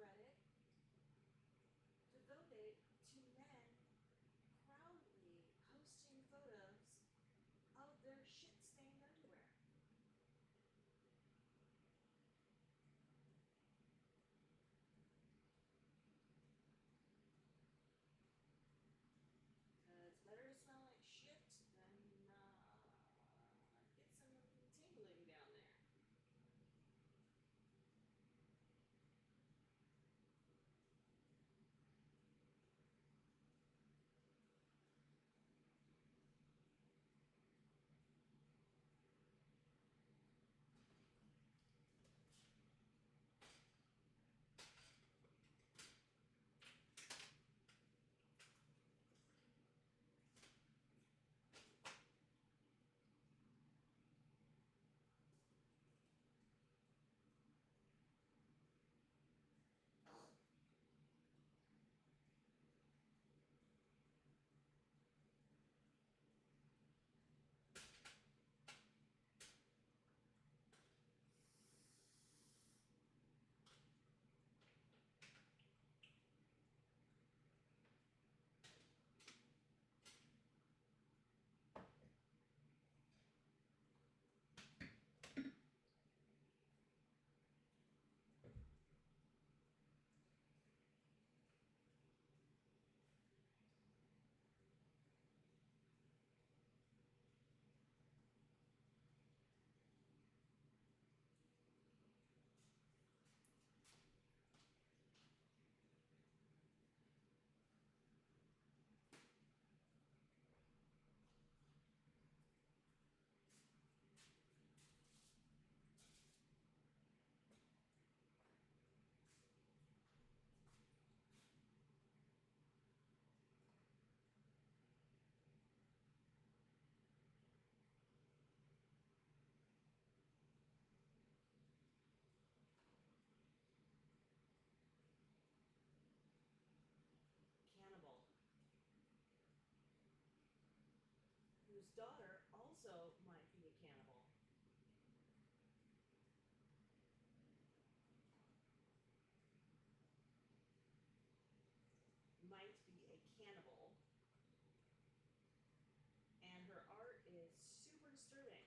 subreddit devoted to men proudly posting photos of their shit-stained underwear. It's better to smell like shit than get some tingling down there. Cannibal, whose daughter also might be a cannibal. Might be a cannibal, and her art is super disturbing.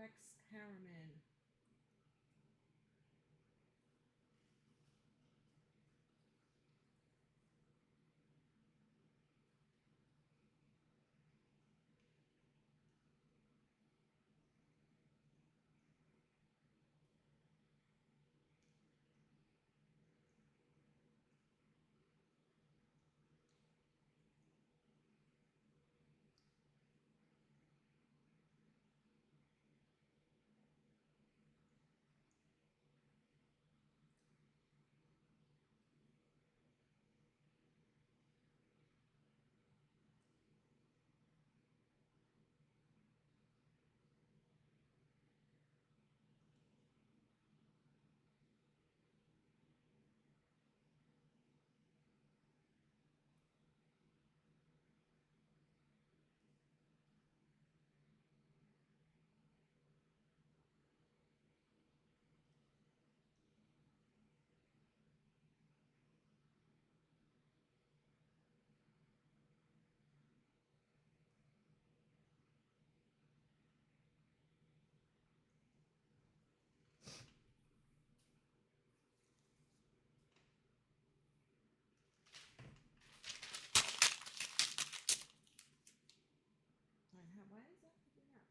Rex Harriman. Why is that picking up?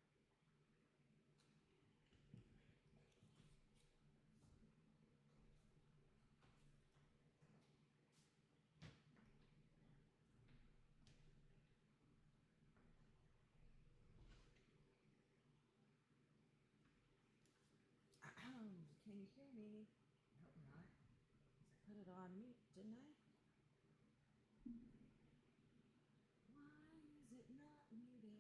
Can you hear me? I hope not. I put it on mute, didn't I? Why is it not muted?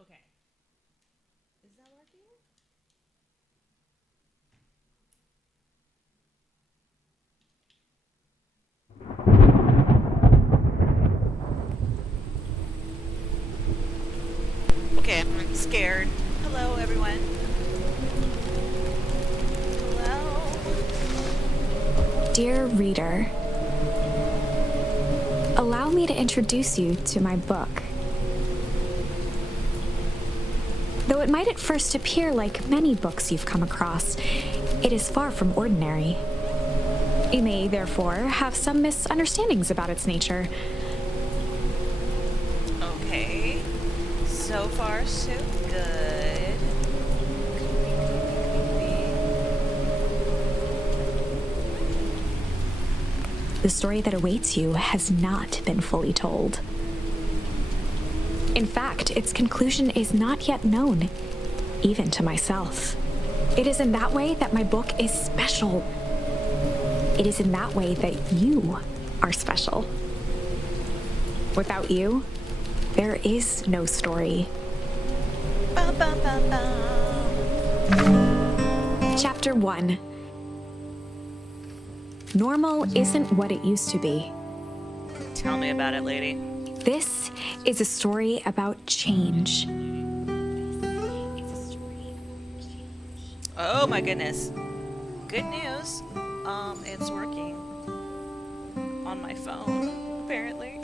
Okay. Is that working? Okay, I'm scared. Hello, everyone. Hello. Dear reader, allow me to introduce you to my book. Though it might at first appear like many books you've come across, it is far from ordinary. You may, therefore, have some misunderstandings about its nature. Okay. So far, so good. The story that awaits you has not been fully told. In fact, its conclusion is not yet known, even to myself. It is in that way that my book is special. It is in that way that you are special. Without you, there is no story. Bum, bum, bum, bum. Chapter 1. Normal isn't what it used to be. Tell me about it, lady. This is a story about change. Oh my goodness. Good news. It's working on my phone, apparently.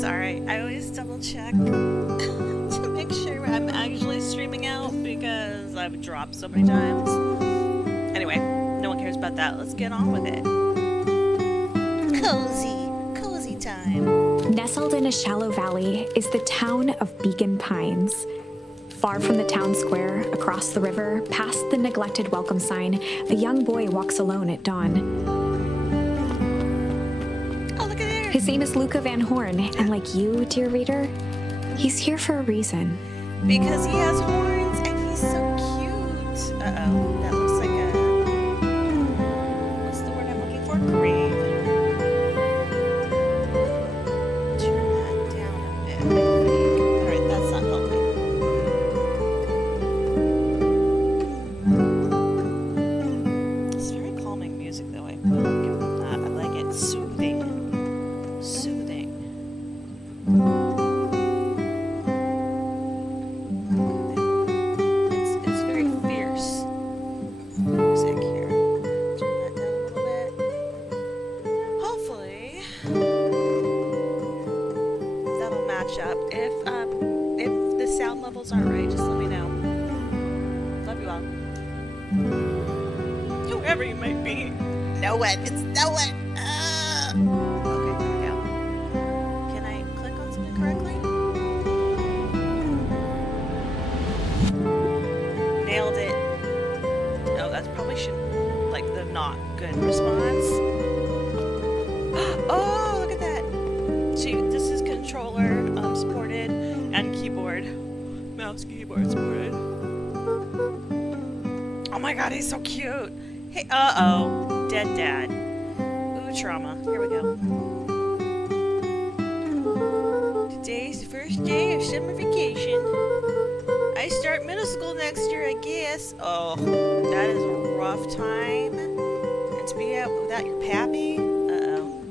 Sorry. I always double check to make sure I'm actually streaming out because I've dropped so many times. Anyway, no one cares about that. Let's get on with it. Cozy time. Nestled in a shallow valley is the town of Beacon Pines. Far from the town square, across the river, past the neglected welcome sign, a young boy walks alone at dawn. Oh, look at there. His name is Luca Van Horn, and like you, dear reader, he's here for a reason. Because he has horns and he's so cute. Uh-oh. That looks like a... What's the word I'm looking for? Grave. Turn that down a bit, I think. Alright, that's not helping. It's very calming music, though. I will give them that. I like it. Soothing. Soothing. It's very fierce music here. Turn that down a little bit. Hopefully that'll match up. If the sound levels aren't right, just let me know. Love you all. Whoever you might be. Noah. It's Noah. Okay, there we go. Can I click on something correctly? Nailed it. Oh, that's probably like the not good response. Oh, look at that. See, this is controller supported and keyboard. Mouse keyboard supported. Oh my god, he's so cute. Hey, uh-oh. Dead dad. Ooh, trauma. Here we go. Today's the first day of summer vacation. I start middle school next year, I guess. Oh, that is a rough time. And to be out without your pappy? Uh-oh.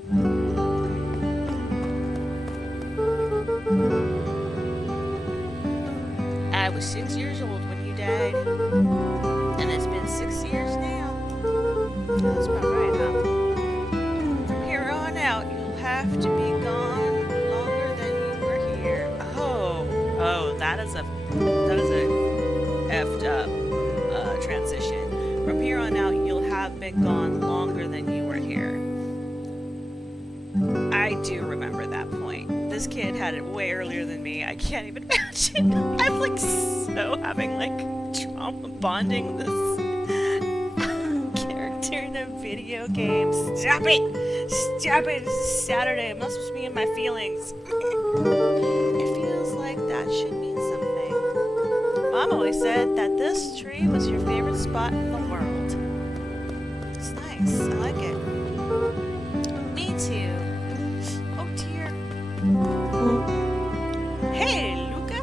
I was 6 years old when you died. And it's been 6 years now. That's about right, huh? From here on out, you'll have to be gone longer than you were here. Oh, that is a effed up transition. From here on out, you'll have been gone longer than you were here. I do remember that point. This kid had it way earlier than me. I can't even imagine. I'm like so having like trauma bonding with this character in a video game. Stop it! Stop it! It's Saturday. I'm not supposed to be in my feelings. It feels like that should mean something. Mom always said that this tree was your favorite spot in the world. It's nice. I like it. Me too. Oh dear. Hey, Luca.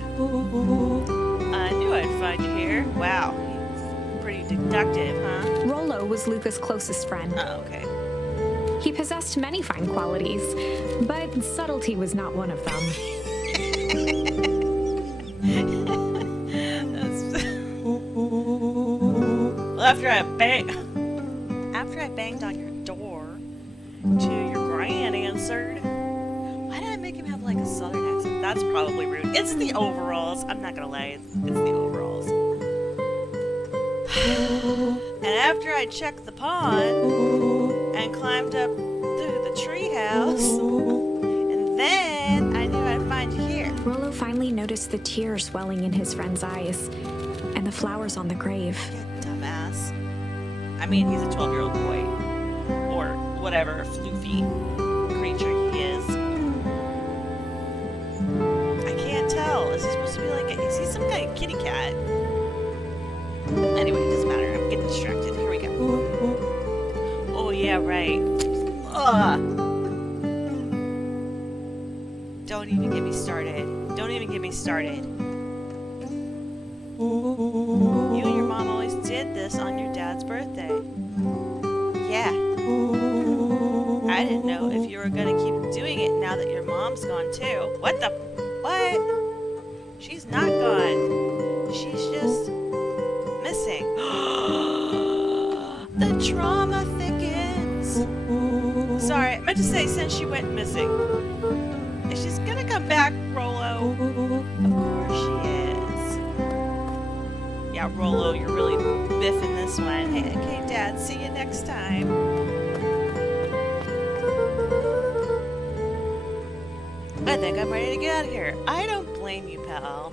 I knew I'd find you here. Wow. He's pretty deductive, huh? Rollo was Luca's closest friend. Oh, okay. He possessed many fine qualities, but subtlety was not one of them. Well, after I banged on your door to your grand answered. Why did I make him have like a southern accent? That's probably rude. It's the overalls. I'm not gonna lie, it's the overalls. And after I checked the pond and climbed up through the treehouse, and then I knew I'd find you here. Rollo finally noticed the tears welling in his friend's eyes and the flowers on the grave. You dumbass. I mean, he's a 12-year-old boy. Or whatever floofy creature he is. I can't tell. Is he supposed to be like is he some kind of kitty cat? Anyway, it doesn't matter. I'm getting distracted. Here we go. Oh, yeah, right. Ugh. Don't even get me started. Don't even get me started. You and your mom always did this on your dad's birthday. Yeah. I didn't know if you were gonna keep doing it now that your mom's gone too. What the? What? She's not gone. She's just missing. The trauma thickens. Sorry, I meant to say since she went missing. Is she's gonna come back, Rollo? Of course she is. Yeah, Rollo, you're really biffing this one. Hey, okay, Dad, see you next time. I think I'm ready to get out of here. I don't blame you, pal.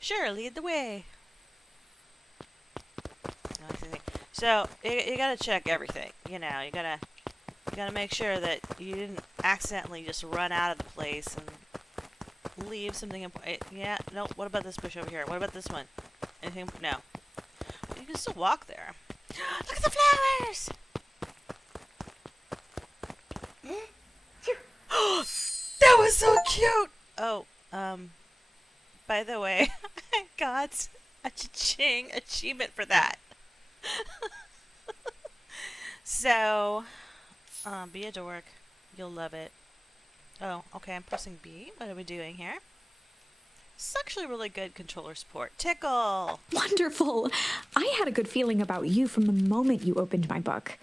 Sure, lead the way. So, you gotta check everything. You know, you gotta make sure that you didn't accidentally just run out of the place and leave something important. Yeah, no, what about this bush over here? What about this one? Anything? No. You can still walk there. Look at the flowers! That was so cute! Oh, by the way, I got a cha-ching achievement for that. So, be a dork. You'll love it. Oh, okay, I'm pressing B. What are we doing here? It's actually really good controller support. Tickle! Wonderful! I had a good feeling about you from the moment you opened my book.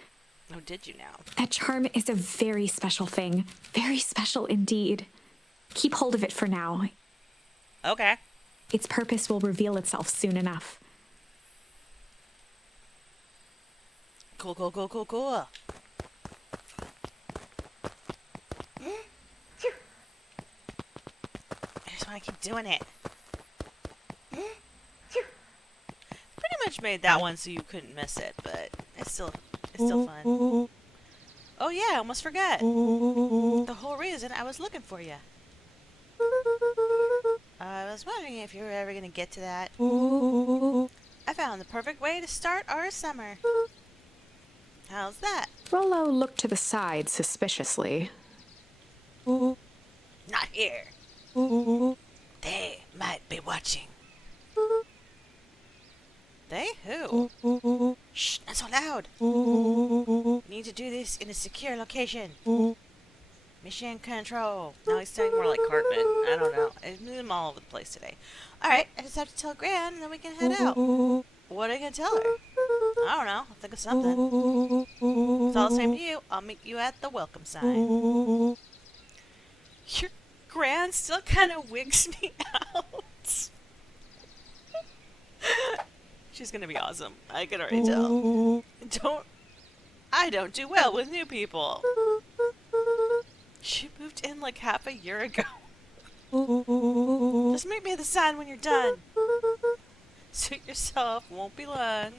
Oh, did you now? That charm is a very special thing. Very special indeed. Keep hold of it for now. Okay. Its purpose will reveal itself soon enough. Cool, cool, cool, cool, cool. I just want to keep doing it. Pretty much made that one so you couldn't miss it, but it's still fun. Oh yeah, I almost forgot. The whole reason I was looking for you. I was wondering if you were ever going to get to that. I found the perfect way to start our summer. How's that? Rollo looked to the side suspiciously. Not here. They might be watching. They who? Shh, not so loud. Need to do this in a secure location. Mission control. Now he's sounding more like Cartman. I don't know. I moved him all over the place today. Alright, I just have to tell Gran and then we can head out. What are you going to tell her? I don't know. I'll think of something. It's all the same to you. I'll meet you at the welcome sign. Your Gran still kind of wigs me out. She's going to be awesome. I can already tell. I don't do well with new people. She moved in like half a year ago. Just meet me at the sign when you're done. Suit yourself, won't be long.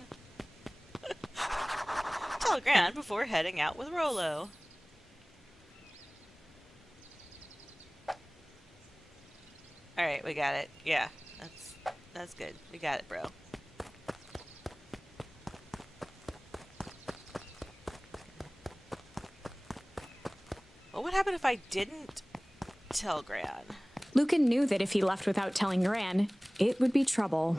Tell Gran before heading out with Rollo. Alright, we got it. Yeah, that's good. We got it, bro. What happened if I didn't tell Gran? Lucan knew that if he left without telling Gran, it would be trouble.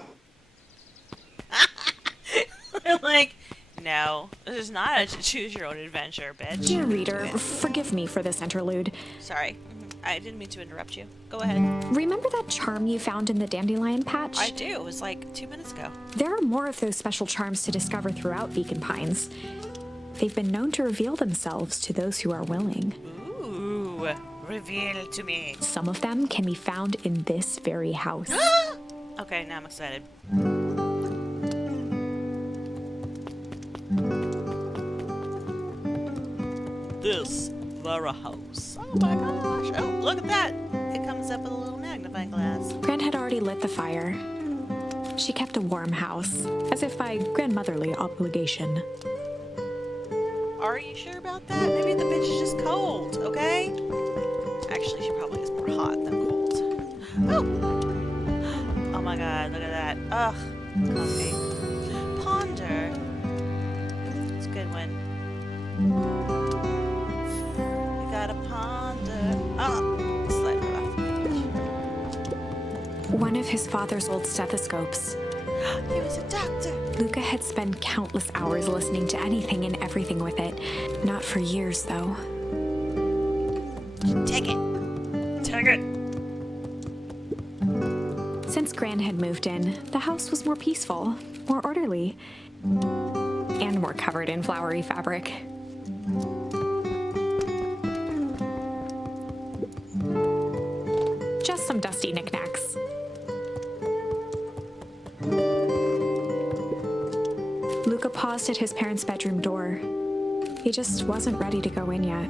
Like, no, this is not a choose your own adventure, bitch. Dear reader, forgive me for this interlude. Sorry, I didn't mean to interrupt you. Go ahead. Remember that charm you found in the dandelion patch? I do. It was like 2 minutes ago. There are more of those special charms to discover throughout Beacon Pines. They've been known to reveal themselves to those who are willing. Ooh, reveal to me. Some of them can be found in this very house. Okay, now I'm excited. This very house. Oh my gosh. Oh, look at that. It comes up with a little magnifying glass. Gran had already lit the fire. She kept a warm house, as if by grandmotherly obligation. Are you sure about that? Maybe the bitch is just cold, okay? Actually, she probably is more hot than cold. Oh! Oh my god, look at that. Ugh. Comfy. Ponder. It's a good one. You gotta ponder. Oh! Slide right off the page. One of his father's old stethoscopes. He was a doctor! Luca had spent countless hours listening to anything and everything with it. Not for years, though. Take it! Take it! Since Gran had moved in, the house was more peaceful, more orderly, and more covered in flowery fabric. Just some dusty knickknacks. Luca paused at his parents' bedroom door. He just wasn't ready to go in yet.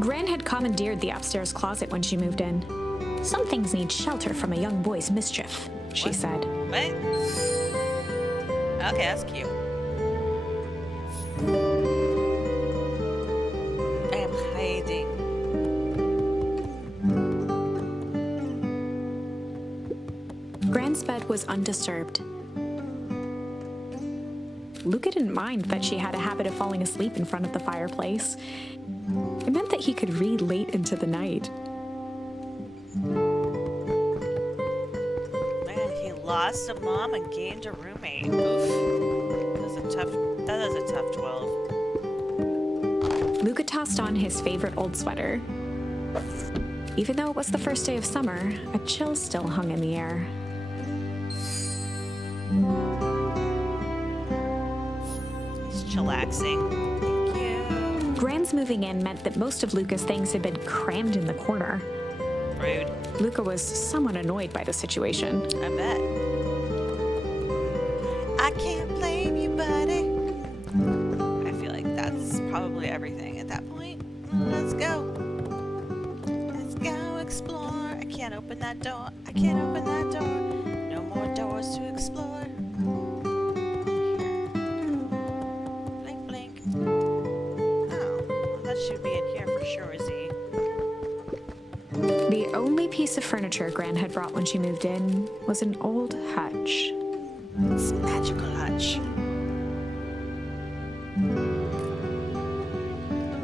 Gran had commandeered the upstairs closet when she moved in. Some things need shelter from a young boy's mischief, she What? said. What? Okay, that's cute. I am hiding. Gran's bed was undisturbed. Luca didn't mind that she had a habit of falling asleep in front of the fireplace. It meant that he could read late into the night. Man, he lost a mom and gained a roommate. Oof. That is a tough 12. Luca tossed on his favorite old sweater. Even though it was the first day of summer, a chill still hung in the air. He's chillaxing. Thank you. Gran's moving in meant that most of Luca's things had been crammed in the corner. Rude. Luca was somewhat annoyed by the situation. I bet. I can't blame you, buddy. I feel like that's probably everything at that point. Let's go. Let's go explore. I can't open that door. I can't open that door. No more doors to explore. Here. Blink, blink. Oh, that should be in here for sure, Z. The only piece of furniture Gran had brought when she moved in was an old hutch. It's a magical hutch.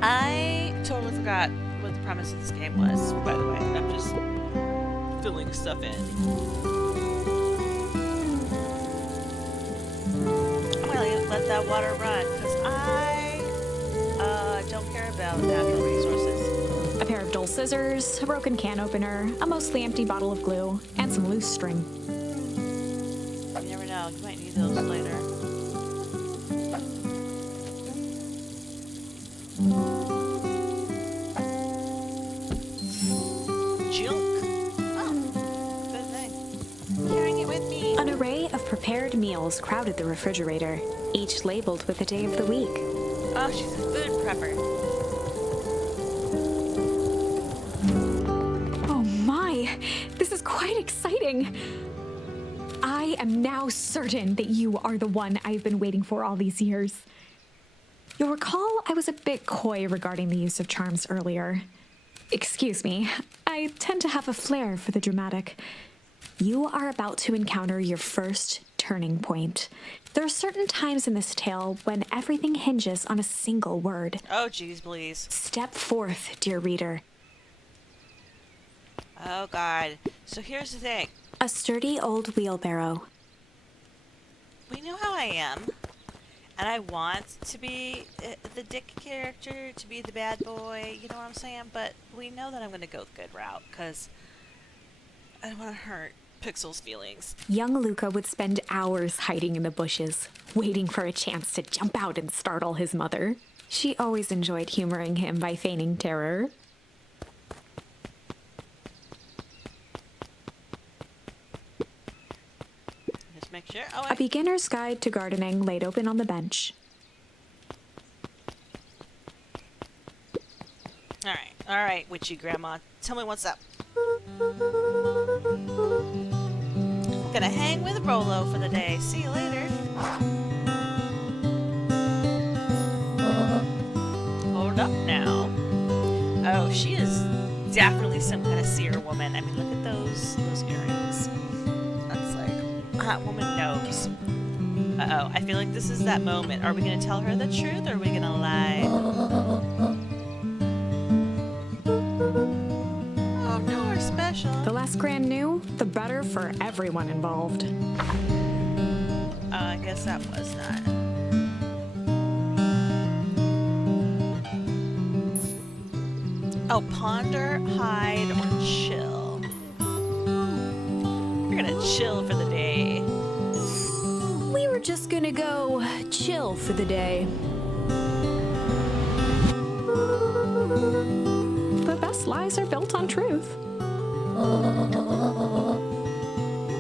I totally forgot what the premise of this game was, by the way. I'm just filling stuff in. I'm gonna let that water run, because I don't care about natural resources. A pair of dull scissors, a broken can opener, a mostly empty bottle of glue, and some loose string. You never know, you might need those later. Junk. Oh, good thing. Carrying it with me. An array of prepared meals crowded the refrigerator, each labeled with the day of the week. Oh, she's a food prepper. Oh my, this is quite exciting. I am now certain that you are the one I've been waiting for all these years. You'll recall I was a bit coy regarding the use of charms earlier. Excuse me, I tend to have a flair for the dramatic. You are about to encounter your first turning point. There are certain times in this tale when everything hinges on a single word. Oh, geez, please. Step forth, dear reader. Oh, God. So here's the thing. A sturdy old wheelbarrow. We know how I am. And I want to be the dick character, to be the bad boy, you know what I'm saying? But we know that I'm going to go the good route, because I don't want to hurt Pixel's feelings. Young Luca would spend hours hiding in the bushes, waiting for a chance to jump out and startle his mother. She always enjoyed humoring him by feigning terror. Just make sure. Oh, A beginner's guide to gardening laid open on the bench. All right, witchy grandma. Tell me what's up. I'm gonna hang with Rolo for the day. See you later. Hold up now. Oh, she is definitely some kind of seer woman. I mean, look at those earrings. That's like, that woman knows. Uh-oh, I feel like this is that moment. Are we gonna tell her the truth, or are we gonna lie? Oh no, we're special. The less Gran knew, the better for everyone involved. Oh, I guess that was not. Oh, ponder, hide, or chill. We're gonna chill for the day. We were just gonna go chill for the day. The best lies are built on truth.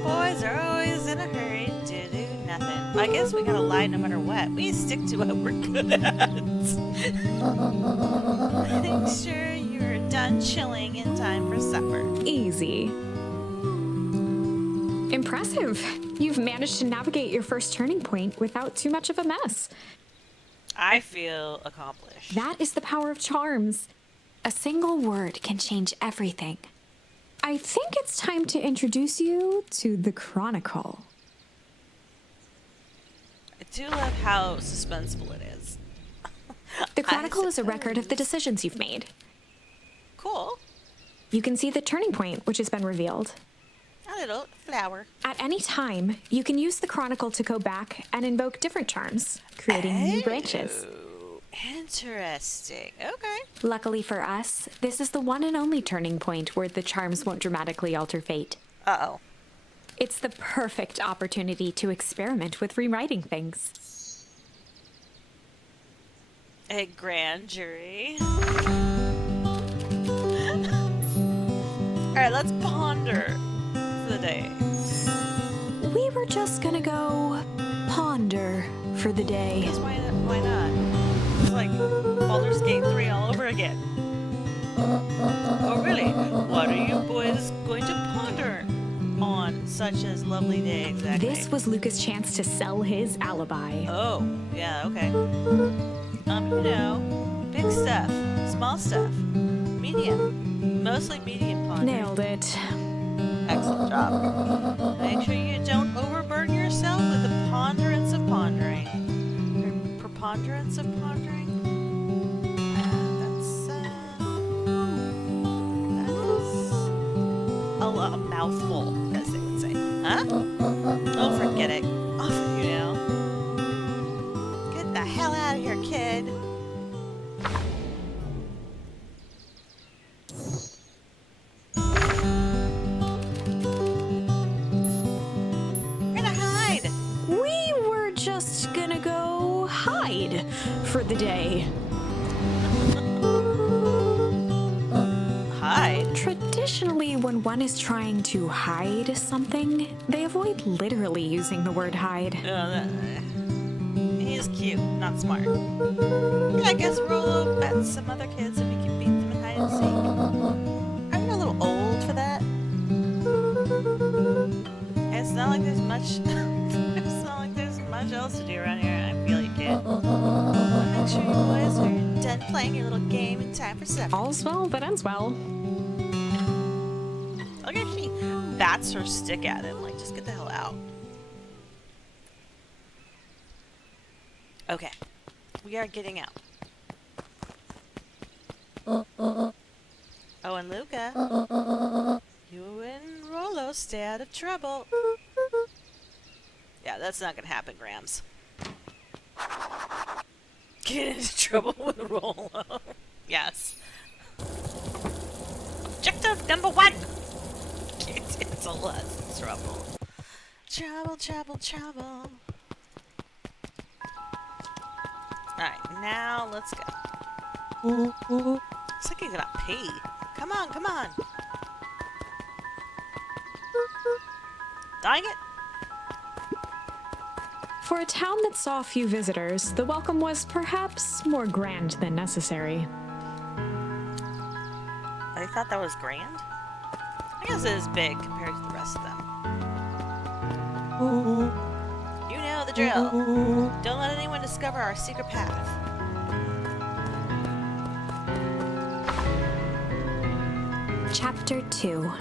Boys are always in a hurry to do nothing. I guess we gotta lie no matter what. We stick to what we're good at. Make sure you're done chilling in time for supper. Easy. Impressive. You've managed to navigate your first turning point without too much of a mess. I feel accomplished. That is the power of charms. A single word can change everything. I think it's time to introduce you to the Chronicle. I do love how suspenseful it is. The Chronicle is a record of the decisions you've made. Cool. You can see the turning point, which has been revealed. A little flower. At any time, you can use the Chronicle to go back and invoke different charms, creating new branches. Oh, interesting. Okay. Luckily for us, this is the one and only turning point where the charms won't dramatically alter fate. Uh-oh. It's the perfect opportunity to experiment with rewriting things. A grand jury. Alright, let's ponder for the day. We were just gonna go ponder for the day. Because why not? It's like Baldur's Gate 3 all over again. Oh really? What are you boys going to ponder on such a lovely day exactly? This was Luca's chance to sell his alibi. Oh, yeah, okay. You know, big stuff, small stuff, medium, mostly medium ponder. Nailed it. Excellent job. Make sure you don't overburden yourself with the ponderance of pondering. Or preponderance of pondering? That is a mouthful, as they would say. Huh? Oh, forget it. Off with you now. Get the hell out of here, kid. We were just gonna go hide for the day. Hide? Traditionally, when one is trying to hide something, they avoid literally using the word hide. He's cute, not smart. Yeah, I guess Rolo met some other kids and we can beat them in hide and seek. Are you a little old for that? It's not like there's much. It's not like there's much else to do around here. I feel you, kid. Make sure you boys are done playing your little game in time for supper. All's well that ends well. Look at she bats her stick at him, like, just get the hell out. Okay. We are getting out. Oh, and Luca. You and Rolo stay out of trouble. Yeah, that's not gonna happen, Grams. Get into trouble with Rolo. Yes. Objective number 1! Get into less trouble. Trouble, trouble, trouble. Alright, now let's go. Looks like you gotta pee. Come on, come on. Dang it. For a town that saw few visitors, the welcome was perhaps more grand than necessary. I thought that was grand. I guess it is big compared to the rest of them. You know the drill. Don't let anyone discover our secret path. Chapter 2.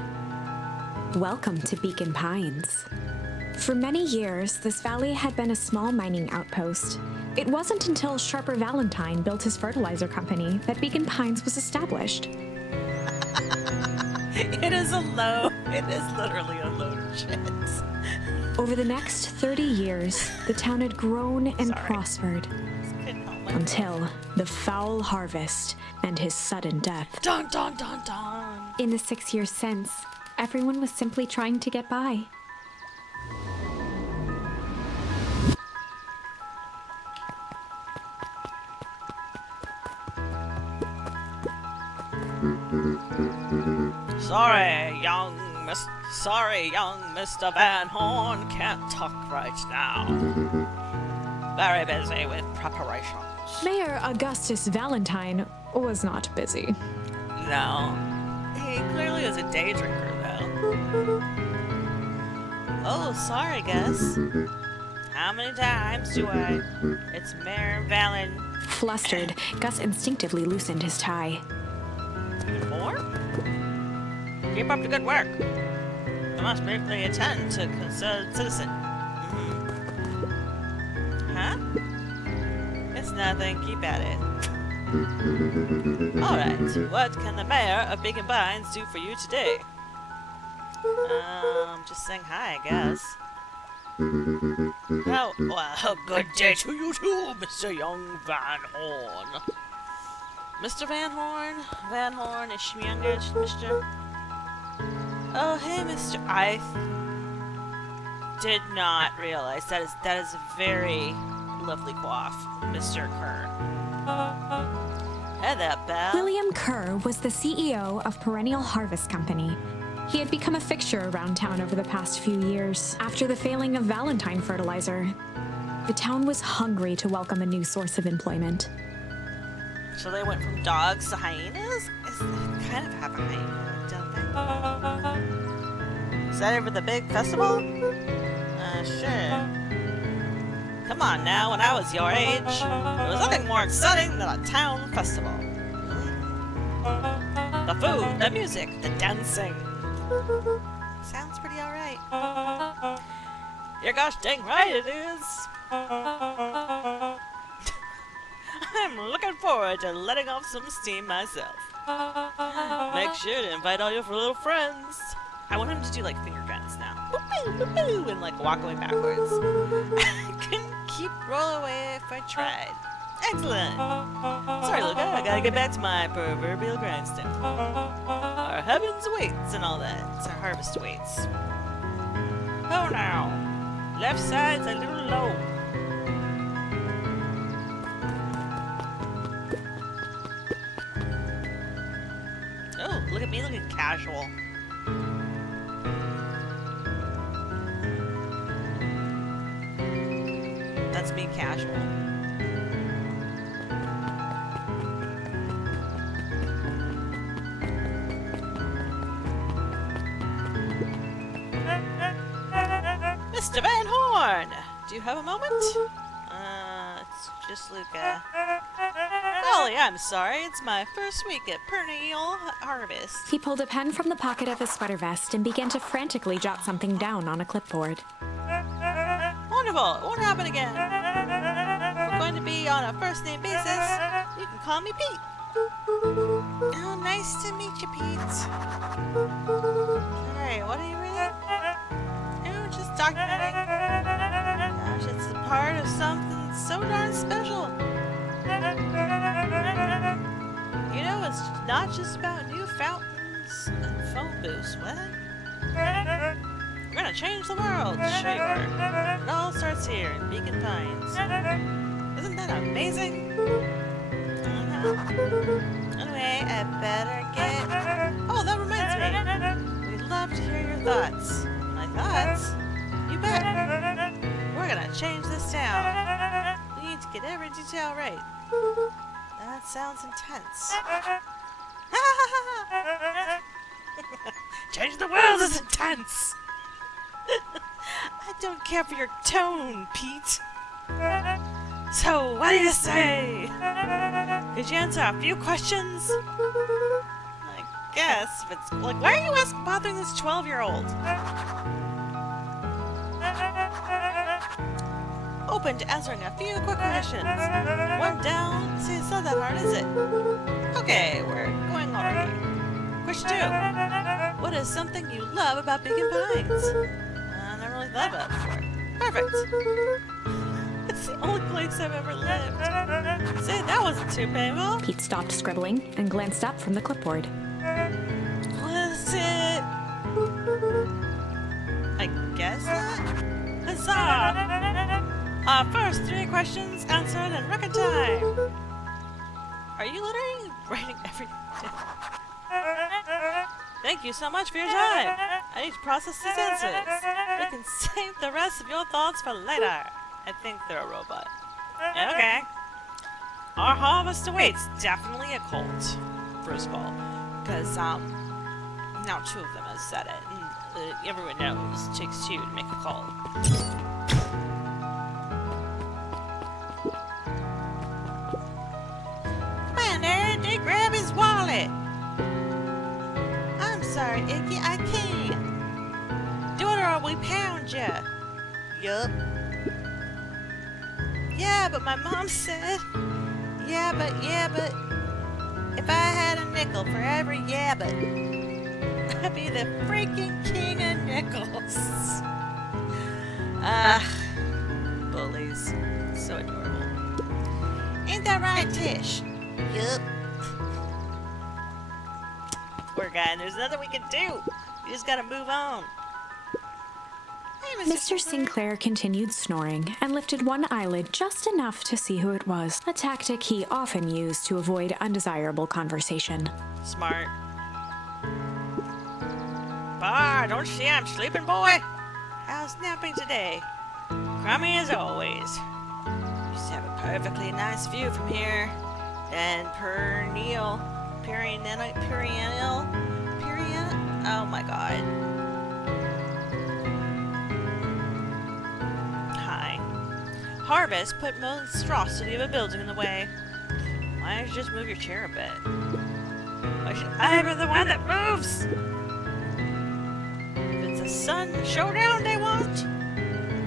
Welcome to Beacon Pines. For many years, this valley had been a small mining outpost. It wasn't until Sharper Valentine built his fertilizer company that Beacon Pines was established. It is literally a load of shit. Over the next 30 years, the town had grown and prospered until the foul harvest and his sudden death. Dun dun dun dun! In the 6 years since, everyone was simply trying to get by. Sorry, young Mr. Van Horn, can't talk right now. Very busy with preparations. Mayor Augustus Valentine was not busy. No. He clearly was a day drinker, though. Oh, sorry, Gus. How many times do I... It's Mayor Valen... Flustered, Gus instinctively loosened his tie. More? Keep up the good work. I must briefly attend to concerned citizen. Huh? It's nothing. Keep at it. Alright, what can the mayor of Beacon Pines do for you today? Just saying hi, I guess. Oh, well, good day to you too, Mr. Young Van Horn. Mr. Van Horn? Van Horn, is she younger, Mr.? Oh, hey, Mr. I did not realize that is a very lovely coif, Mr. Kerr. Hey there, Belle. William Kerr was the CEO of Perennial Harvest Company. He had become a fixture around town over the past few years. After the failing of Valentine fertilizer, the town was hungry to welcome a new source of employment. So they went from dogs to hyenas? They kind of have a hyena, don't they? Is that over the big festival? Sure. Come on now, when I was your age, there was nothing more exciting than a town festival. The food, the music, the dancing. Sounds pretty alright. You're gosh dang right it is. I'm looking forward to letting off some steam myself. Make sure to invite all your little friends. I want him to do like finger guns now. Boop-boo, boop-boo, and like walk away backwards. I couldn't keep roll away if I tried. Excellent. Sorry, Luca, I gotta get back to my proverbial grindstone. Our heavens waits and all that. It's our harvest waits. Oh now. Left side's a little low. Oh, look at me looking casual. That's me casual. Mr. Van Horn! Do you have a moment? It's just Luca. Golly, I'm sorry. It's my first week at Perennial Harvest. He pulled a pen from the pocket of his sweater vest and began to frantically jot something down on a clipboard. Wonderful! It won't happen again. We're going to be on a first name basis. You can call me Pete. Oh, nice to meet you, Pete. Alright, what are you reading? Oh, just documenting. Gosh, it's a part of something so darn special. You know, it's not just about new fountains and phone booths. What? We're gonna change the world. Sure. It all starts here in Beacon Pines. Isn't that amazing? Anyway, I better get... Oh, that reminds me. We'd love to hear your thoughts. My thoughts? You bet. We're gonna change this town. We need to get every detail right. That sounds intense. Change the world is intense! I don't care for your tone, Pete. So, what do you say? Could you answer a few questions? I guess, but it's like, why are you bothering this 12-year-old? Open to answering a few quick questions. One down. See, it's not that hard, is it? Okay, we're going already. Question 2. What is something you love about Beacon Pines? I never really thought about it before. Perfect. It's the only place I've ever lived. See, that wasn't too painful. Pete stopped scribbling and glanced up from the clipboard. What is it? I guess that? Huzzah! Our first 3 questions answered in record time. Are you literally writing everything down? Thank you so much for your time. I need to process these answers. We can save the rest of your thoughts for later. I think they're a robot. Okay. Our harvest awaits. Definitely a cult. First of all. Because, now 2 of them have said it. And everyone knows it takes 2 to make a cult. Come on, nerd. They grab his wallet. I'm sorry, Icky. I can't. Do it or we pound ya. Yup. Yeah, but my mom said... Yeah, but... If I had a nickel for every yeah, but... I'd be the freaking king of nickels. Bullies. So adorable. Ain't that right, Tish? Yup. Poor guy, and there's nothing we can do. We just gotta move on. Hey, Mr. Sinclair continued snoring and lifted one eyelid just enough to see who it was, a tactic he often used to avoid undesirable conversation. Smart. Bah, don't you see I'm sleeping, boy? How's napping today? Crummy as always. Used to have a perfectly nice view from here. Then perennial. Oh my god. Hi. Harvest put monstrosity of a building in the way. Why don't you just move your chair a bit? Why should I be the one that moves? If it's a sun showdown they want,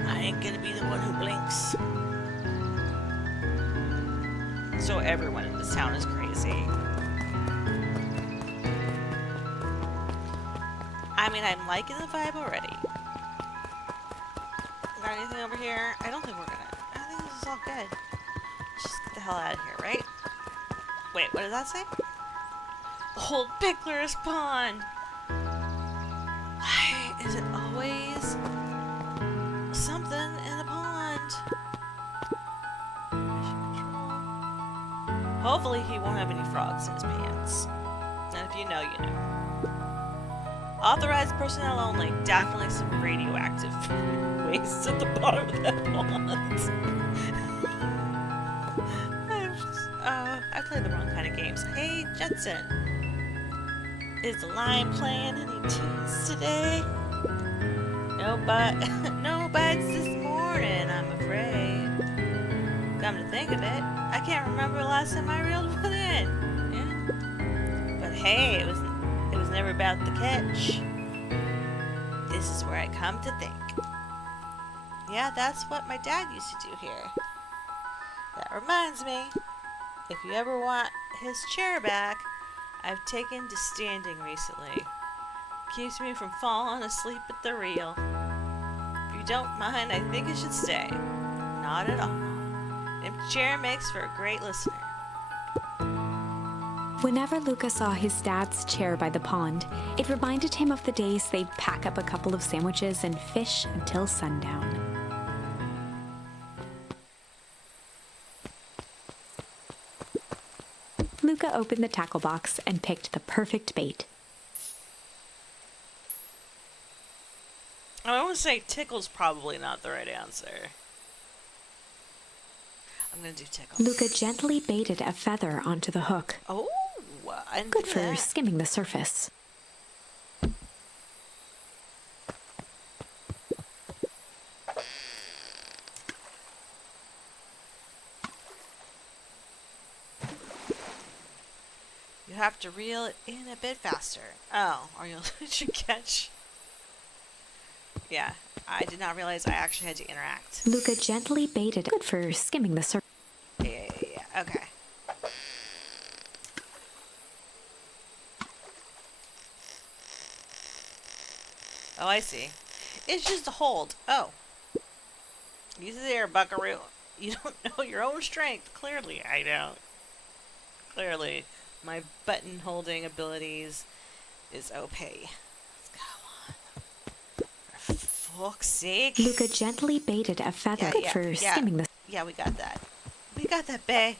I ain't gonna be the one who blinks. So everyone in this town is crazy. I mean, I'm liking the vibe already. Got anything over here? I don't think we're gonna... I think this is all good. Let's just get the hell out of here, right? Wait, what did that say? Old Pickler's Pond! Why is it always something in the pond? Mission control. Hopefully he won't have any frogs in his pants. And if you know, you know. Authorized personnel only. Definitely some radioactive waste at the bottom of that pond. I played the wrong kind of games. Hey, Judson. Is the line playing any tunes today? No bites this morning, I'm afraid. Come to think of it, I can't remember the last time I reeled one in. Yeah. But hey, it was never about the catch. This is where I come to think. Yeah, that's what my dad used to do here. That Reminds me, if you ever want his chair back, I've taken to standing recently. Keeps me from falling asleep at the wheel. If you don't mind, I think it should stay. Not at all. Empty chair makes for a great listener. Whenever Luca saw his dad's chair by the pond, it reminded him of the days they'd pack up a couple of sandwiches and fish until sundown. Luca opened the tackle box and picked the perfect bait. I want to say tickle's probably not the right answer. I'm going to do tickle. Luca gently baited a feather onto the hook. Oh, I didn't Good do for that. skimming the surface. You have to reel it in a bit faster. Oh, or you'll lose your catch. Yeah, I did not realize I actually had to interact. Luca gently baited. Good for skimming the surface. Yeah. Okay. Oh, I see. It's just a hold. Oh. Easy there, buckaroo. You don't know your own strength. Clearly, I don't. Clearly, my button-holding abilities is OP. Let's go on. For fuck's sake. Luca gently baited a feather. Good for skimming the. Yeah, we got that. We got that, bae.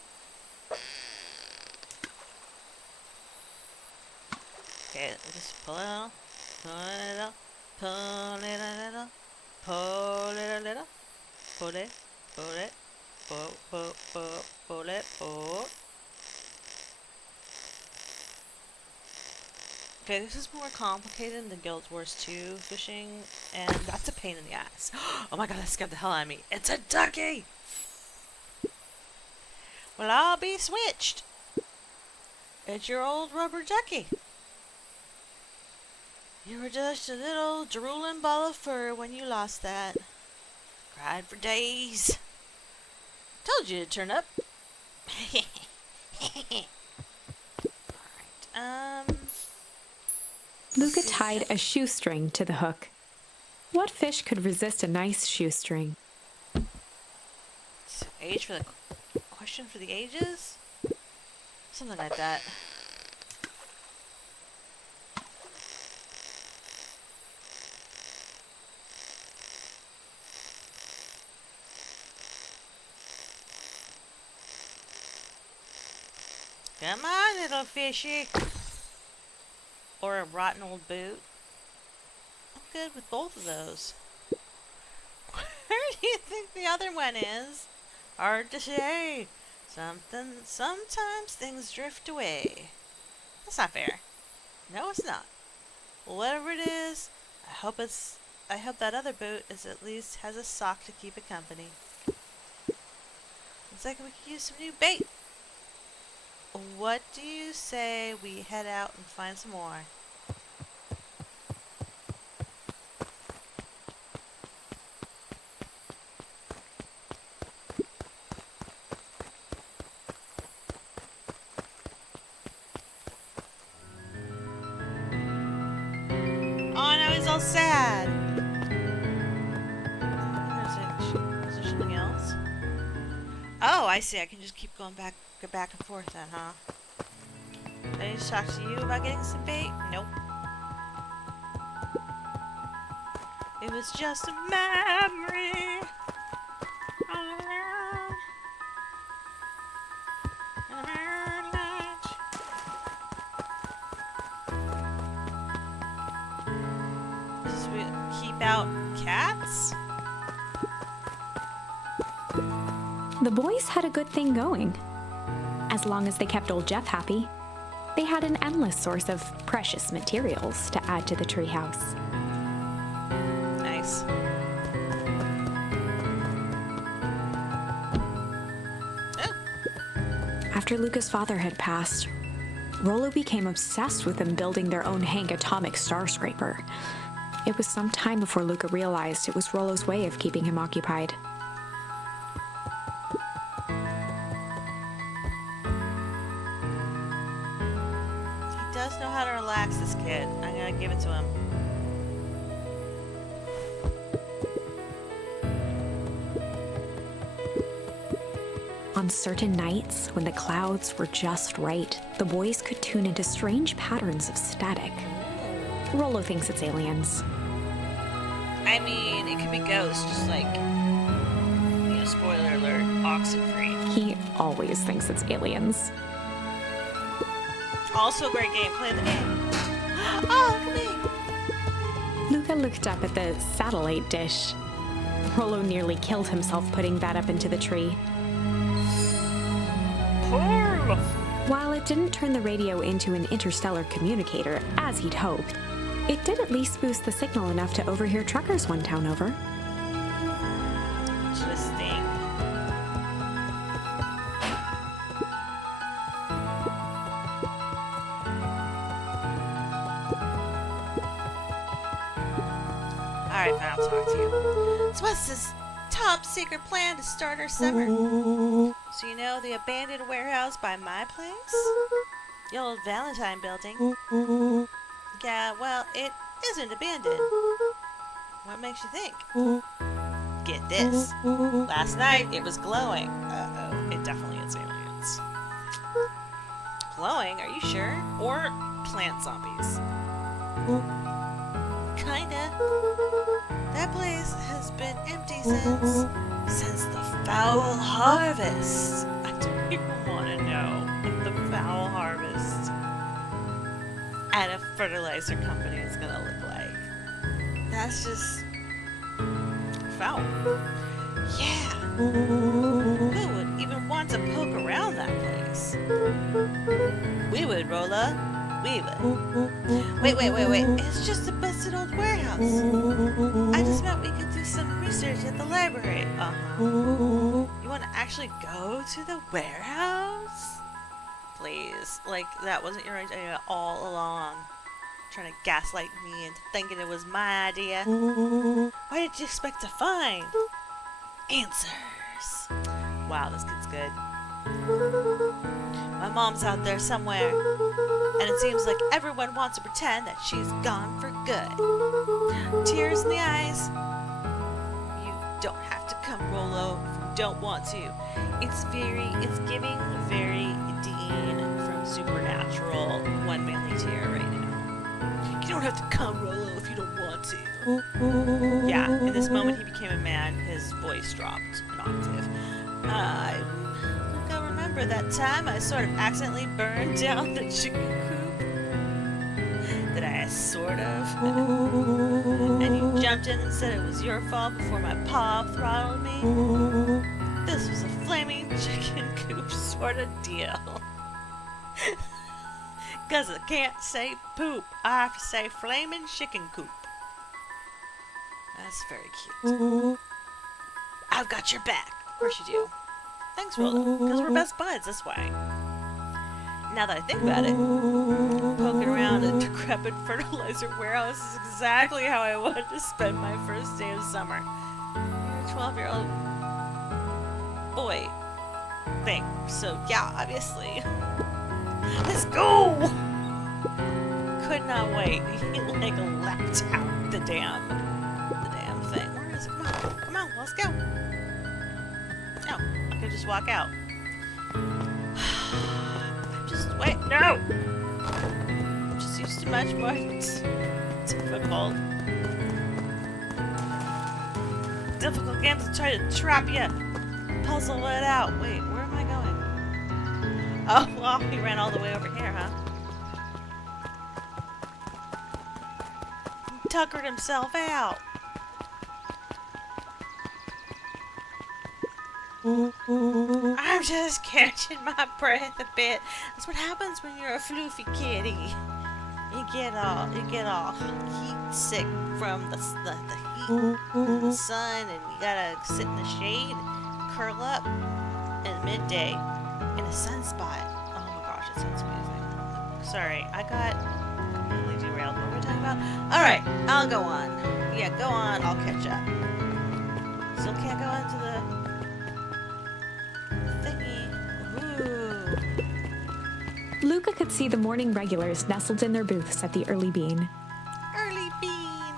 Okay, just pull it out. Pull it out. Pull it a little. Pull it a little. Pull it. Pull it. Pull it. Pull. Okay, this is more complicated than Guild Wars 2 fishing, and that's a pain in the ass. Oh my god, that scared the hell out of me. It's a ducky! Well, I'll be switched. It's your old rubber ducky. You were just a little drooling ball of fur when you lost that. Cried for days. Told you to turn up. Alright, Luca tied a shoestring to the hook. What fish could resist a nice shoestring? so age for the question for the ages? Something like that. Come on, little fishy. Or a rotten old boot. I'm good with both of those. Where do you think the other one is? Hard to say. Sometimes things drift away. That's not fair. No, it's not. Whatever it is, I hope that other boot at least has a sock to keep it company. Looks like we could use some new bait. What do you say we head out and find some more? Oh no, he's all sad. Is there something else? Oh, I see. I can just keep going back and forth then, huh? Did I just talk to you about getting some bait? Nope. It was just a memory. Just keep out cats? The boys had a good thing going. As long as they kept old Jeff happy, they had an endless source of precious materials to add to the treehouse. Nice. Oh. After Luca's father had passed, Rollo became obsessed with them building their own Hank atomic star scraper. It was some time before Luca realized it was Rollo's way of keeping him occupied. does know how to relax, this kid. I'm gonna give it to him. On certain nights, when the clouds were just right, the boys could tune into strange patterns of static. Rollo thinks it's aliens. I mean, it could be ghosts, just like, you know, spoiler alert, oxen-free. He always thinks it's aliens. Also a great game. Play the game. Oh, look at me. Luca looked up at the satellite dish. Rollo nearly killed himself putting that up into the tree. While it didn't turn the radio into an interstellar communicator, as he'd hoped, it did at least boost the signal enough to overhear truckers one town over. Interesting. Alright, fine, I'll talk to you. So what's this top secret plan to start our summer? So you know the abandoned warehouse by my place? The old Valentine building? Yeah, well, it isn't abandoned. What makes you think? Get this. Last night, it was glowing. Uh-oh, it definitely is aliens. Glowing? Are you sure? Or plant zombies? Kinda. That place has been empty since the foul harvest. I don't even want to know what the foul harvest at a fertilizer company is gonna look like. That's just foul. Yeah. Who would even want to poke around that place? We would, Rolla. We would. Wait. It's just a busted old warehouse. I just meant we could do some research at the library. Uh-huh. You want to actually go to the warehouse? Please. Like, that wasn't your idea all along. Trying to gaslight me into thinking it was my idea. What did you expect to find? Answers. Wow, this kid's good. My mom's out there somewhere, and it seems like everyone wants to pretend that she's gone for good. Tears in the eyes. You don't have to come, Rollo, if you don't want to. It's giving very Dean from Supernatural One Manly Tear right now. You don't have to come, Rollo, if you don't want to. Yeah, in this moment he became a man, his voice dropped an octave. I remember that time I sort of accidentally burned down the chicken coop? Did I sort of? And you jumped in and said it was your fault before my paw throttled me? This was a flaming chicken coop sort of deal. 'Cause I can't say poop, I have to say flaming chicken coop. That's very cute. I've got your back. Of course you do. Thanks, Rolla, because we're best buds, that's why. Now that I think about it, poking around a decrepit fertilizer warehouse is exactly how I wanted to spend my first day of summer. You're a 12-year-old boy thing, so yeah, obviously. Let's go! Could not wait. He like leapt out the damn thing. Where is it? Come on, let's go. No, I could just walk out. Wait, no! I'm just used to much more difficult games to try to trap you. Puzzle it out. Wait, where am I going? Oh, well, he ran all the way over here, huh? He tuckered himself out. I'm just catching my breath a bit. That's what happens when you're a floofy kitty. You get all heat sick from the heat, the sun, and you gotta sit in the shade, curl up at midday in a sunspot. Oh my gosh, it sounds amazing. Sorry, I got completely derailed. What were we talking about? All right, I'll go on. Yeah, go on. I'll catch up. Still can't go into the thingy. Ooh. Luca could see the morning regulars nestled in their booths at the Early Bean. Early Bean.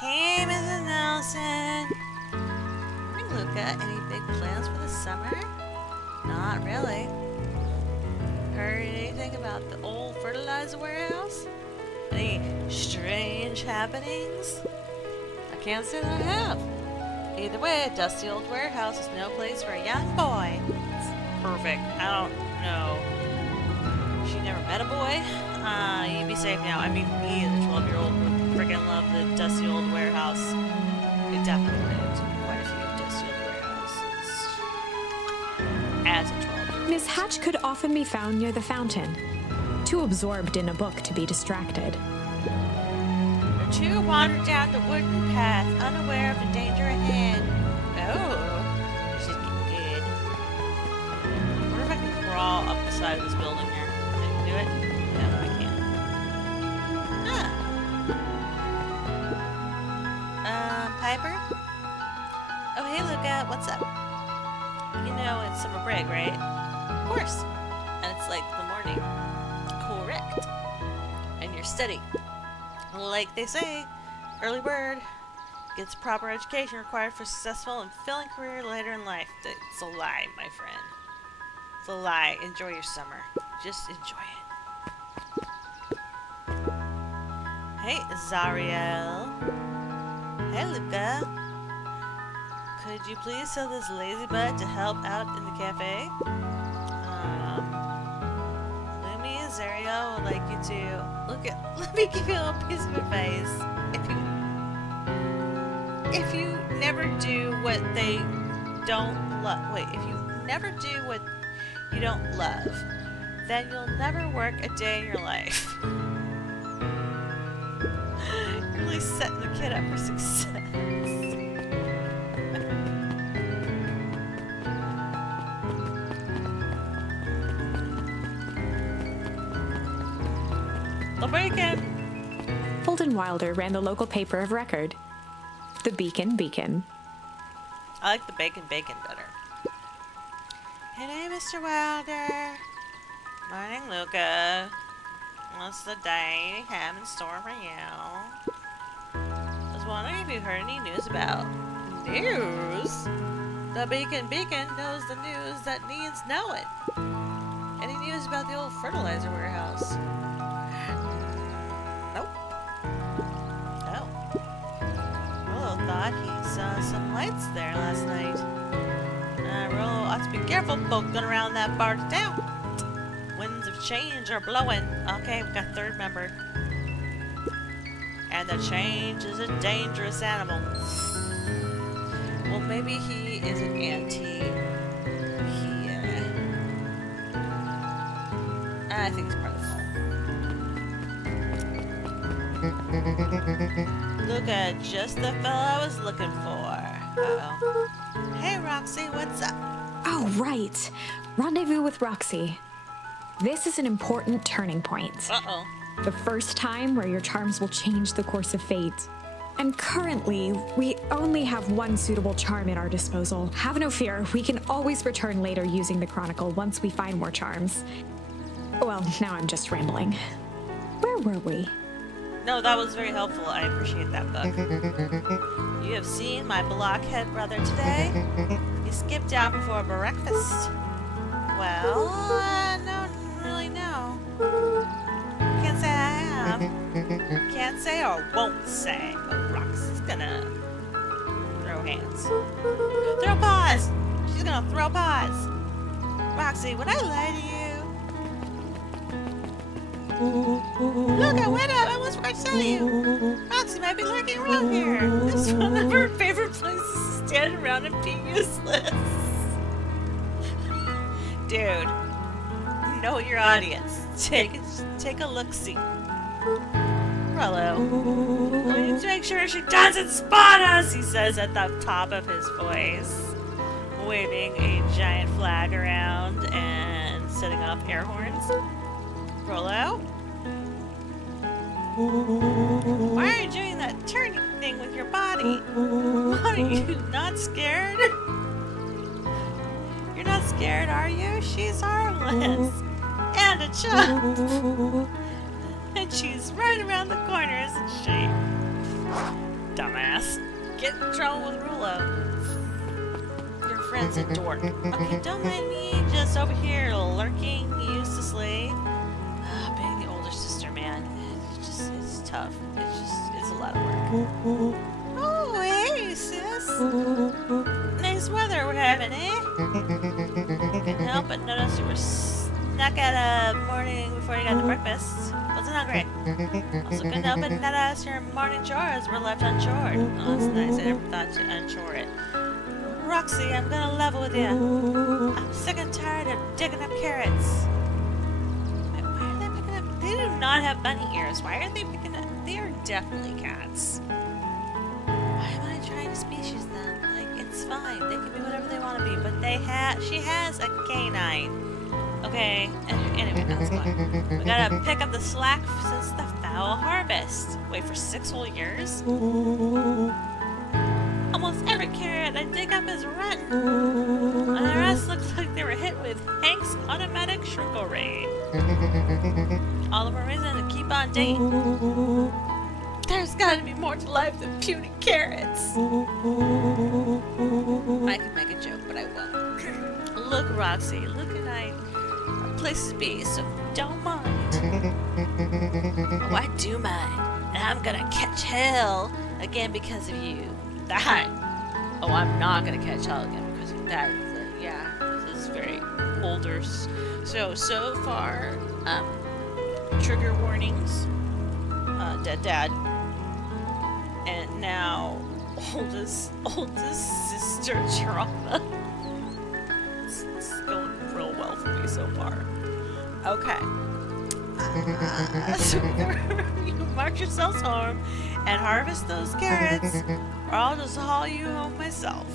Hey, Mrs. Nelson. Hey, Luca. Any big plans for the summer? Not really. Heard anything about the old fertilizer warehouse? Any strange happenings? I can't say that I have. Either way, a dusty old warehouse is no place for a young boy. It's perfect. I don't know. She never met a boy? You'd be safe now. I mean, me as a 12-year-old would freaking love the dusty old warehouse. It definitely went to quite a few dusty old warehouses. As a 12-year-old. Miss Hatch could often be found near the fountain, too absorbed in a book to be distracted. The two wandered down the wooden path, unaware of the danger ahead. Oh, this is getting good. I wonder if I can crawl up the side of this building here. Can I do it? No, I can't. Piper? Oh, hey, Luca. What's up? You know it's summer break, right? Of course. And it's like the morning. Correct. And you're studying. Like they say, early bird gets proper education required for a successful and fulfilling career later in life. It's a lie, my friend. It's a lie. Enjoy your summer. Just enjoy it. Hey, Zariel. Hey, Luca. Could you please tell this lazy butt to help out in the cafe? Lumi and Zariel would like you to let me give you a little piece of advice. If you never do what they don't love, if you never do what you don't love, then you'll never work a day in your life. You're really setting the kid up for success. The Beacon! Holden Wilder ran the local paper of record, the Beacon. I like the Bacon better. Hey, Mr. Wilder. Morning, Luca. What's the day have in store for you? I was wondering if you heard any news about news? The Beacon knows the news that needs knowing. Any news about the old fertilizer warehouse? Nope. Oh. Rollo thought he saw some lights there last night. Rollo ought to be careful poking around that part of town. Winds of change are blowing. Okay, we've got third member. And the change is a dangerous animal. Well, maybe he is an anti. I think it's part of the whole. Luca, just the fellow I was looking for. Uh-oh. Hey, Roxy, what's up? Oh, right. Rendezvous with Roxy. This is an important turning point. Uh-oh. The first time where your charms will change the course of fate. And currently, we only have one suitable charm at our disposal. Have no fear, we can always return later using the Chronicle once we find more charms. Well, now I'm just rambling. Where were we? No, that was very helpful. I appreciate that book. You have seen my blockhead brother today? He skipped out before breakfast. Well, no, really no. Can't say I have. Can't say or won't say. But Roxy's gonna throw hands. Throw paws! She's gonna throw paws. Roxy, would I lie to you? Look, I went up. I almost forgot to tell you. Roxy might be lurking around here. This is one of her favorite places to stand around and be useless. Dude, know your audience. Take a look-see. Rollo, we need to make sure she doesn't spot us, he says at the top of his voice, waving a giant flag around and setting off air horns. Rollo? Why are you doing that turning thing with your body? What, are you not scared? scared, are you? She's harmless. And a chump. And she's right around the corner, isn't she? Dumbass. Get in trouble with Rulo. Your friend's a dork. Okay, don't mind me, just over here lurking uselessly. Being the older sister, man, it's tough. It's a lot of work. Oh, hey, sis. Nice weather we're having, eh? Couldn't help but notice you were snuck out of morning before you got to breakfast. Wasn't hungry. Also couldn't help but notice your morning chores were left unchored. Oh, that's nice. I never thought to unchore it. Roxy, I'm gonna level with you. I'm sick and tired of digging up carrots. Wait, why are they picking up? They do not have bunny ears. Why are they picking up? They are definitely cats. Why am I trying to species them? Like, it's fine. They can be whatever they want to be. But she has a canine. Okay, anyway, that's fine. We gotta pick up the slack since the foul harvest. Wait for 6 whole years? Almost every carrot I dig up is rotten. And the rest looks like they were hit with Hank's automatic shrinkle ray. All the more reason to keep on digging. There's gotta be more to life than puny carrots. I could make a joke, but I won't. Look, Roxy, look at a place to be, so don't mind. Oh, I do mind. And I'm gonna catch hell again because of you. That. Oh, I'm not gonna catch hell again because of that. Yeah, this is very older. So far, trigger warnings, dead dad, and now oldest sister trauma. It's going real well for me so far. Okay. So you march yourselves home and harvest those carrots, or I'll just haul you home myself.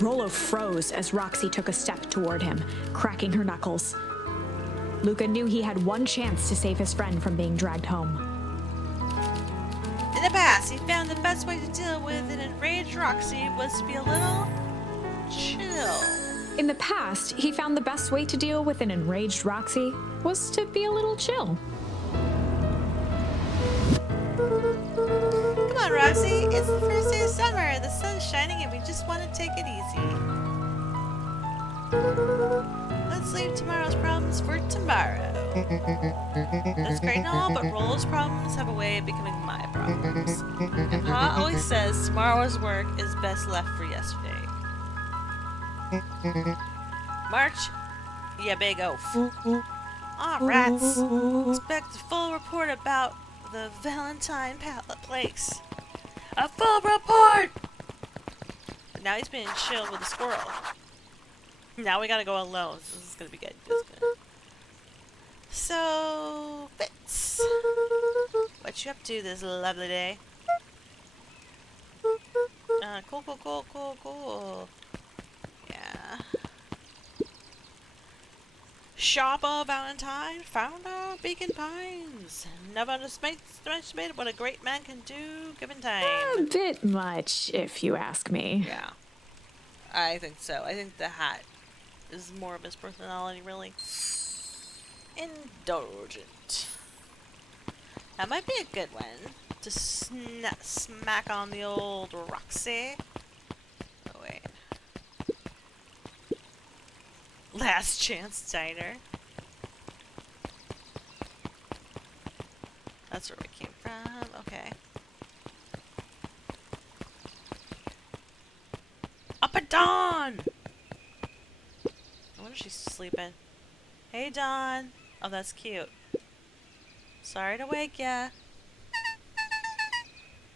Rollo froze as Roxy took a step toward him, cracking her knuckles. Luca knew he had one chance to save his friend from being dragged home. In the past, he found the best way to deal with an enraged Roxy was to be a little chill. In the past, he found the best way to deal with an enraged Roxy was to be a little chill. Come on, Roxy. It's the first day of summer. The sun's shining and we just want to take it easy. Let's leave tomorrow's problems for tomorrow. That's great and all, but Rollo's problems have a way of becoming my problems. And Pa always says tomorrow's work is best left for yesterday. March, ya big oaf. Aw, rats. Expect a full report about the Valentine place. A full report! But now he's being chilled with a squirrel. Now we gotta go alone. This is gonna be good. This is good. So, Fitz, what you up to this lovely day? Cool. Yeah. Shopper Valentine, founder Beacon Pines. Never underestimated what a great man can do given time. A bit much, if you ask me. Yeah, I think so. I think the hat is more of his personality, really. Indulgent. That might be a good one to smack on the old Roxy. Oh, wait. Last Chance Diner. That's where we came from. Okay. Up at dawn! I wonder if she's sleeping. Hey, Dawn. Oh, that's cute. Sorry to wake ya.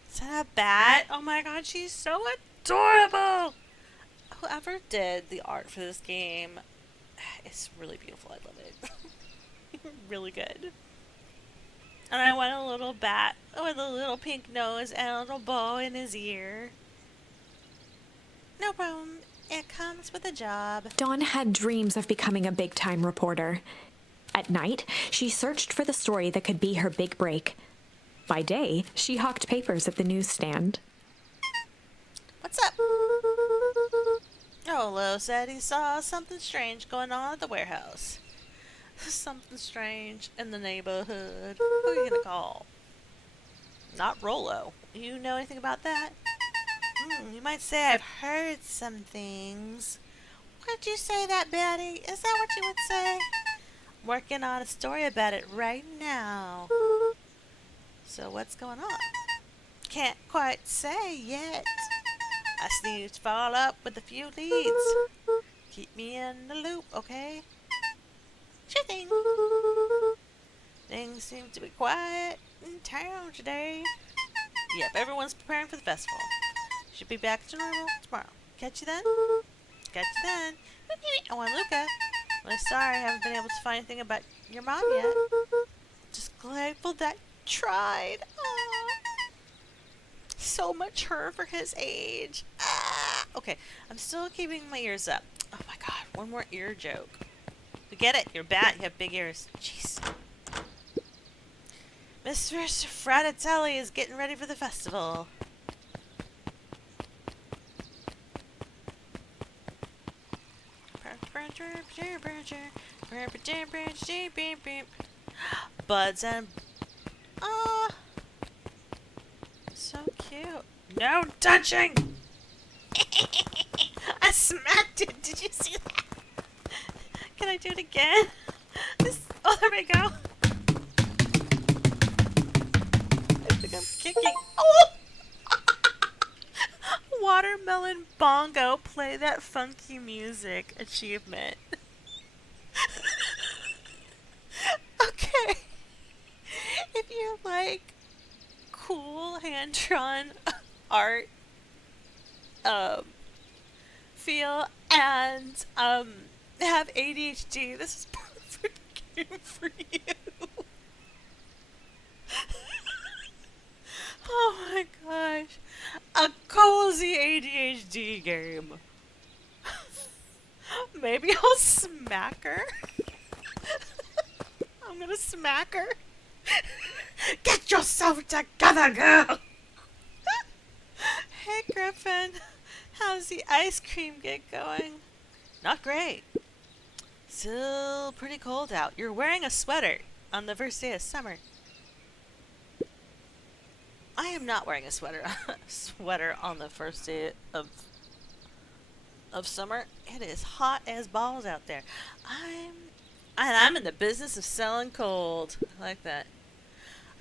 Is that a bat? Oh my god, she's so adorable! Whoever did the art for this game, it's really beautiful. I love it. Really good. And I want a little bat with a little pink nose and a little bow in his ear. No problem. It comes with a job. Dawn had dreams of becoming a big-time reporter. At night, she searched for the story that could be her big break. By day, she hawked papers at the newsstand. What's up? Olo said he saw something strange going on at the warehouse. Something strange in the neighborhood. Who are you gonna call? Not Rolo. You know anything about that? You might say I've heard some things. Would you say that, Betty? Is that what you would say? Working on a story about it right now. So what's going on? Can't quite say yet. I just need to follow up with a few leads. Keep me in the loop, okay? Sure thing. Things seem to be quiet in town today. Yep, everyone's preparing for the festival. Should be back to normal tomorrow. Catch you then? Catch you then. Oh, I'm Luca. Really sorry I haven't been able to find anything about your mom yet. Just grateful that you tried. Aww. So mature for his age. Okay, I'm still keeping my ears up. Oh my god, one more ear joke. We get it. You're bad. You have big ears. Jeez. Mr. Fratatelli is getting ready for the festival. Buds and... Ah! So cute. No touching! I smacked it. Did you see that? Can I do it again? Oh, there we go. I think I'm kicking. Oh! Watermelon bongo, play that funky music. Achievement. Okay. If you like cool hand-drawn art, feel and have ADHD, this is perfect game for you. Oh my gosh. A cozy ADHD game. Maybe I'll smack her. I'm gonna smack her. Get yourself together, girl! Hey, Griffin. How's the ice cream get going? Not great. Still pretty cold out. You're wearing a sweater on the first day of summer. I am not wearing a sweater on the first day of summer. It is hot as balls out there. I'm in the business of selling cold. I like that.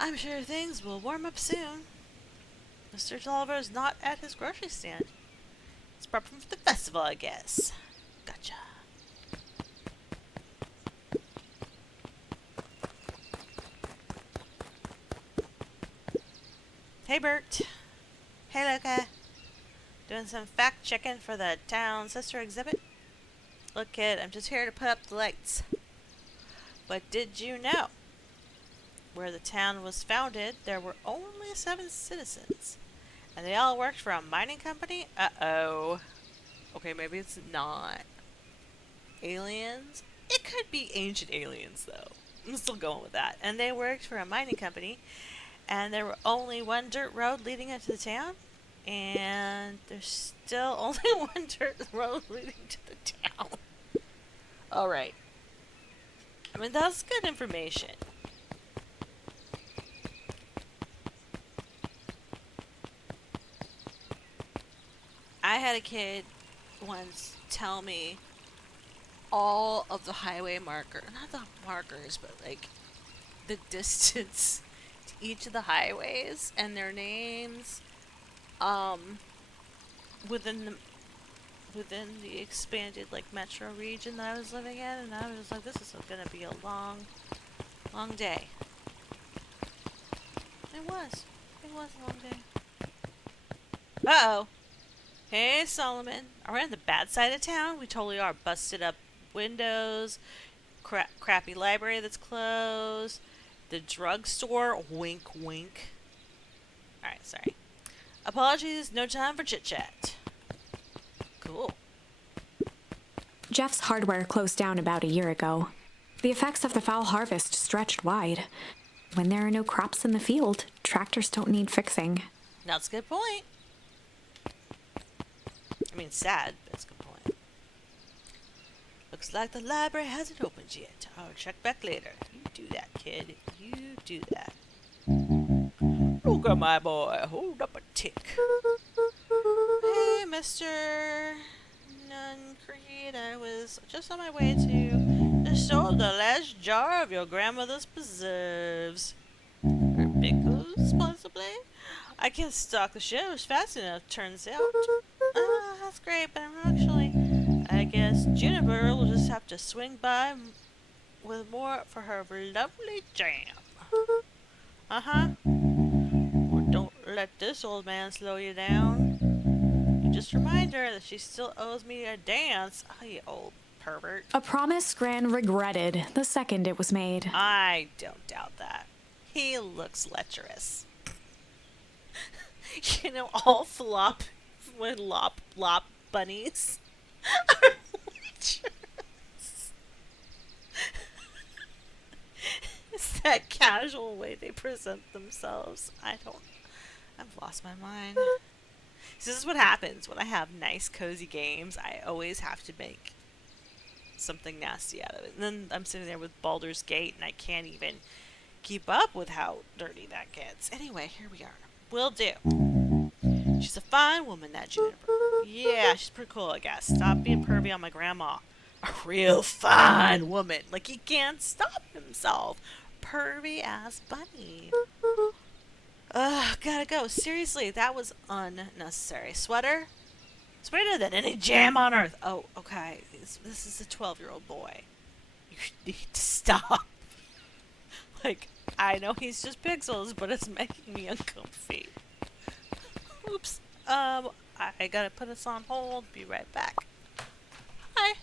I'm sure things will warm up soon. Mr. Tolliver is not at his grocery stand. It's prepping for the festival, I guess. Gotcha. Hey, Bert. Hey, Luca. Doing some fact checking for the town sister exhibit? Look, kid, I'm just here to put up the lights. But did you know? Where the town was founded, there were only 7 citizens. And they all worked for a mining company? Uh-oh. Okay, maybe it's not. Aliens? It could be ancient aliens, though. I'm still going with that. And they worked for a mining company. And there were only one dirt road leading into the town. And there's still only one dirt road leading to the town. Alright. I mean, that's good information. I had a kid once tell me all of the highway not the markers, but like the distance to each of the highways and their names, within the expanded like metro region that I was living in, and I was just like, this is gonna be a long day. It was a long day. Uh-oh. Hey, Solomon. Are we on the bad side of town? We totally are. Busted up windows, crappy library that's closed, the drugstore, wink wink. Alright, sorry. Apologies, no time for chit-chat. Cool. Jeff's hardware closed down about a year ago. The effects of the foul harvest stretched wide. When there are no crops in the field, tractors don't need fixing. That's a good point. I mean, sad, but it's a good point. Looks like the library hasn't opened yet. I'll check back later. You do that, kid. You do that. Look at my boy. Hold up a tick. Hey, Mr. Nuncreed. I was just on my way to store the last jar of your grandmother's preserves. Her pickles, possibly? I can't stock the shelves fast enough, turns out. That's great, but I guess Juniper will just have to swing by with more for her lovely jam. Uh-huh. Or don't let this old man slow you down. You just remind her that she still owes me a dance. Oh, you old pervert. A promise Gran regretted the second it was made. I don't doubt that. He looks lecherous. You know, all flop when lop bunnies are lecherous. It's that casual way they present themselves. I've lost my mind. So this is what happens when I have nice, cozy games. I always have to make something nasty out of it. And then I'm sitting there with Baldur's Gate, and I can't even keep up with how dirty that gets. Anyway, here we are. Will do. She's a fine woman, that Juniper. Yeah, she's pretty cool, I guess. Stop being pervy on my grandma. A real fine woman. Like, he can't stop himself. Pervy ass bunny. Ugh, gotta go. Seriously, that was unnecessary. Sweater? Sweeter than any jam on earth. Oh, okay. This is a 12-year-old boy. You need to stop. Like, I know he's just pixels, but it's making me uncomfy. Oops. I gotta put this on hold. Be right back. Hi.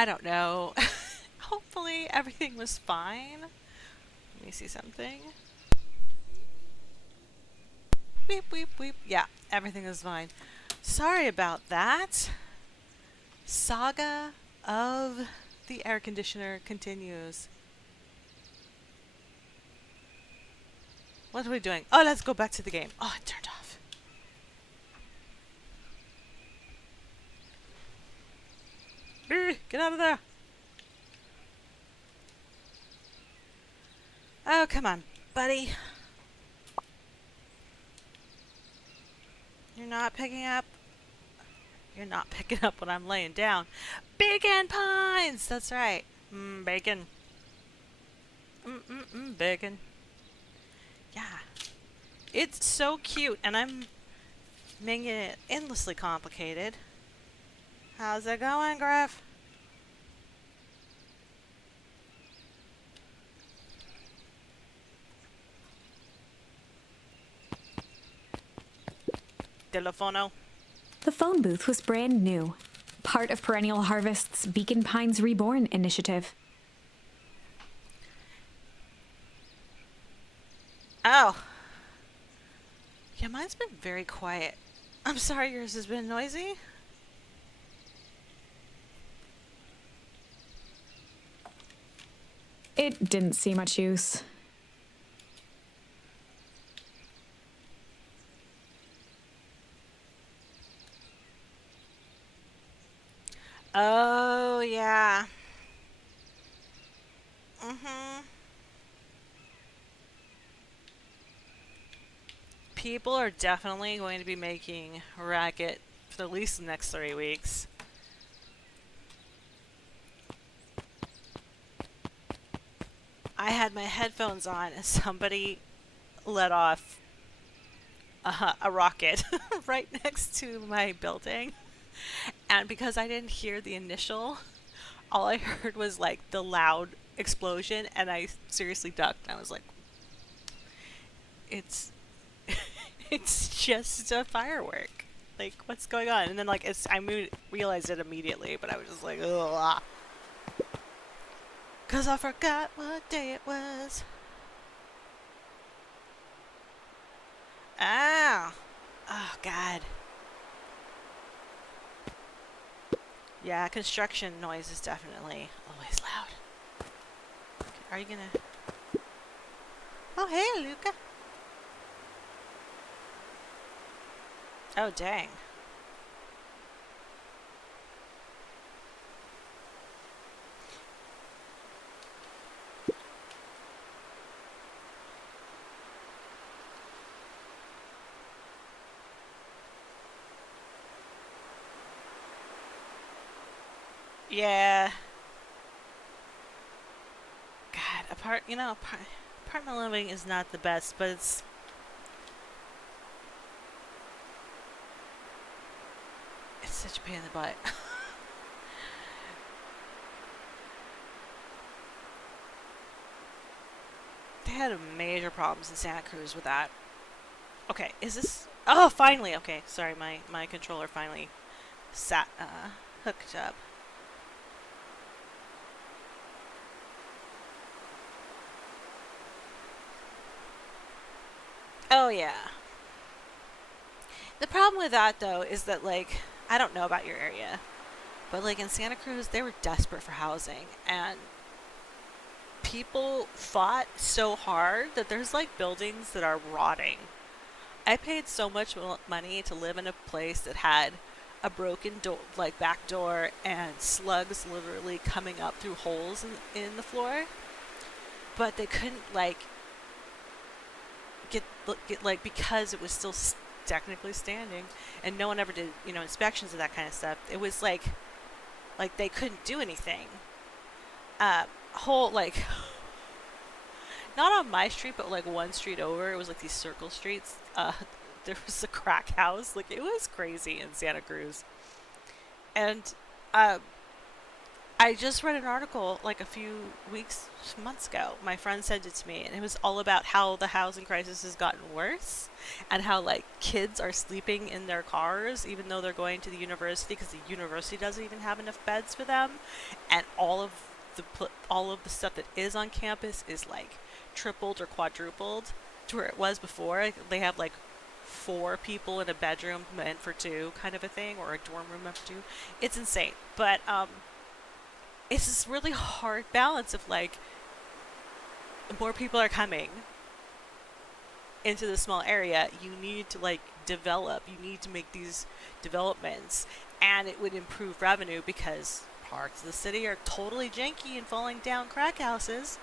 I don't know. Hopefully everything was fine. Let me see something. Weep, weep, weep. Yeah, everything is fine. Sorry about that. Saga of the air conditioner continues. What are we doing? Oh, let's go back to the game. Oh, it turned off. Get out of there. Oh, come on, buddy. You're not picking up. You're not picking up when I'm laying down. Bacon pines! That's right. Bacon. Bacon. Yeah. It's so cute, and I'm making it endlessly complicated. How's it going, Griff? Telefono. The phone booth was brand new, part of Perennial Harvest's Beacon Pines Reborn initiative. Oh. Yeah, mine's been very quiet. I'm sorry yours has been noisy. It didn't see much use. Oh, yeah. People are definitely going to be making racket for at least the next 3 weeks. I had my headphones on and somebody let off a rocket right next to my building. And because I didn't hear the initial, all I heard was like the loud explosion, and I seriously ducked. I was like, it's it's just a firework. Like, what's going on? And then like realized it immediately, but I was just like, ugh. 'Cause I forgot what day it was. Ow. Oh, God. Yeah, construction noise is definitely always loud. Okay, are you gonna... Oh, hey, Luca. Oh, dang. Yeah. God, apartment living is not the best, but it's such a pain in the butt. They had major problems in Santa Cruz with that. Okay, is this... Oh, finally! Okay, sorry, my controller finally hooked up. Oh, yeah. The problem with that, though, is that, like, I don't know about your area, but, like, in Santa Cruz, they were desperate for housing, and people fought so hard that there's, like, buildings that are rotting. I paid so much money to live in a place that had a broken door, like, back door, and slugs literally coming up through holes in the floor, but they couldn't, like, get like, because it was still technically standing, and no one ever did inspections of that kind of stuff. It was like they couldn't do anything. Whole, like, not on my street, but like one street over, it was like these circle streets. There was a crack house. Like, it was crazy in Santa Cruz, and I I just read an article like a few months ago. My friend sent it to me, and it was all about how the housing crisis has gotten worse and how like kids are sleeping in their cars even though they're going to the university because the university doesn't even have enough beds for them, and all of the stuff that is on campus is like tripled or quadrupled to where it was before. Like, they have like 4 people in a bedroom meant for 2 kind of a thing, or a dorm room meant for 2. It's insane, but it's this really hard balance of like more people are coming into the small area. You need to like develop, you need to make these developments, and it would improve revenue because parts of the city are totally janky and falling down crack houses.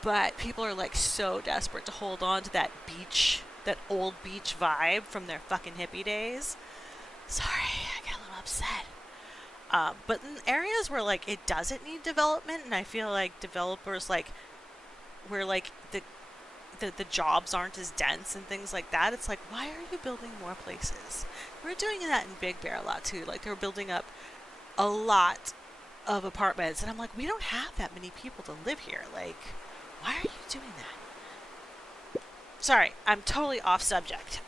But people are like so desperate to hold on to that beach, that old beach vibe from their fucking hippie days. Sorry, I get a little upset. But in areas where like it doesn't need development, and I feel like developers like where like the jobs aren't as dense and things like that, it's like, why are you building more places? We're doing that in Big Bear a lot too. Like they're building up a lot of apartments, and I'm like, we don't have that many people to live here. Like, why are you doing that? Sorry, I'm totally off subject.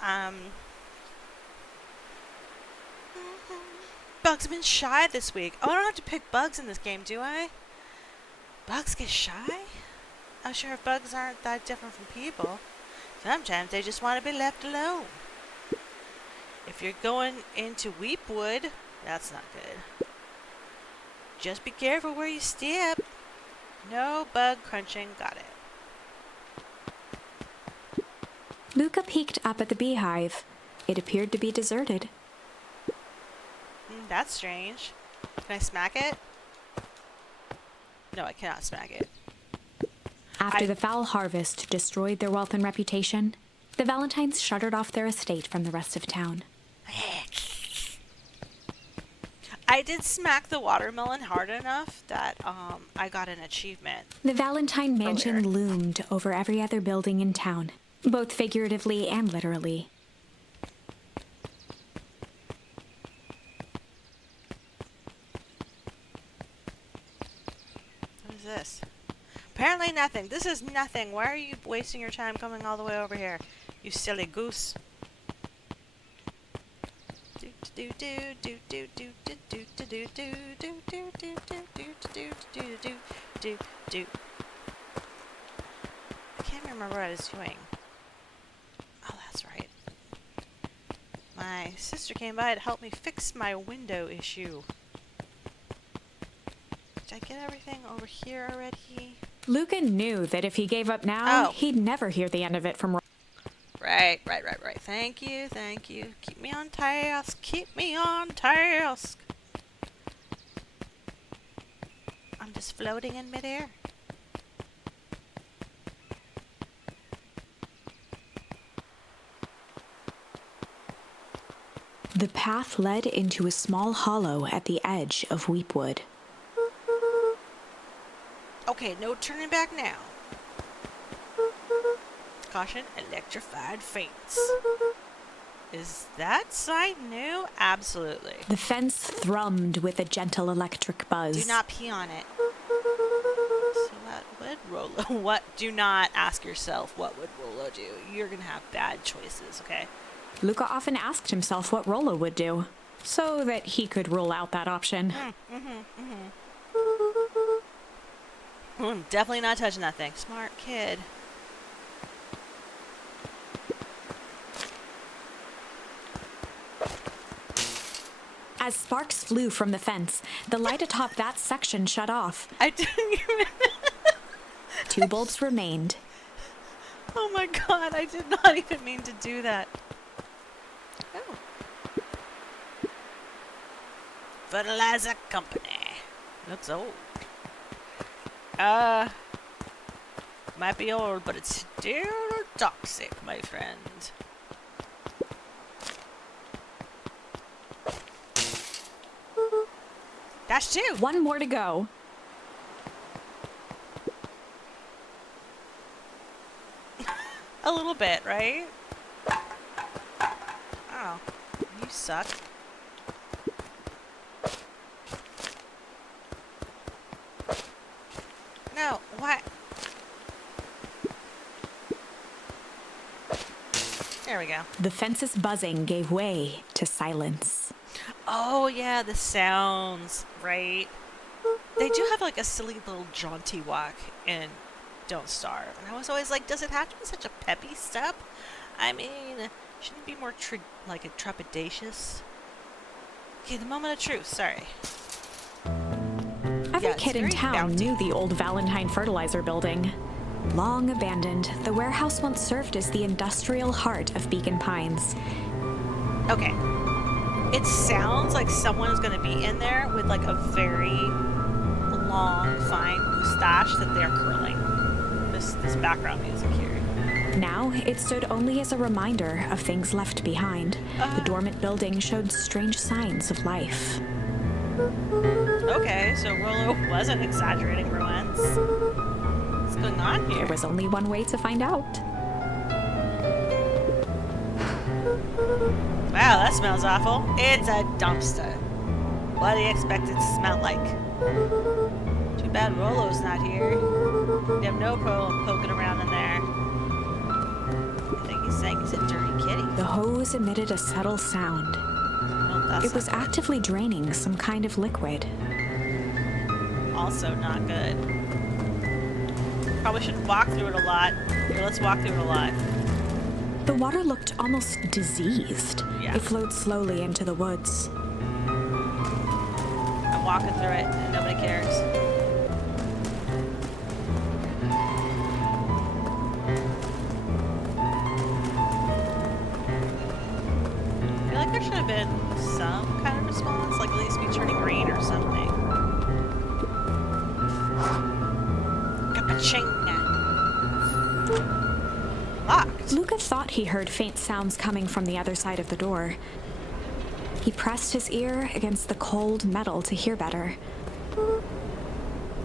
Bugs have been shy this week. Oh, I don't have to pick bugs in this game, do I? Bugs get shy? I'm sure if bugs aren't that different from people. Sometimes they just want to be left alone. If you're going into Weepwood, that's not good. Just be careful where you step. No bug crunching, got it. Luca peeked up at the beehive. It appeared to be deserted. That's strange. Can I smack it? No, I cannot smack it. After the foul harvest destroyed their wealth and reputation, the Valentines shuttered off their estate from the rest of town. I did smack the watermelon hard enough that I got an achievement. The Valentine mansion Earlier. loomed over every other building in town, both figuratively and literally. What is this? Apparently nothing. This is nothing. Why are you wasting your time coming all the way over here? You silly goose. Do do do do do do do do do do do do do do do do do do do. I can't remember what I was doing. Oh, that's right. My sister came by to help me fix my window issue. Did I get everything over here already? Luca knew that if he gave up now, Oh. he'd never hear the end of it from. Right. Thank you. Keep me on task. I'm just floating in midair. The path led into a small hollow at the edge of Weepwood. Okay, no turning back now. Caution, electrified fence. Is that sign new? Absolutely. The fence thrummed with a gentle electric buzz. Do not pee on it. So what would Rolo... Do not ask yourself, what would Rolo do? You're gonna have bad choices, okay? Luca often asked himself what Rolo would do, so that he could rule out that option. Definitely not touching that thing. Smart kid. As sparks flew from the fence, the light atop that section shut off. I didn't even... 2 bulbs remained. Oh my god, I did not even mean to do that. Oh. Fertilizer Company. That's old. Might be old, but it's still toxic, my friend. That's 2. 1 more to go. A little bit, right? Oh, you suck. What? There we go. The fence's buzzing gave way to silence. Oh, yeah, the sounds, right? They do have like a silly little jaunty walk in Don't Starve. And I was always like, does it have to be such a peppy step? I mean, shouldn't it be more like a trepidatious? Okay, the moment of truth, sorry. Every Yeah, it's kid in very town bounty. knew the old Valentine fertilizer building. Long abandoned, the warehouse once served as the industrial heart of Beacon Pines. Okay. It sounds like someone is going to be in there with like a very long, fine mustache that they're curling. This background music here. Now, it stood only as a reminder of things left behind. The dormant building showed strange signs of life. Okay, so Rollo wasn't exaggerating ruins. What's going on here? There was only one way to find out. Wow, that smells awful. It's a dumpster. What do you expect it to smell like? Too bad Rollo's not here. You have no problem poking around in there. I think he's saying he's a dirty kitty. The hose emitted a subtle sound. Well, that's It was actively draining some kind of liquid. also not good. Probably shouldn't walk through it a lot. Here, let's walk through it a lot. The water looked almost diseased. Yeah. It flowed slowly into the woods. I'm walking through it and nobody cares. I feel like there should have been some kind of response, like at least be turning green or something. Ka-ching! Locked. Luca thought he heard faint sounds coming from the other side of the door. He pressed his ear against the cold metal to hear better.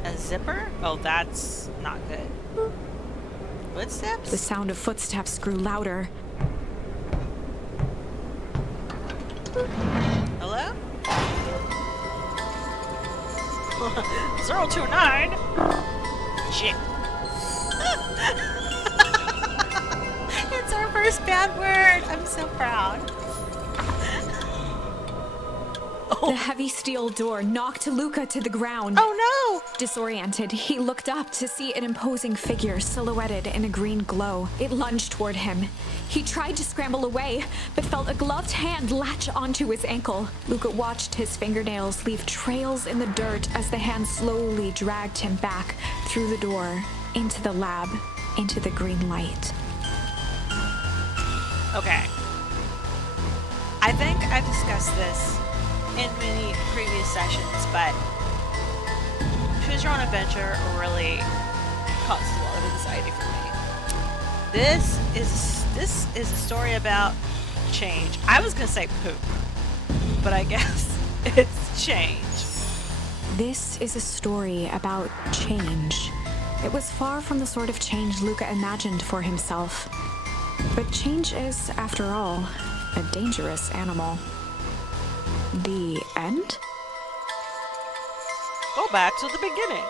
A zipper? Oh, that's not good. Footsteps? The sound of footsteps grew louder. Hello? 029? Shit. It's our first bad word. I'm so proud. The heavy steel door knocked Luca to the ground. Oh no! Disoriented, he looked up to see an imposing figure silhouetted in a green glow. It lunged toward him. He tried to scramble away, but felt a gloved hand latch onto his ankle. Luca watched his fingernails leave trails in the dirt as the hand slowly dragged him back through the door, into the lab, into the green light. Okay. I think I've discussed this in many previous sessions, but Choose Your Own Adventure really causes a lot of anxiety for me. This is a story about change. I was gonna say poop, but I guess it's change. This is a story about change. It was far from the sort of change Luca imagined for himself. But change is, after all, a dangerous animal. The end? Go back to the beginning.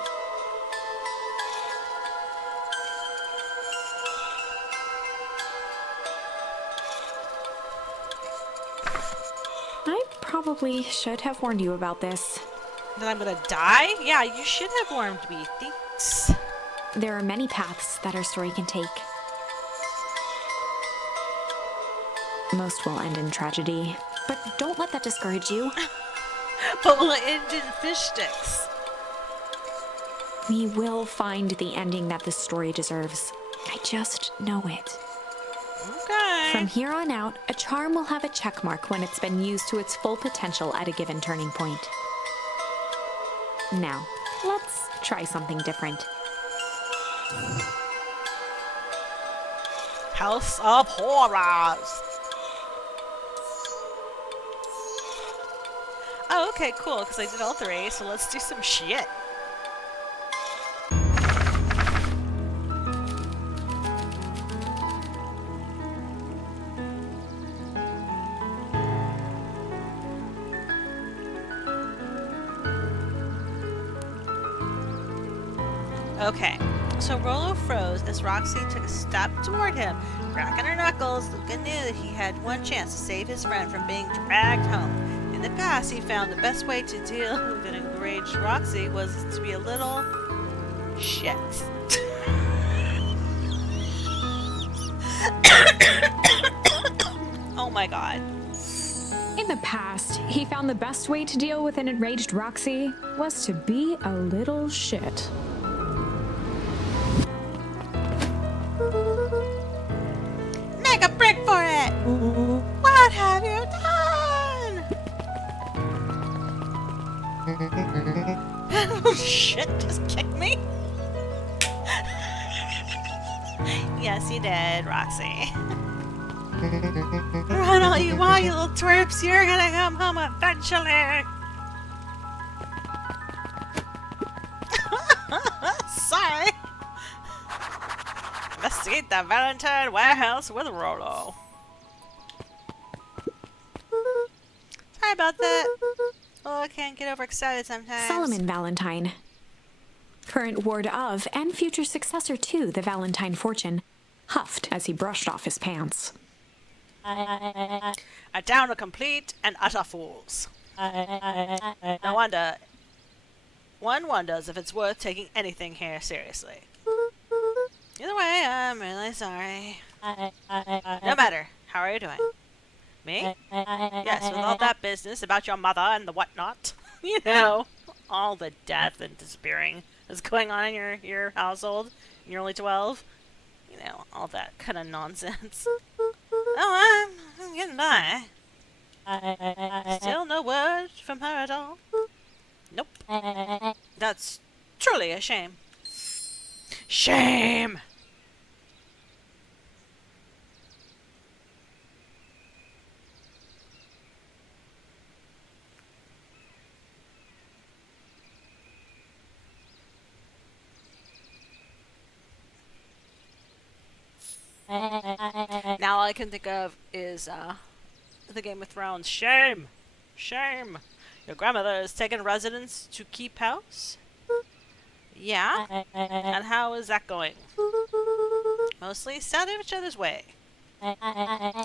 I probably should have warned you about this. That I'm gonna die? Yeah, you should have warned me. Thanks. There are many paths that our story can take. Most will end in tragedy, but don't let that discourage you. But will it end in fish sticks? We will find the ending that this story deserves. I just know it. Okay. From here on out, a charm will have a check mark when it's been used to its full potential at a given turning point. Now, let's try something different. House of Horrors. Oh, okay, cool, because I did all three, so let's do some shit. Okay, so Rolo froze as Roxy took a step toward him. Cracking her knuckles, Luca knew that he had one chance to save his friend from being dragged home. In the past, he found the best way to deal with an enraged Roxy was to be a little shit. Oh my god. In the past, he found the best way to deal with an enraged Roxy was to be a little shit. Make a break for it! What have you done? Oh shit, just kicked me? Yes, you did, Roxy. Run all you want, you little twerps. You're gonna come home eventually. Sorry. Investigate the Valentine warehouse with Rolo. Sorry about that. Oh, I can't get overexcited sometimes. Solomon Valentine, current ward of and future successor to the Valentine fortune, huffed as he brushed off his pants. A town of complete and utter fools. No wonder. One wonders if it's worth taking anything here seriously. Either way, I'm really sorry. No matter. How are you doing? Me? Yes, with all that business about your mother and the whatnot. You know, all the death and disappearing that's going on in your household. And you're only 12. You know, all that kind of nonsense. Oh, I'm getting by. Still no word from her at all? Nope. That's truly a shame. Shame! Now all I can think of is the Game of Thrones. Shame! Shame! Your grandmother has taken residence to keep house? Yeah? And how is that going? Mostly standing in each other's way. You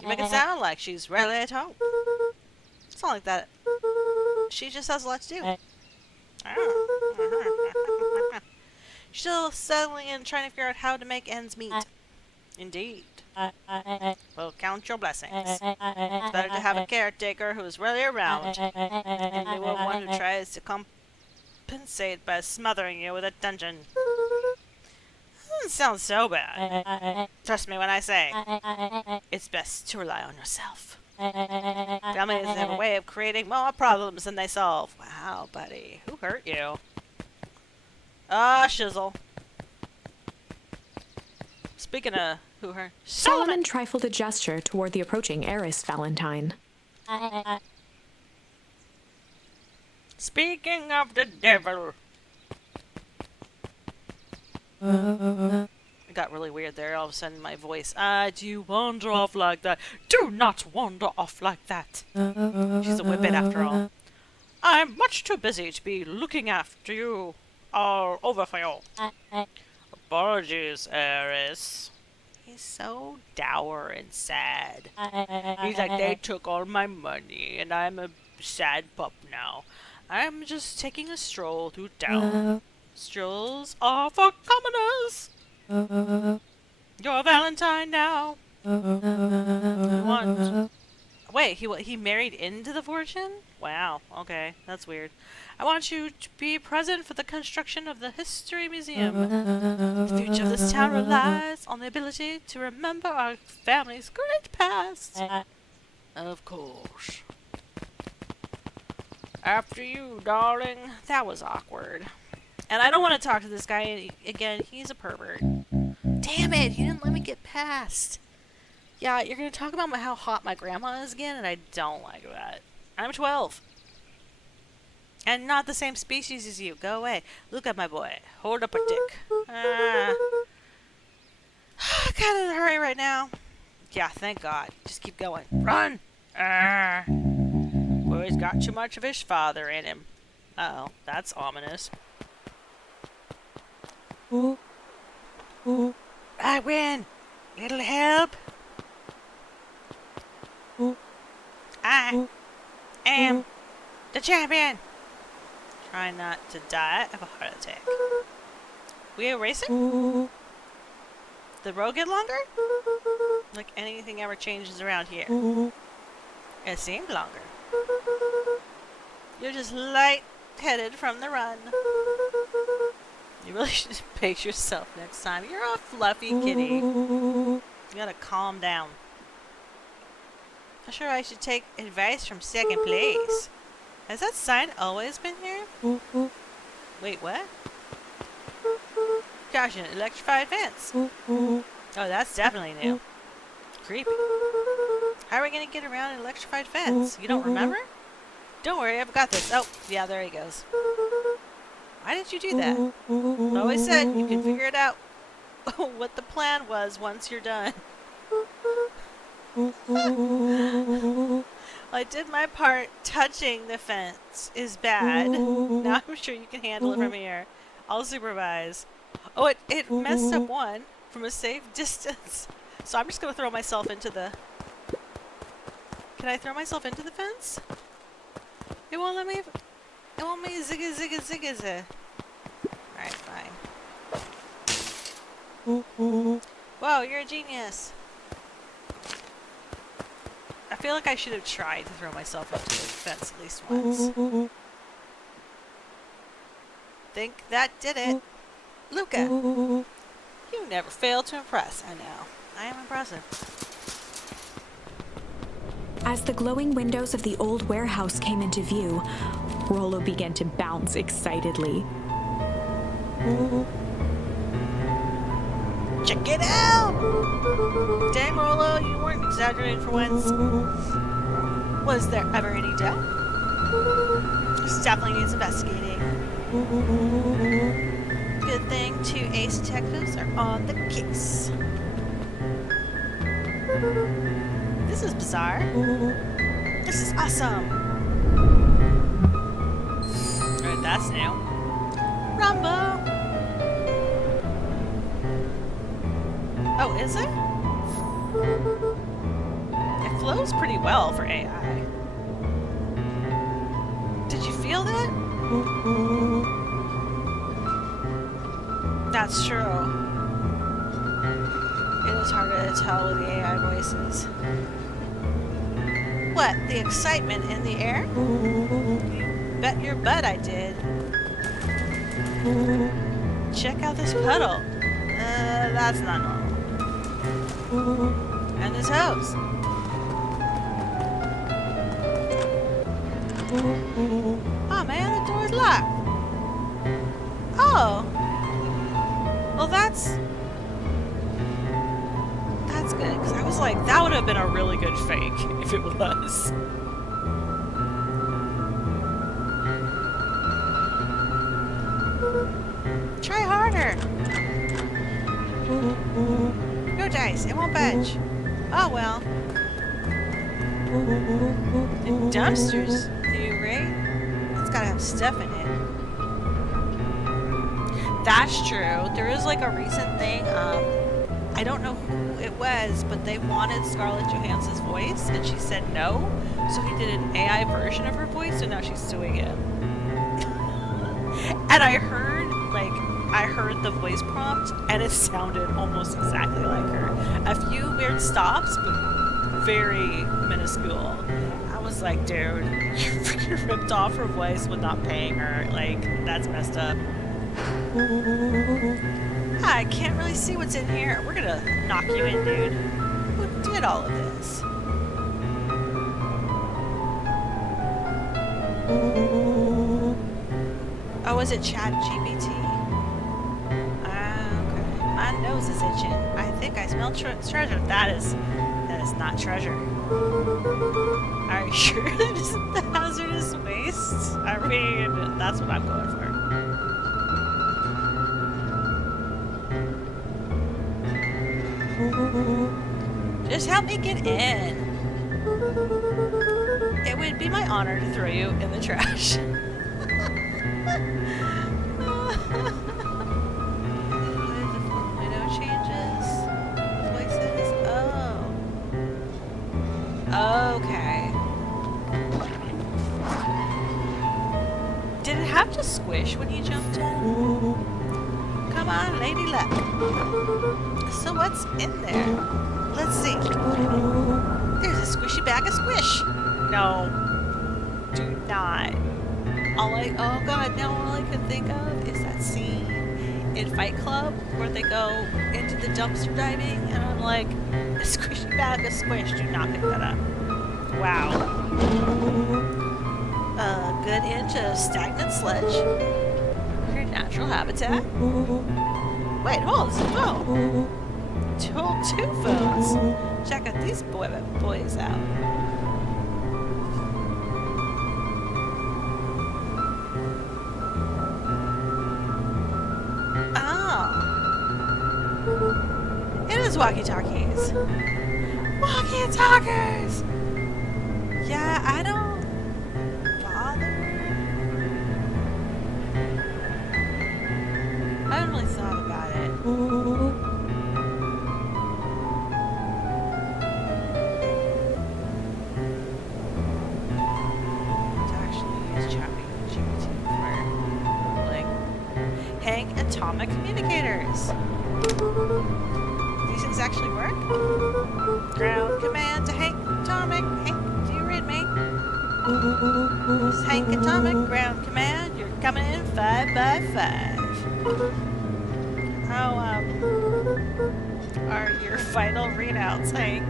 make it sound like she's rarely at home. It's not like that. She just has a lot to do. She's still settling and trying to figure out how to make ends meet. Indeed. Well, count your blessings. It's better to have a caretaker who is rarely around than the one who tries to compensate by smothering you with a dungeon. Doesn't sound so bad. Trust me when I say, it's best to rely on yourself. Families have a way of creating more problems than they solve. Wow, buddy. Who hurt you? Ah, shizzle. Speaking of who hurt... Solomon trifled a gesture toward the approaching heiress Valentine. Speaking of the devil... It got really weird there. All of a sudden, my voice. Do you wander off like that? Do not wander off like that. She's a whippet after all. I'm much too busy to be looking after you all over for you. Apologies, heiress. He's so dour and sad. He's like, they took all my money, and I'm a sad pup now. I'm just taking a stroll through town. Strolls are for commoners. You're Valentine now. Wait, he married into the fortune? Wow, okay, that's weird. I want you to be present for the construction of the History Museum. The future of this town relies on the ability to remember our family's great past. Of course. After you, darling. That was awkward. And I don't want to talk to this guy again. He's a pervert. Damn it, he didn't let me get past. Yeah, you're going to talk about how hot my grandma is again, and I don't like that. I'm 12. And not the same species as you. Go away. Look at my boy. Hold up a dick. I'm kind of in a hurry right now. Yeah, thank God. Just keep going. Run! Boy's got too much of his father in him. Uh-oh, that's ominous. I win! Little help? I am the champion! Try not to die of a heart attack. We are racing? The road get longer? Like anything ever changes around here. It seemed longer. You're just light-headed from the run. You really should pace yourself next time. You're a fluffy kitty. You gotta calm down. I'm sure I should take advice from second place. Has that sign always been here? Wait, what? Gosh, an electrified fence. Oh, that's definitely new. Creepy. How are we gonna get around an electrified fence? You don't remember? Don't worry, I've got this. Oh, yeah, there he goes. Why did you do that? I always said you can figure it out what the plan was once you're done. I did my part. Touching the fence is bad. Now I'm sure you can handle it from here. I'll supervise. Oh, it messed up one from a safe distance. So I'm just going to throw myself into the... Can I throw myself into the fence? It won't let me... It won't let me zigga zigga zigga zigga. Alright, fine. Whoa, you're a genius. I feel like I should have tried to throw myself into the fence at least once. Think that did it. Luca, you never fail to impress. I know. I am impressive. As the glowing windows of the old warehouse came into view, Rollo began to bounce excitedly. Check it out! Dang, Rollo, you weren't exaggerating for once. Was there ever any doubt? This definitely needs investigating. Good thing 2 ace detectives are on the case. This is bizarre. This is awesome. Alright, that's new. Rumbo! Oh, is it? It flows pretty well for AI. Did you feel that? That's true. It is harder to tell with the AI voices. What? The excitement in the air? You bet your butt I did. Check out this puddle. That's not normal. And this hose. Oh man, the door's locked. Oh. Well, that's good, because I was like, that would have been a really good fake if it was. Try harder. No dice, it won't budge. Oh well. The dumpster's new, right? It's gotta have stuff in it. That's true. There is like a recent thing, I don't know who it was, but they wanted Scarlett Johansson's voice, and she said no. So he did an AI version of her voice, and now she's suing him. And I heard the voice prompt, and it sounded almost exactly like her. A few weird stops, but very minuscule. I was like, dude, you freaking ripped off her voice with not paying her. Like, that's messed up. I can't really see what's in here. We're gonna knock you in, dude. Who did all of this? Oh, is it ChatGPT? Okay. My nose is itching. I think I smell treasure. That is not treasure. Are you sure that isn't the hazardous waste? I mean, that's what I'm going for. Just help me get in. It would be my honor to throw you in the trash. just squish when you jumped in? Come on, lady luck. So what's in there? Let's see. There's a squishy bag of squish. No. Do not. Oh god, now all I can think of is that scene in Fight Club where they go into the dumpster diving and I'm like, a squishy bag of squish, do not pick that up. Wow. A good inch of stagnant sludge. Your natural habitat. Wait, hold, it's a phone. Two phones. Check out these boys out. It is walkie-talkies. Walkie-talkies! Yeah, I don't bother. I haven't really thought about it. To actually use ChatGPT for, like, Hank Atomic Communicators. These things actually work? Ground command to Hank Atomic. Hank, do you read me? This is Hank Atomic, ground command. You're coming in 5 by 5. How, are your final readouts, Hank?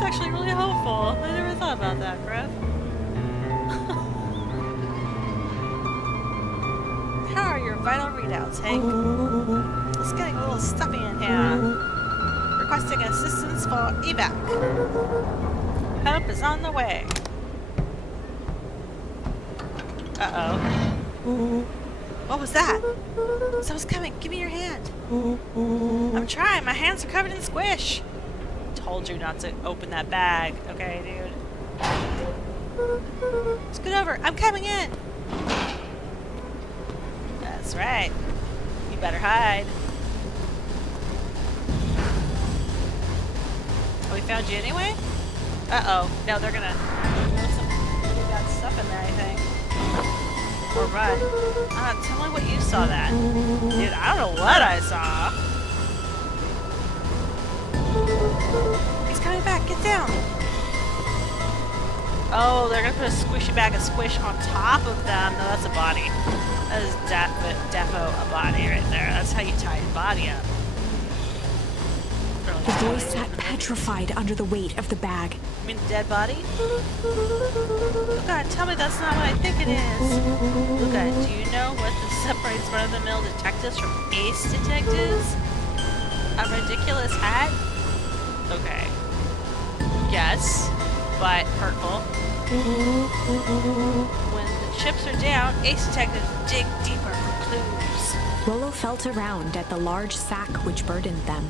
Actually really hopeful. I never thought about that, Griff. How are your vital readouts, Hank? It's getting a little stuffy in here. Requesting assistance for evac. Help is on the way. Uh-oh. What was that? Someone's coming. Give me your hand. I'm trying. My hands are covered in squish. Told you not to open that bag, okay, dude? Scoot over. I'm coming in. That's right. You better hide. Oh, we found you anyway? Uh-oh. No, they're gonna throw some really bad stuff in there, I think. Or run. Tell me what you saw that. Dude, I don't know what I saw. He's coming back. Get down. Oh, they're gonna put a squishy bag of squish on top of them. No, that's a body. That is defo a body right there. That's how you tie your body up. The boy sat petrified under the weight of the bag. You mean the dead body? Luca, tell me that's not what I think it is. Luca, do you know what separates run-of-the-mill detectives from ace detectives? A ridiculous hat? Okay. Yes, but hurtful. When the chips are down, ace detectives dig deeper for clues. Rollo felt around at the large sack which burdened them.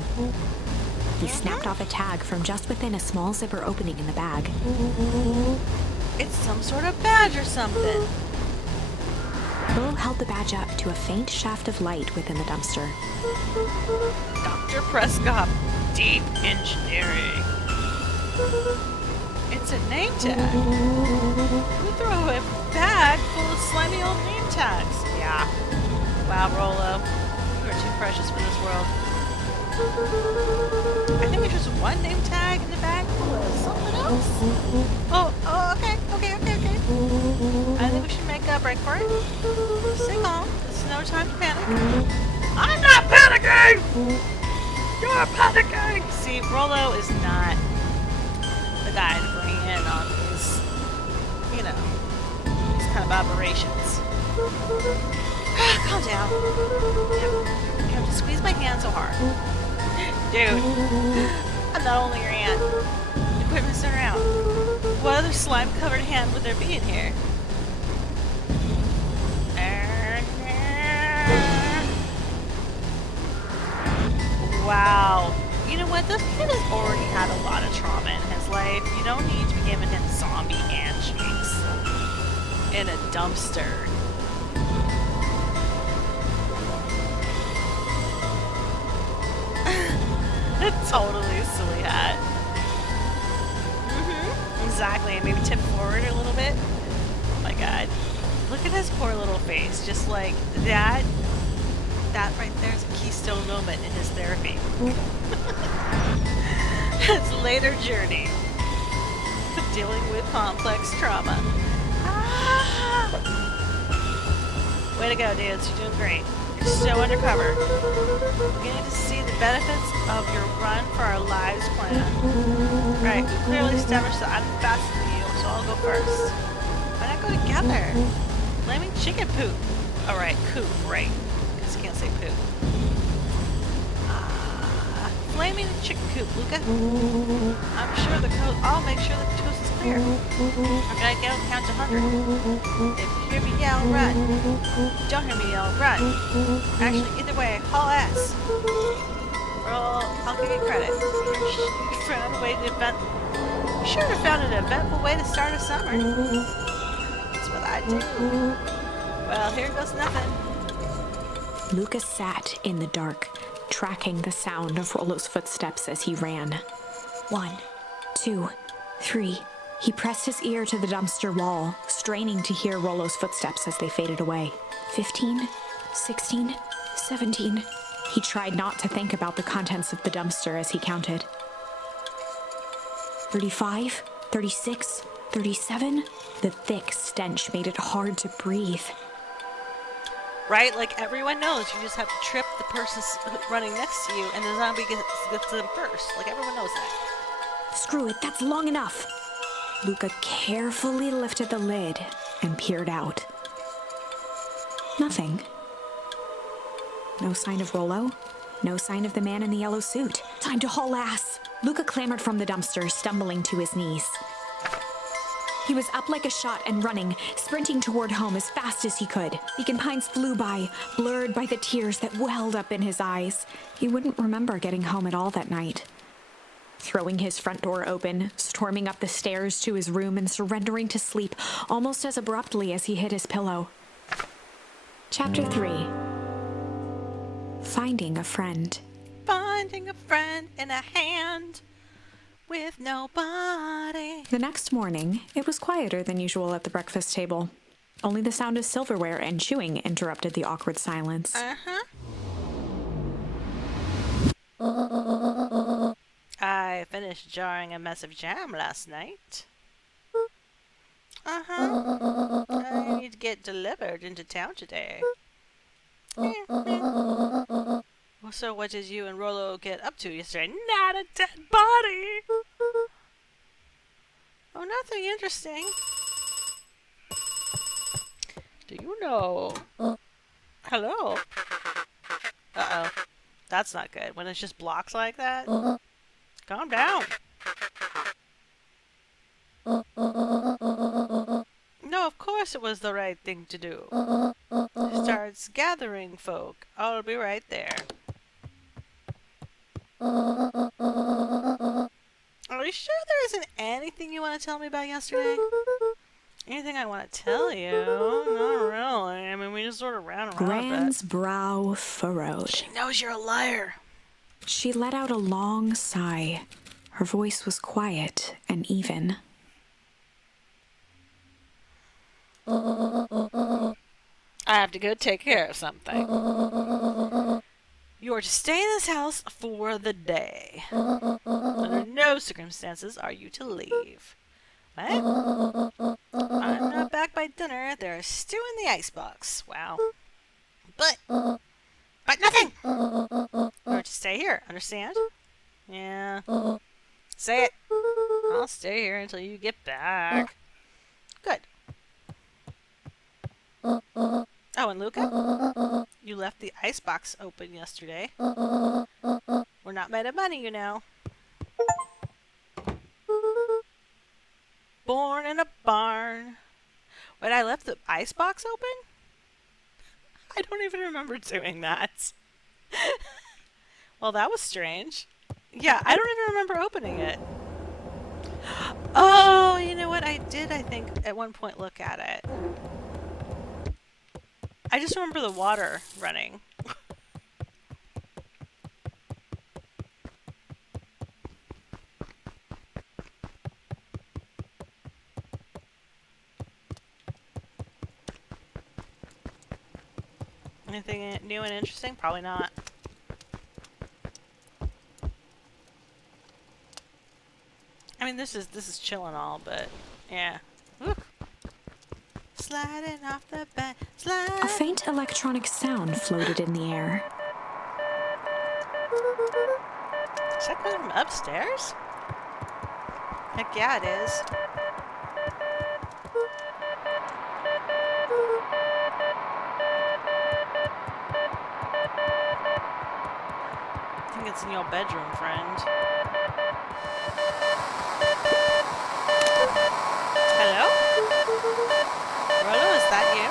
He snapped off a tag from just within a small zipper opening in the bag. It's some sort of badge or something. Rollo held the badge up to a faint shaft of light within the dumpster. Dr. Prescott, deep engineering. It's a name tag. Who threw a bag full of slimy old name tags? Yeah. Wow, Rollo. You are too precious for this world. I think there's just one name tag in the bag full of something else. Oh, okay. I think we should make a break for it. Sing on. There's no time to panic. I'm not panicking! You're panicking! See, Rollo is not the guy to bring in on these, you know, these kind of operations. Calm down. You have to squeeze my hand so hard. Dude, I'm not only your aunt. Equipment center out. What other slime-covered hand would there be in here? Wow. You know what? This kid has already had a lot of trauma in his life. You don't need to be giving him zombie handshakes in a dumpster. Totally silly hat. Exactly. And maybe tip forward a little bit. Oh my god. Look at his poor little face. Just like that. That right there is a keystone moment in his therapy. His later journey. Dealing with complex trauma. Ah! Way to go, dudes. You're doing great. You're so undercover. Beginning to see the benefits of your run for our lives plan. Right, we clearly established that I'm faster than you, so I'll go first. Why not go together? Flaming chicken poop. Alright, coop, right. Because you can't say poop. Flaming chicken coop, Luca. I'm sure the coast. I'll make sure the coast is clear. I'm gonna go count to 100. If you hear me yell, run. Don't hear me yell, run. Actually, either way, haul ass. Well, I'll give you credit. You found a way to invent. You sure have found an eventful way to start a summer. That's what I do. Well, here goes nothing. Lucas sat in the dark, tracking the sound of Rollo's footsteps as he ran. 1, 2, 3. He pressed his ear to the dumpster wall, straining to hear Rollo's footsteps as they faded away. 15, 16, 17. He tried not to think about the contents of the dumpster as he counted. 35, 36, 37. The thick stench made it hard to breathe. Right? Like everyone knows you just have to trip the person running next to you and the zombie gets to them first. Like everyone knows that. Screw it, that's long enough. Luca carefully lifted the lid and peered out. Nothing. No sign of Rollo. No sign of the man in the yellow suit. Time to haul ass. Luca clambered from the dumpster, stumbling to his knees. He was up like a shot and running, sprinting toward home as fast as he could. Beacon Pines flew by, blurred by the tears that welled up in his eyes. He wouldn't remember getting home at all that night. Throwing his front door open, storming up the stairs to his room and surrendering to sleep almost as abruptly as he hit his pillow. Chapter 3. Finding a friend. Finding a friend in a hand with nobody. The next morning, it was quieter than usual at the breakfast table. Only the sound of silverware and chewing interrupted the awkward silence. I finished jarring a mess of jam last night. I need to get delivered into town today. Well, so what did you and Rollo get up to yesterday? Not a dead body! Oh, nothing interesting. Do you know? Hello? Uh-oh. That's not good. When it's just blocks like that? Calm down. No, of course it was the right thing to do. Starts gathering folk. I'll be right there. Are you sure there isn't anything you want to tell me about yesterday? Anything I want to tell you? Not really. I mean, we just sort of ran around. Gran's brow furrowed. She knows you're a liar. She let out a long sigh. Her voice was quiet and even. I have to go take care of something. You are to stay in this house for the day. Under no circumstances are you to leave. What? I'm not back by dinner. There's stew in the icebox. Wow. But nothing! You're to stay here, understand? Yeah. Say it. I'll stay here until you get back. Good. Oh, and Luca? You left the icebox open yesterday. We're not made of money, you know. Born in a barn. Wait, I left the icebox open? I don't even remember doing that. Well, that was strange. Yeah, I don't even remember opening it. Oh, you know what? I did, I think, at one point look at it. I just remember the water running. Anything new and interesting? Probably not. I mean, this is chill and all, but yeah. Woo. Sliding off the bed, slide. A faint electronic sound floated in the air. Is that coming from upstairs? Heck yeah, it is. I think it's in your bedroom, friend. Hello? Rollo, is that you?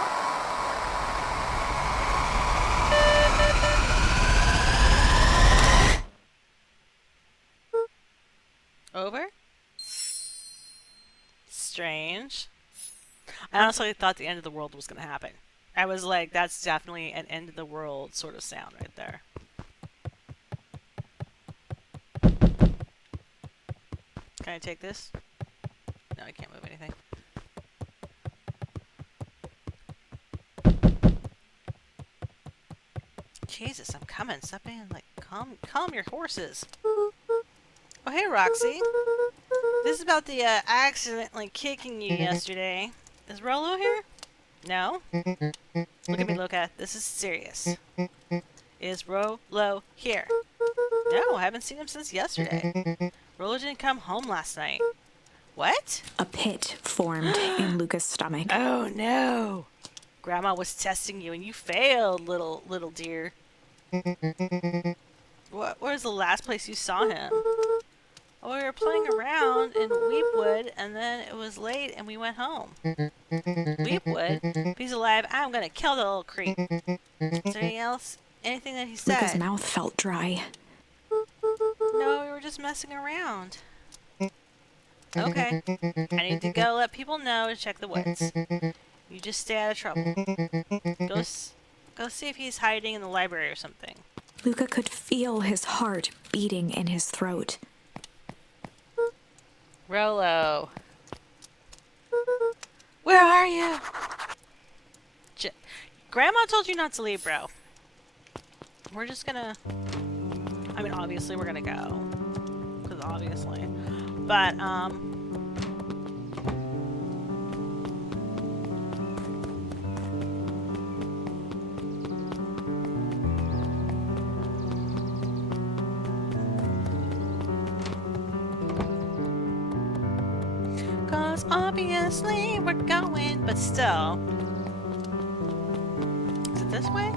Over? Strange. I honestly thought the end of the world was going to happen. I was like, that's definitely an end of the world sort of sound right there. Can I take this? No, I can't move anything. Jesus, I'm coming. Stop being like, calm your horses. Oh, hey, Roxy. This is about the accidentally kicking you yesterday. Is Rollo here? No? Look at me, Luca. This is serious. Is Rollo here? No, I haven't seen him since yesterday. Rollo didn't come home last night. What? A pit formed in Luca's stomach. Oh no! Grandma was testing you and you failed, little dear. What was the last place you saw him? Oh, we were playing around in Weepwood, and then it was late, and we went home. Weepwood? If he's alive, I'm gonna kill the little creep. Is there anything else? Anything that he said? Luca's mouth felt dry. No, we were just messing around. Okay. I need to go let people know to check the woods. You just stay out of trouble. Go see if he's hiding in the library or something. Luca could feel his heart beating in his throat. Rollo. Where are you? Grandma told you not to leave, bro. We're just gonna... I mean, obviously we're gonna go. Because obviously. But, cause obviously we're going, but still. Is it this way?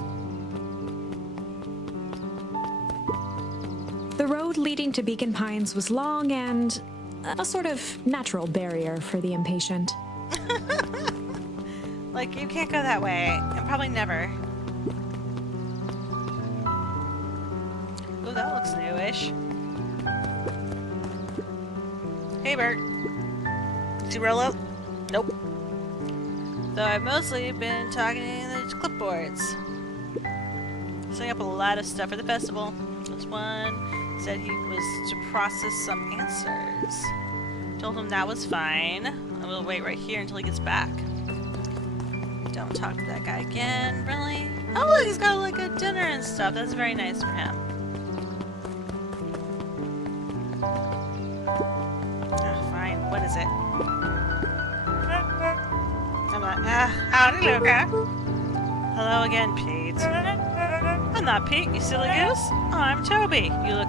The road leading to Beacon Pines was long and a sort of natural barrier for the impatient. Like, you can't go that way. And probably never. Oh, that looks newish. Hey, Bert. See Rollo? Nope. Though I've mostly been talking to the clipboards. Setting up a lot of stuff for the festival. This one said he was to process some answers. Told him that was fine. I will wait right here until he gets back. Don't talk to that guy again, really? Oh, look, he's got like a dinner and stuff. That's very nice for him. Oh, fine. What is it? I'm not. Howdy, Luca. Hello again, Pete. I'm not Pete, you silly goose. I'm Toby. You look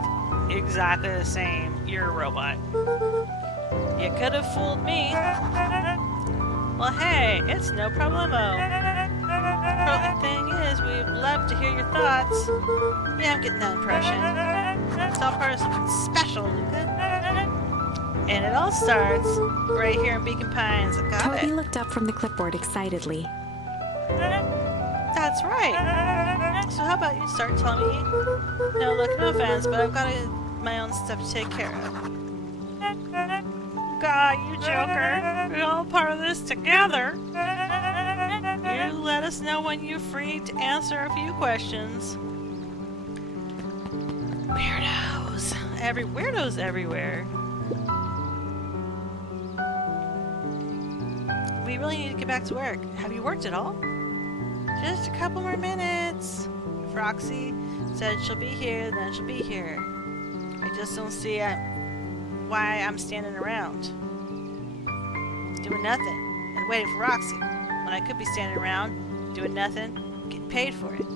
exactly the same. You're a robot. You could have fooled me. Well, hey, it's no problemo. The thing is, we'd love to hear your thoughts. Yeah, I'm getting that impression. It's all part of something special, Luca. And it all starts right here in Beacon Pines. I got Toby it. looked up from the clipboard excitedly. That's right. So how about you start telling me? No, look, no offense, but I've got my own stuff to take care of. God, you joker. We're all part of this together. You let us know when you're free to answer a few questions. Weirdos. Weirdos everywhere. We really need to get back to work. Have you worked at all? Just a couple more minutes. If Roxy said she'll be here, then she'll be here. I just don't see why I'm standing around doing nothing and waiting for Roxy when I could be standing around doing nothing, getting paid for it.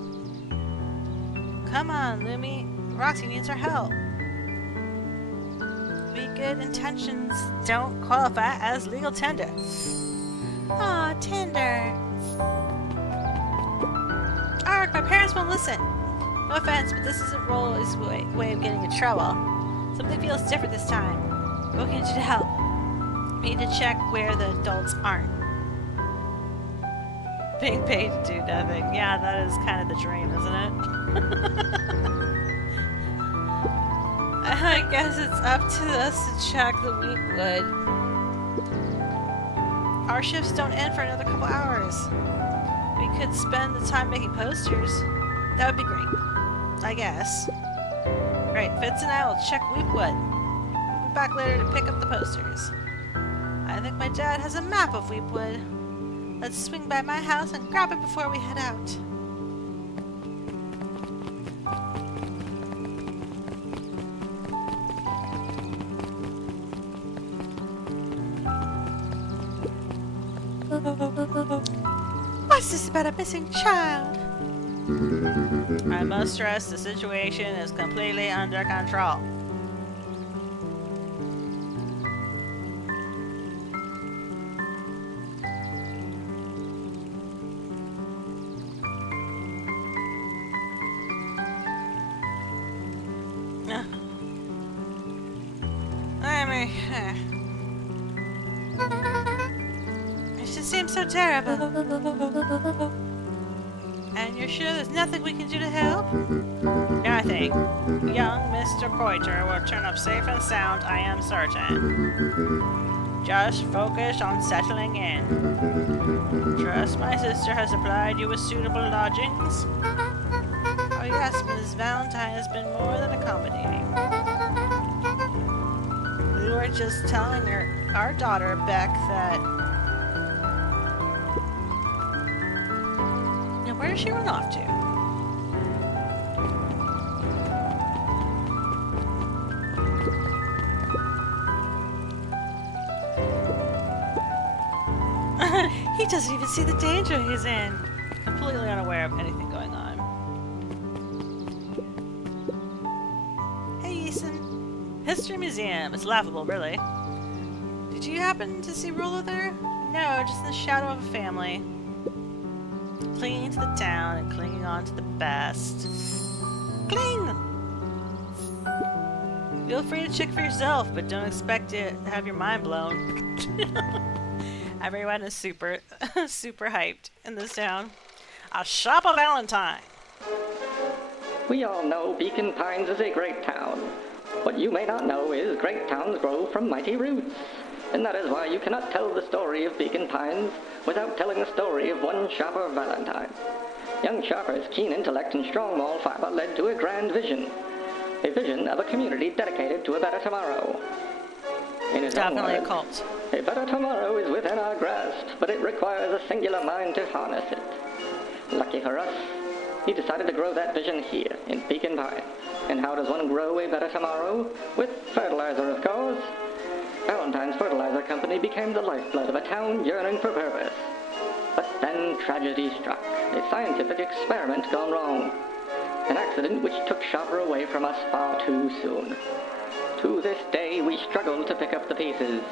Come on, Lumi. Roxy needs our help. Good intentions don't qualify as legal tender. Aw, tender. Arg, my parents won't listen. No offense, but this isn't Rolly's way of getting in trouble. Something feels different this time. What can you do to help? We need to check where the adults aren't. Being paid to do nothing. Yeah, that is kind of the dream, isn't it? I guess it's up to us to check the Weekwood. Our shifts don't end for another couple hours. We could spend the time making posters. That would be great. I guess. Right, Fitz and I will check Weekwood. We'll be back later to pick up the posters. I think my dad has a map of Weepwood. Let's swing by my house and grab it before we head out. What's this about a missing child? I must stress the situation is completely under control. It just seems so terrible. And you're sure there's nothing we can do to help? Nothing. Young Mr. Pointer will turn up safe and sound, I am certain. Just focus on settling in. Trust my sister has supplied you with suitable lodgings. Oh yes, Ms. Valentine has been more than accommodating. We were just telling our daughter, Beck, that... Now, where does she run off to? He doesn't even see the danger he's in. Completely unaware of anything going on. Hey, Eason. History Museum. It's laughable, really. Did you happen to see Rollo there? No, just in the shadow of a family. Clinging to the town and clinging on to the best. Cling! Feel free to check for yourself, but don't expect to have your mind blown. Everyone is super hyped in this town. A shop of Valentine! We all know Beacon Pines is a great town. What you may not know is great towns grow from mighty roots. And that is why you cannot tell the story of Beacon Pines without telling the story of one Shopper Valentine. Young Shopper's keen intellect and strong moral fiber led to a grand vision. A vision of a community dedicated to a better tomorrow. In his Definitely own words, a cult. a better tomorrow is within our grasp, but it requires a singular mind to harness it. Lucky for us, he decided to grow that vision here, in Beacon Pines. And how does one grow a better tomorrow? With fertilizer, of course. Valentine's Fertilizer Company became the lifeblood of a town yearning for purpose. But then tragedy struck, a scientific experiment gone wrong. An accident which took Shopper away from us far too soon. To this day, we struggle to pick up the pieces.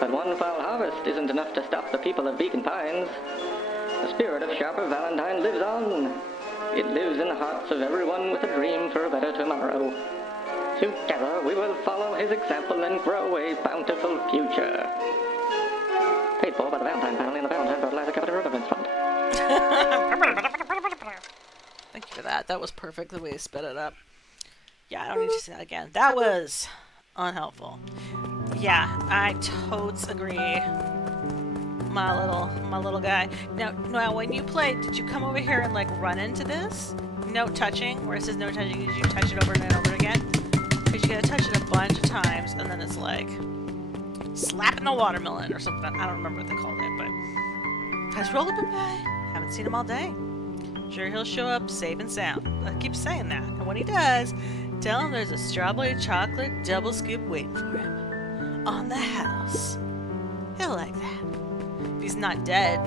But one foul harvest isn't enough to stop the people of Beacon Pines. The spirit of Shopper Valentine lives on. It lives in the hearts of everyone with a dream for a better tomorrow. Together, we will follow his example and grow a bountiful future. Paid for by the Valentine family and the Valentine Fertilizer Company Riverbanks Fund. Thank you for that. That was perfect the way you sped it up. Yeah, I don't need to say that again. That was unhelpful. Yeah, I totes agree. My little guy. Now, when you played, did you come over here and like run into this? No touching, where it says no touching, did you touch it over and over again? Because you gotta touch it a bunch of times, and then it's like slapping the watermelon or something. I don't remember what they called it, but has Rolla been by? Haven't seen him all day. Sure, he'll show up safe and sound. I keep saying that. And when he does, tell him there's a strawberry chocolate double scoop waiting for him. On the house. He'll like that. If he's not dead.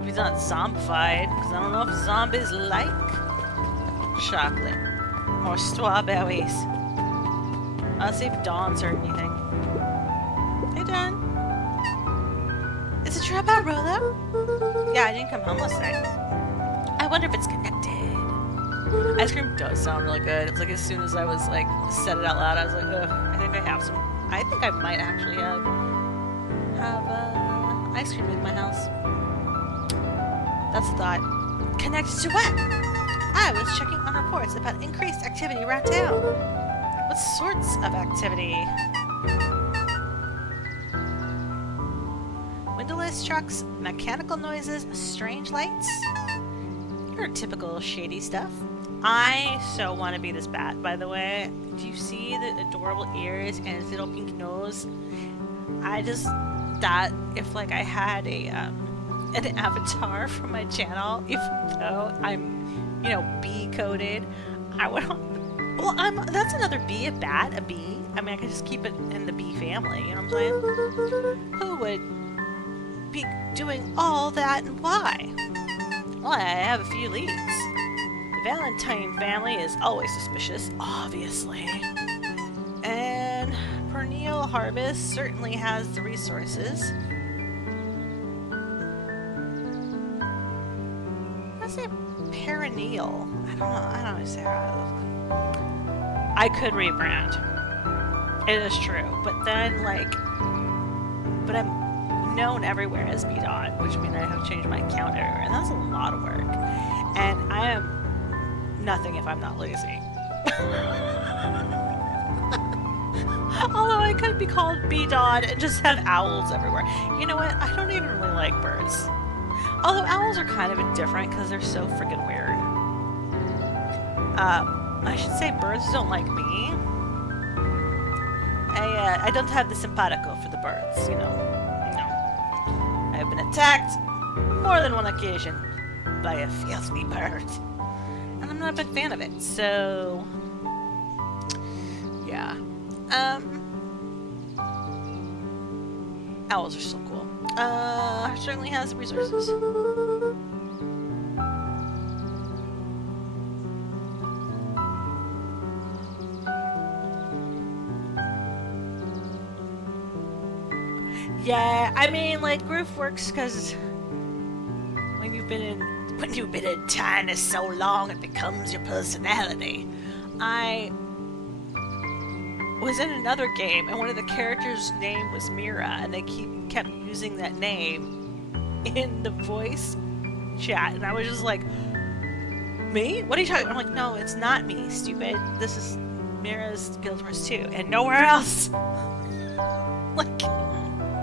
If he's not zombified. Because I don't know if zombies like chocolate. Or strawberries. I'll see if Dawn's heard anything. Hey, Dawn. Is it Dropout Rolo? Yeah, I didn't come home last night. I wonder if it's connected. Ice cream does sound really good. It's like as soon as I was like said it out loud, I was like, ugh, I think I have some. I think I might actually have ice cream in my house. That's a thought. Connected to what? I was checking on reports about increased activity around town. What sorts of activity? Windowless trucks, mechanical noises, strange lights. Your typical shady stuff. I so want to be this bat, by the way. Do you see the adorable ears and his little pink nose? I just thought if like I had a an avatar for my channel, even though I'm, you know, bee coded, I would. Well, that's another bee, a bat, a bee. I mean, I could just keep it in the bee family. You know what I'm saying? Who would be doing all that and why? Well, I have a few leads. The Valentine family is always suspicious, obviously. And Perennial Harvest certainly has the resources. I say perennial. I don't know how to say that. I could rebrand. It is true. But then, like... But I'm known everywhere as B-Dot, which means I have to change my account everywhere, and that's a lot of work. And I am nothing if I'm not lazy. Although I could be called B-Dot and just have owls everywhere. You know what? I don't even really like birds. Although owls are kind of different because they're so freaking weird. I should say birds don't like me. I don't have the simpatico for the birds, you know. I've been attacked more than one occasion by a filthy bird. And I'm not a big fan of it, so... Yeah. Owls are so cool. Certainly has the resources. Yeah, I mean, like, Groove works because when you've been in China so long, it becomes your personality. I was in another game, and one of the characters' name was Mira, and they kept using that name in the voice chat, and I was just like, me? What are you talking about? I'm like, no, it's not me, stupid. This is Mira's Guild Wars 2, and nowhere else. Like...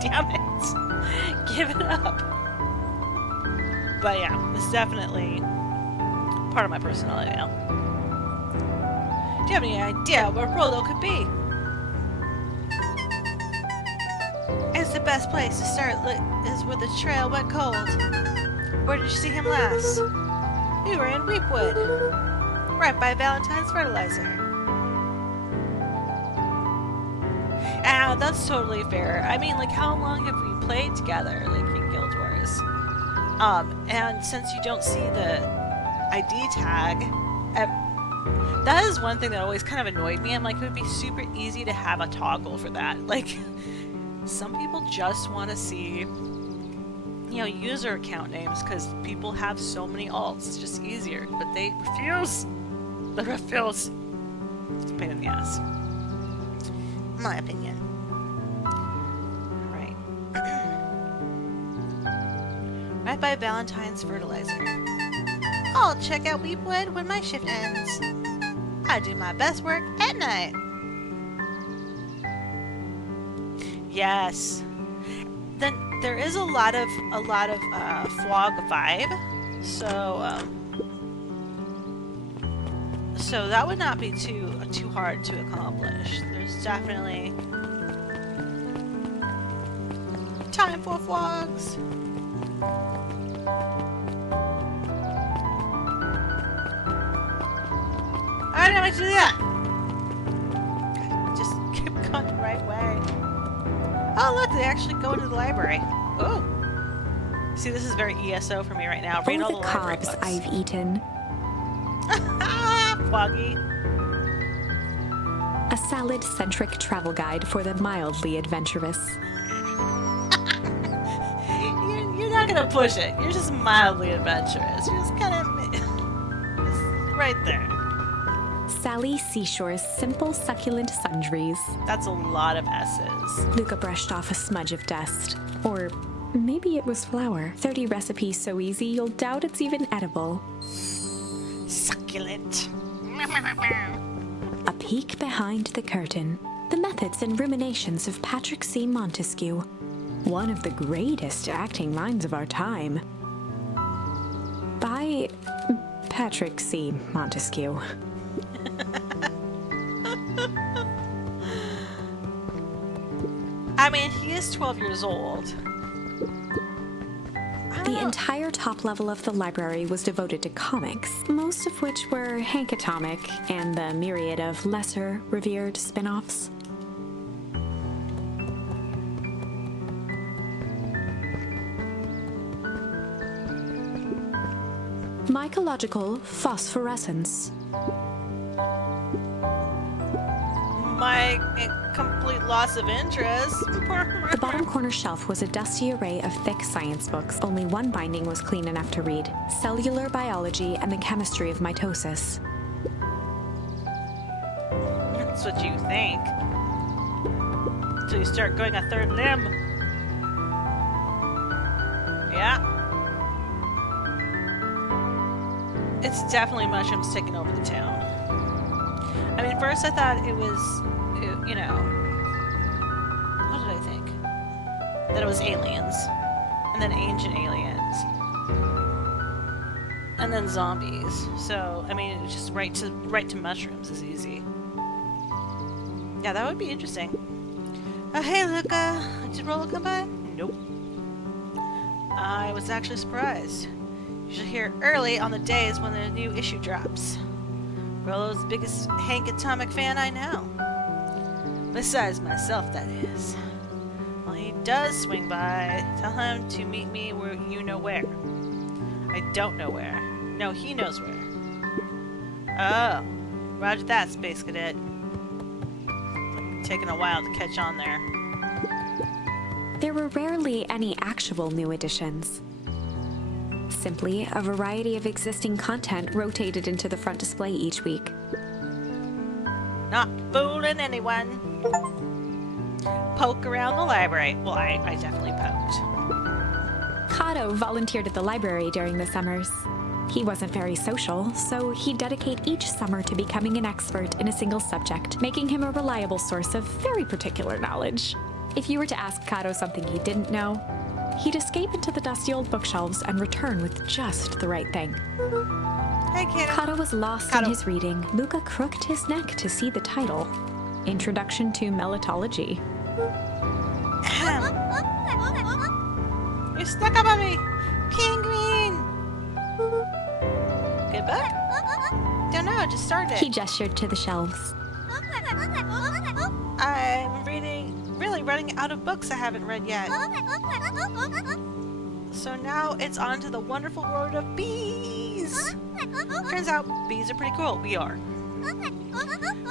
Damn it. Give it up. But yeah, it's definitely part of my personality now. Do you have any idea where Rolo could be? It's the best place to start is where the trail went cold. Where did you see him last? We were in Weepwood. Right by Valentine's Fertilizer. Ah, that's totally fair. I mean, like, how long have we played together, like, in Guild Wars? And since you don't see the ID tag, that is one thing that always kind of annoyed me. I'm like, it would be super easy to have a toggle for that. Like, some people just want to see, you know, user account names because people have so many alts. It's just easier, but they refuse. They refuse. It's a pain in the ass. My opinion. Right. Right by Valentine's Fertilizer. I'll check out Weepwood when my shift ends. I do my best work at night. Yes. Then there is a lot of Fwog vibe. So that would not be too hard to accomplish. There's definitely time for Fwogs. why did I do that? Just keep going the right way. Oh, look, they actually go into the library. Oh. See, this is very ESO for me right now. Read all Oh, the the library cobs books. I've eaten. Foggy. A salad-centric travel guide for the mildly adventurous. You're not gonna push it. You're just mildly adventurous. You're just kind of just right there. Sally Seashore's simple succulent sundries. That's a lot of S's. Luca brushed off a smudge of dust. Or maybe it was flour. 30 recipes so easy you'll doubt it's even edible. Succulent. A peek behind the curtain. The methods and ruminations of Patrick C. Montesquieu. One of the greatest acting minds of our time. By Patrick C. Montesquieu. I mean, he is 12 years old. The entire top level of the library was devoted to comics, most of which were Hank Atomic and the myriad of lesser revered spin-offs. Mycological phosphorescence. My complete loss of interest. The bottom corner shelf was a dusty array of thick science books. Only one binding was clean enough to read: Cellular Biology and the Chemistry of Mitosis. That's what you think. Until you start going a third limb. Yeah. It's definitely mushrooms taking over the town. I mean, first I thought it was, you know, what did I think? That it was aliens. And then ancient aliens. And then zombies. So, I mean, it's just right to mushrooms is easy. Yeah, that would be interesting. Oh, hey, Luca. Did Rolo come by? Nope. I was actually surprised. You should hear early on the days when the new issue drops. Rolo's the biggest Hank Atomic fan I know. Besides myself, that is. Well, he does swing by. Tell him to meet me where you know where. I don't know where. No, he knows where. Oh. Roger that, Space Cadet. Taking a while to catch on there. There were rarely any actual new additions. Simply a variety of existing content rotated into the front display each week. Not fooling anyone. Poke around the library. Well, I definitely poked. Kato volunteered at the library during the summers. He wasn't very social, so he'd dedicate each summer to becoming an expert in a single subject, making him a reliable source of very particular knowledge. If you were to ask Kato something he didn't know, he'd escape into the dusty old bookshelves and return with just the right thing. Hey, kiddo. Kato was lost in his reading. Luca crooked his neck to see the title. Introduction to Melitology. You snuck up on me! Penguin! Good book? Don't know, just started He it. gestured to the shelves. I'm really running out of books I haven't read yet. So now it's on to the wonderful world of bees! Turns out bees are pretty cool. We are.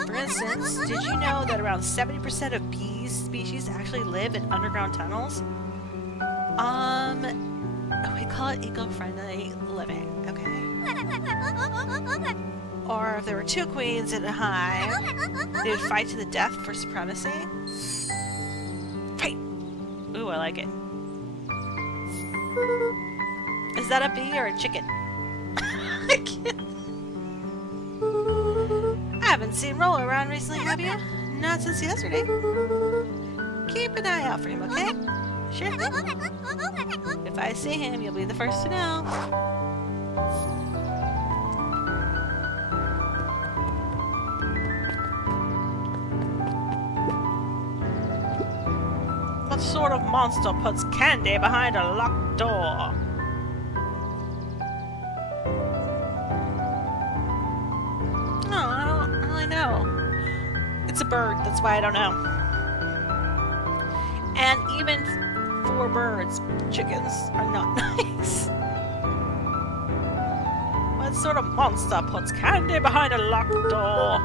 For instance, did you know that around 70% of bees species actually live in underground tunnels? We call it eco-friendly living, okay? Or if there were two queens in a hive, they would fight to the death for supremacy. Fight! Ooh, I like it. Is that a bee or a chicken? I can't. I haven't seen Rolo around recently, have you? Not since yesterday. Keep an eye out for him, okay? Sure thing. If I see him, you'll be the first to know. What sort of monster puts candy behind a locked door? No, know. It's a bird, that's why I don't know. And even for birds, chickens are not nice. What sort of monster puts candy behind a locked door?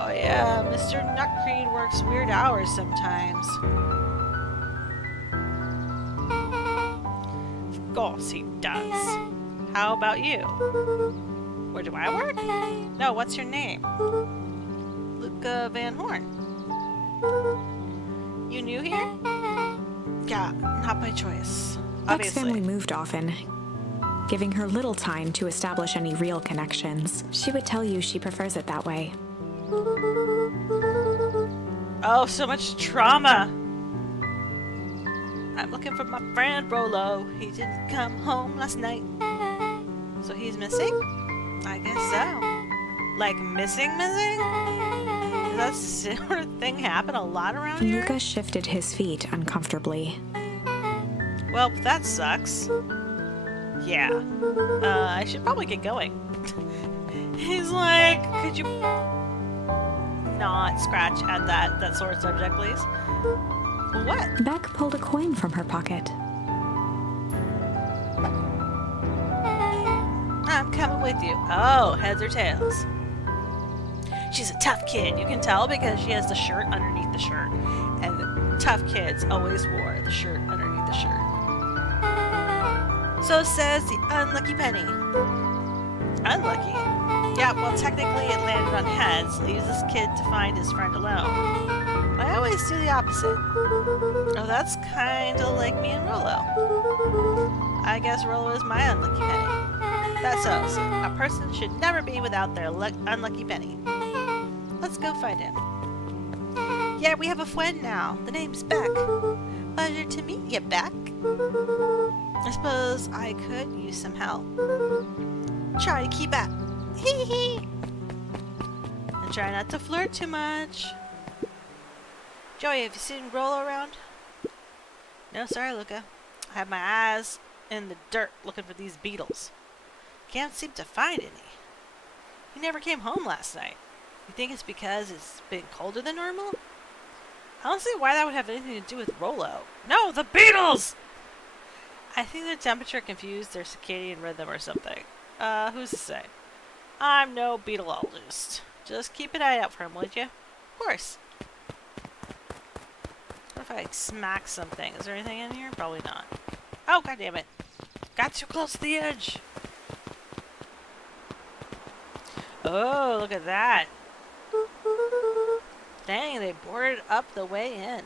Oh yeah, Mr. Nutcreed works weird hours sometimes. Of course he does. How about you? Where do I work? No, what's your name? Luca Van Horn. You new here? Yeah, not by choice. Beck's family Obviously. moved often, giving her little time to establish any real connections. She would tell you she prefers it that way. Oh, so much trauma. I'm looking for my friend Rolo. He didn't come home last night. So he's missing? I guess so. Like missing? Does that sort of thing happen a lot around here? Luca shifted his feet uncomfortably. Well, that sucks. Yeah. I should probably get going. He's like, could you not scratch at that sort of subject, please? What? Beck pulled a coin from her pocket. I'm coming with you. Oh, heads or tails? She's a tough kid. You can tell because she has the shirt underneath the shirt. And the tough kids always wore the shirt underneath the shirt. So says the unlucky penny. Unlucky? Yeah, well, technically it landed on heads. Leaves this kid to find his friend alone. I always do the opposite. Oh, that's kind of like me and Rolo. I guess Rolo is my unlucky penny. That's so. A person should never be without their unlucky penny. Let's go find him. Yeah, we have a friend now. The name's Beck. Pleasure to meet you, Beck. I suppose I could use some help. Try to keep up. Hee hee. And try not to flirt too much. Joey, have you seen Rolo around? No, sorry, Luca. I have my eyes in the dirt looking for these beetles. Can't seem to find any. He never came home last night. You think it's because it's been colder than normal? I don't see why that would have anything to do with Rolo. No, the beetles! I think the temperature confused their circadian rhythm or something. Who's to say? I'm no beetleologist. Just keep an eye out for him, would you? Of course. What if I smack something? Is there anything in here? Probably not. Oh, god damn it. Got too close to the edge. Oh, look at that. Dang, they boarded up the way in.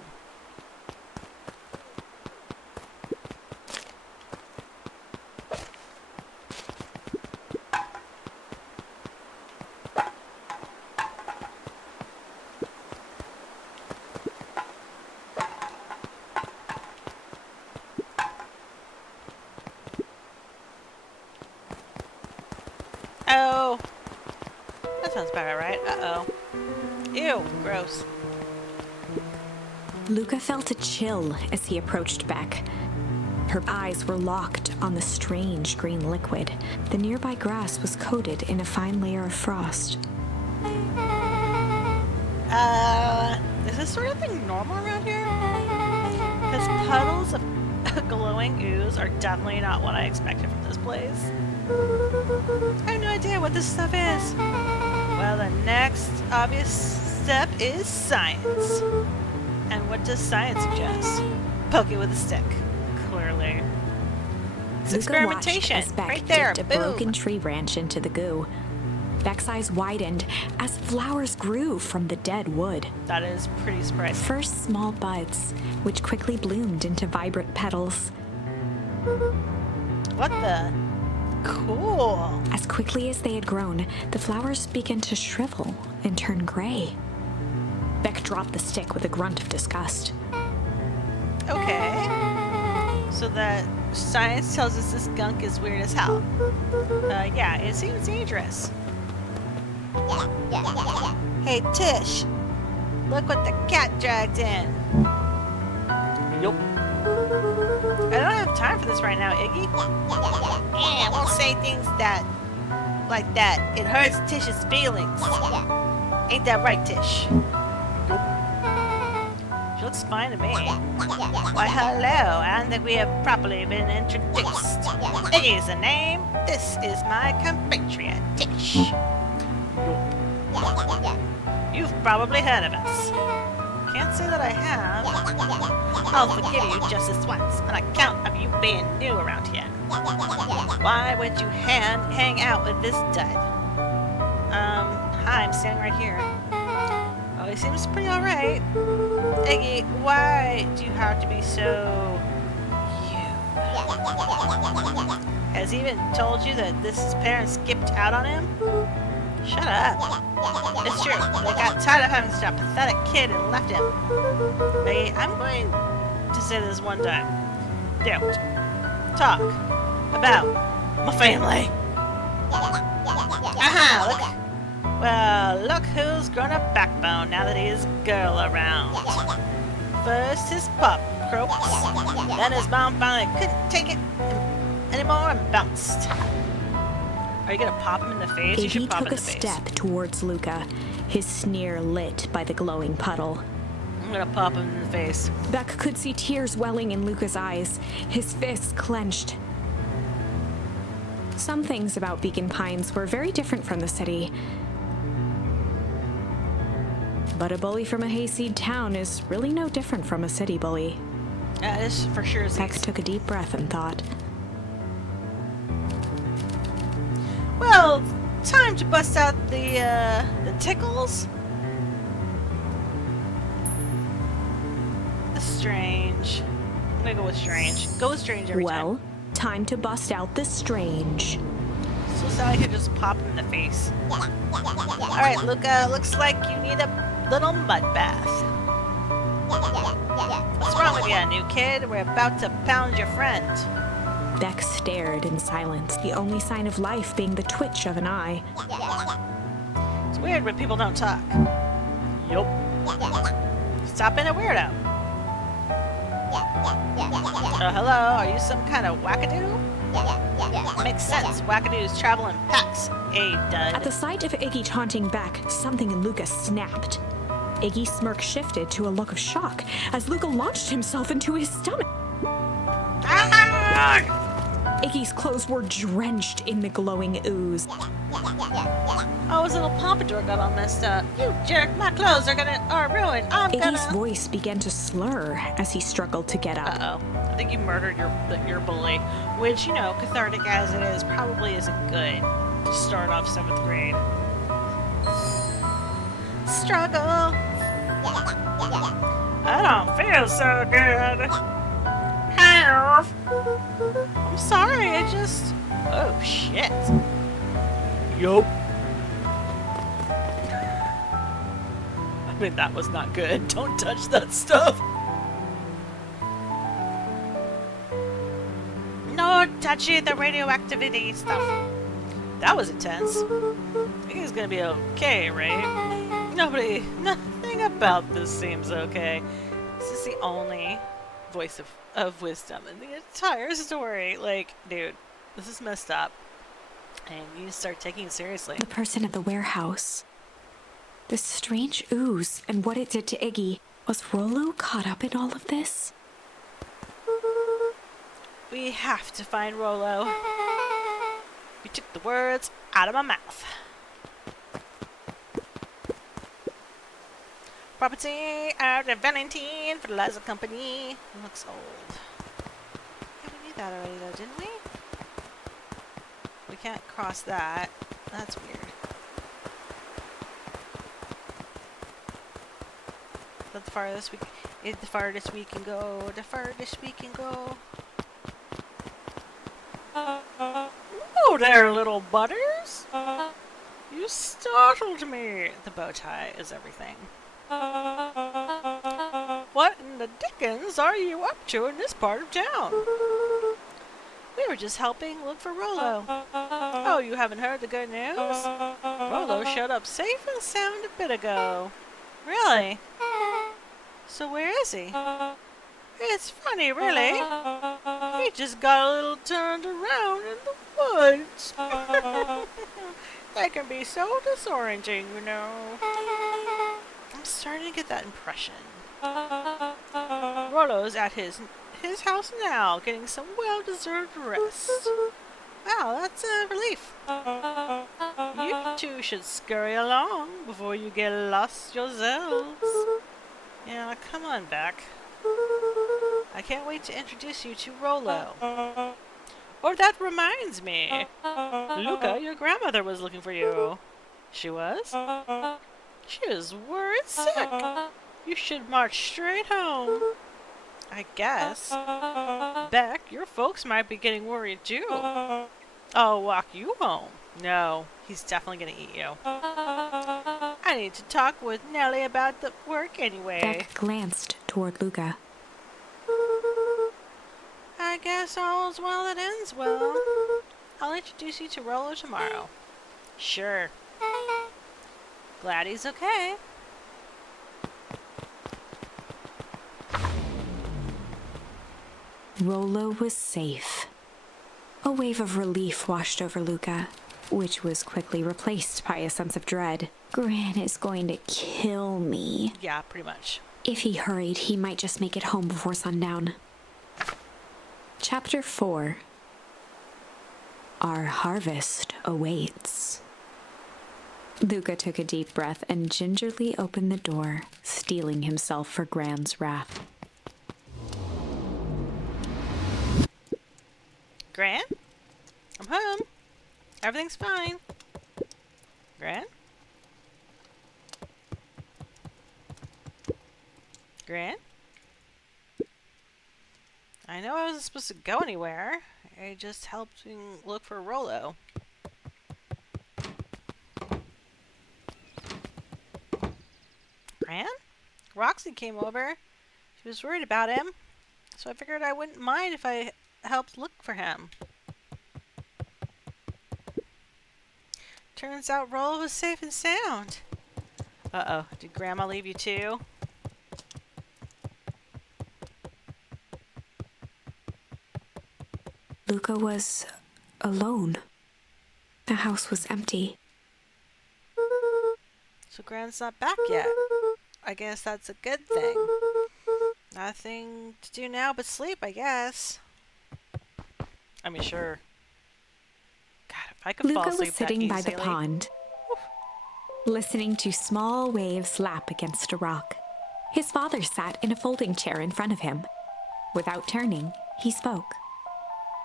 Oh. That sounds about right. Uh-oh. Ew, gross. Luca felt a chill as he approached Beck. Her eyes were locked on the strange green liquid. The nearby grass was coated in a fine layer of frost. Is this sort of thing normal around here? Because puddles of glowing ooze are definitely not what I expected from this place. I have no idea what this stuff is. Well, the next obvious step is science. And what does science suggest? Poke it with a stick. Clearly. It's Luca experimentation. watched as Beck Right there. dipped a broken Boom. tree branch into the goo. Beck's eyes widened as flowers grew from the dead wood. That is pretty surprising. First small buds, which quickly bloomed into vibrant petals. What the? Cool. As quickly as they had grown, the flowers began to shrivel and turn gray. Beck dropped the stick with a grunt of disgust. Okay. So that science tells us this gunk is weird as hell. Yeah, it seems dangerous. Hey, Tish. Look what the cat dragged in. Yup. I don't have time for this right now, Iggy. Yeah, I won't say things that like that, it hurts Tish's feelings. Ain't that right, Tish? She looks fine to me. Why, hello. I don't think we have properly been introduced. Iggy's the name. This is my compatriot, Tish. You've probably heard of us. Can't say that I have. I'll forgive you just this once, on account of you being new around here. Why would you hang out with this dud? Hi, I'm standing right here. Oh, he seems pretty alright. Iggy, why do you have to be so... you? Has he even told you that his parents skipped out on him? Shut up. It's true. They got tired of having such a pathetic kid and left him. Iggy, I'm going to say this one time. Don't talk about my family. Aha, look. Well, look who's grown a backbone now that he's girl around. First his pup croaks, then his mom finally couldn't take it anymore and bounced. Are you gonna pop him in the face? You should Iggy pop him took in the a face. step towards Luca, his sneer lit by the glowing puddle. I'm gonna pop him in the face. Beck could see tears welling in Luca's eyes, his fists clenched. Some things about Beacon Pines were very different from the city. But a bully from a hayseed town is really no different from a city bully. This for sure is. Bex took a deep breath and thought, Well, time to bust out the tickles. The strange. I'm gonna go with strange. Go with strange every well, time to bust out the strange. time. So it's not like I could just pop him in the face. Alright, Luca, looks like you need a little mud bath. What's wrong with you, new kid? We're about to pound your friend. Beck stared in silence, the only sign of life being the twitch of an eye. It's weird when people don't talk. Yup. Stop being a weirdo. Oh, hello, are you some kind of wackadoo? Makes sense, wackadoos travel in packs. Hey, dud. At the sight of Iggy taunting Beck, something in Luca snapped. Iggy's smirk shifted to a look of shock as Luca launched himself into his stomach. Ah! Iggy's clothes were drenched in the glowing ooze. Oh, his little pompadour got all messed up. You jerk, my clothes are ruined. I'm Iggy's gonna... voice began to slur as he struggled to get up. Uh-oh. I think you murdered your bully. Which, you know, cathartic as it is, probably isn't good to start off 7th grade. Struggle. I don't feel so good. Help. I'm sorry, I just... Oh, shit. Yup. I mean, that was not good. Don't touch that stuff. No touchy the radioactivity stuff. That was intense. I think it's gonna be okay, right? Nothing about this seems okay. This is the only voice of wisdom in the entire story. Like, dude, this is messed up. And you need to start taking it seriously. The person at the warehouse. This strange ooze and what it did to Iggy. Was Rollo caught up in all of this? We have to find Rollo. You took the words out of my mouth. Property out of Valentine Fertilizer Company. Looks old. Yeah, we knew that already though, didn't we? We can't cross that. That's weird. Is that the farthest we is the farthest we can go? The farthest we can go. Oh there, little butters. You startled me. The bow tie is everything. What in the dickens are you up to in this part of town? We were just helping look for Rollo. Oh, you haven't heard the good news? Rollo showed up safe and sound a bit ago. Really? So where is he? It's funny, really. We just got a little turned around in the woods. That can be so disorienting, you know. I'm starting to get that impression. Rollo's at his house now, getting some well-deserved rest. Wow, that's a relief. You two should scurry along before you get lost yourselves. Yeah, come on back. I can't wait to introduce you to Rollo. Oh, that reminds me. Luca, your grandmother was looking for you. She was? She was worried sick. You should march straight home. I guess. Beck, your folks might be getting worried too. I'll walk you home. No, he's definitely gonna eat you. I need to talk with Nellie about the work anyway. Beck glanced toward Luca. I guess all's well that ends well. I'll introduce you to Rollo tomorrow. Sure. Glad he's okay. Rollo was safe. A wave of relief washed over Luca, which was quickly replaced by a sense of dread. Gran is going to kill me. Yeah, pretty much. If he hurried, he might just make it home before sundown. Chapter 4. Our harvest awaits. Luca took a deep breath and gingerly opened the door, steeling himself for Gran's wrath. Gran? I'm home. Everything's fine. Gran? Gran? I know I wasn't supposed to go anywhere. I just helped look for Rollo. Gran? Roxy came over. She was worried about him, so I figured I wouldn't mind if I helped look for him. Turns out Rollo was safe and sound. Uh-oh, did Grandma leave you too? Luca was alone. The house was empty. So Gran's not back yet. I guess that's a good thing. Nothing to do now but sleep, I guess. I mean, sure. God, if I could fall Luca asleep was sitting that by the easily. pond, listening to small waves lap against a rock. His father sat in a folding chair in front of him. Without turning, he spoke.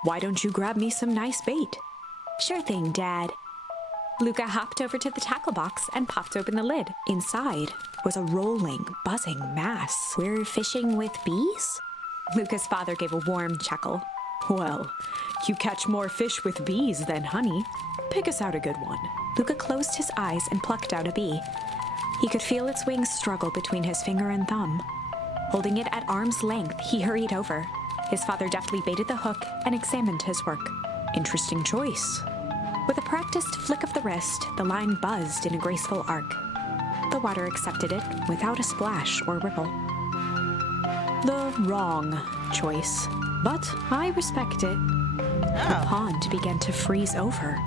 "Why don't you grab me some nice bait?" "Sure thing, Dad." Luca hopped over to the tackle box and popped open the lid. Inside was a rolling, buzzing mass. "We're fishing with bees?" Luca's father gave a warm chuckle. "Well, you catch more fish with bees than honey. Pick us out a good one." Luca closed his eyes and plucked out a bee. He could feel its wings struggle between his finger and thumb. Holding it at arm's length, he hurried over. His father deftly baited the hook and examined his work. "Interesting choice." With a practiced flick of the wrist, the line buzzed in a graceful arc. The water accepted it without a splash or ripple. The wrong choice, but I respect it. The pond began to freeze over.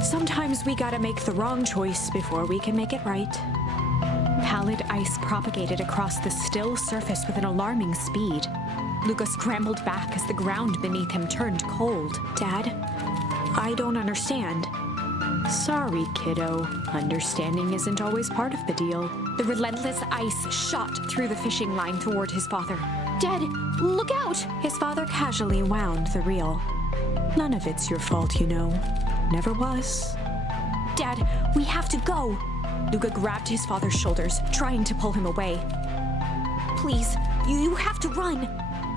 Sometimes we gotta make the wrong choice before we can make it right. Pallid ice propagated across the still surface with an alarming speed. Luca scrambled back as the ground beneath him turned cold. "Dad, I don't understand." "Sorry, kiddo. Understanding isn't always part of the deal." The relentless ice shot through the fishing line toward his father. "Dad, look out!" His father casually wound the reel. "None of it's your fault, you know. Never was." "Dad, we have to go." Luca grabbed his father's shoulders, trying to pull him away. "Please, you have to run."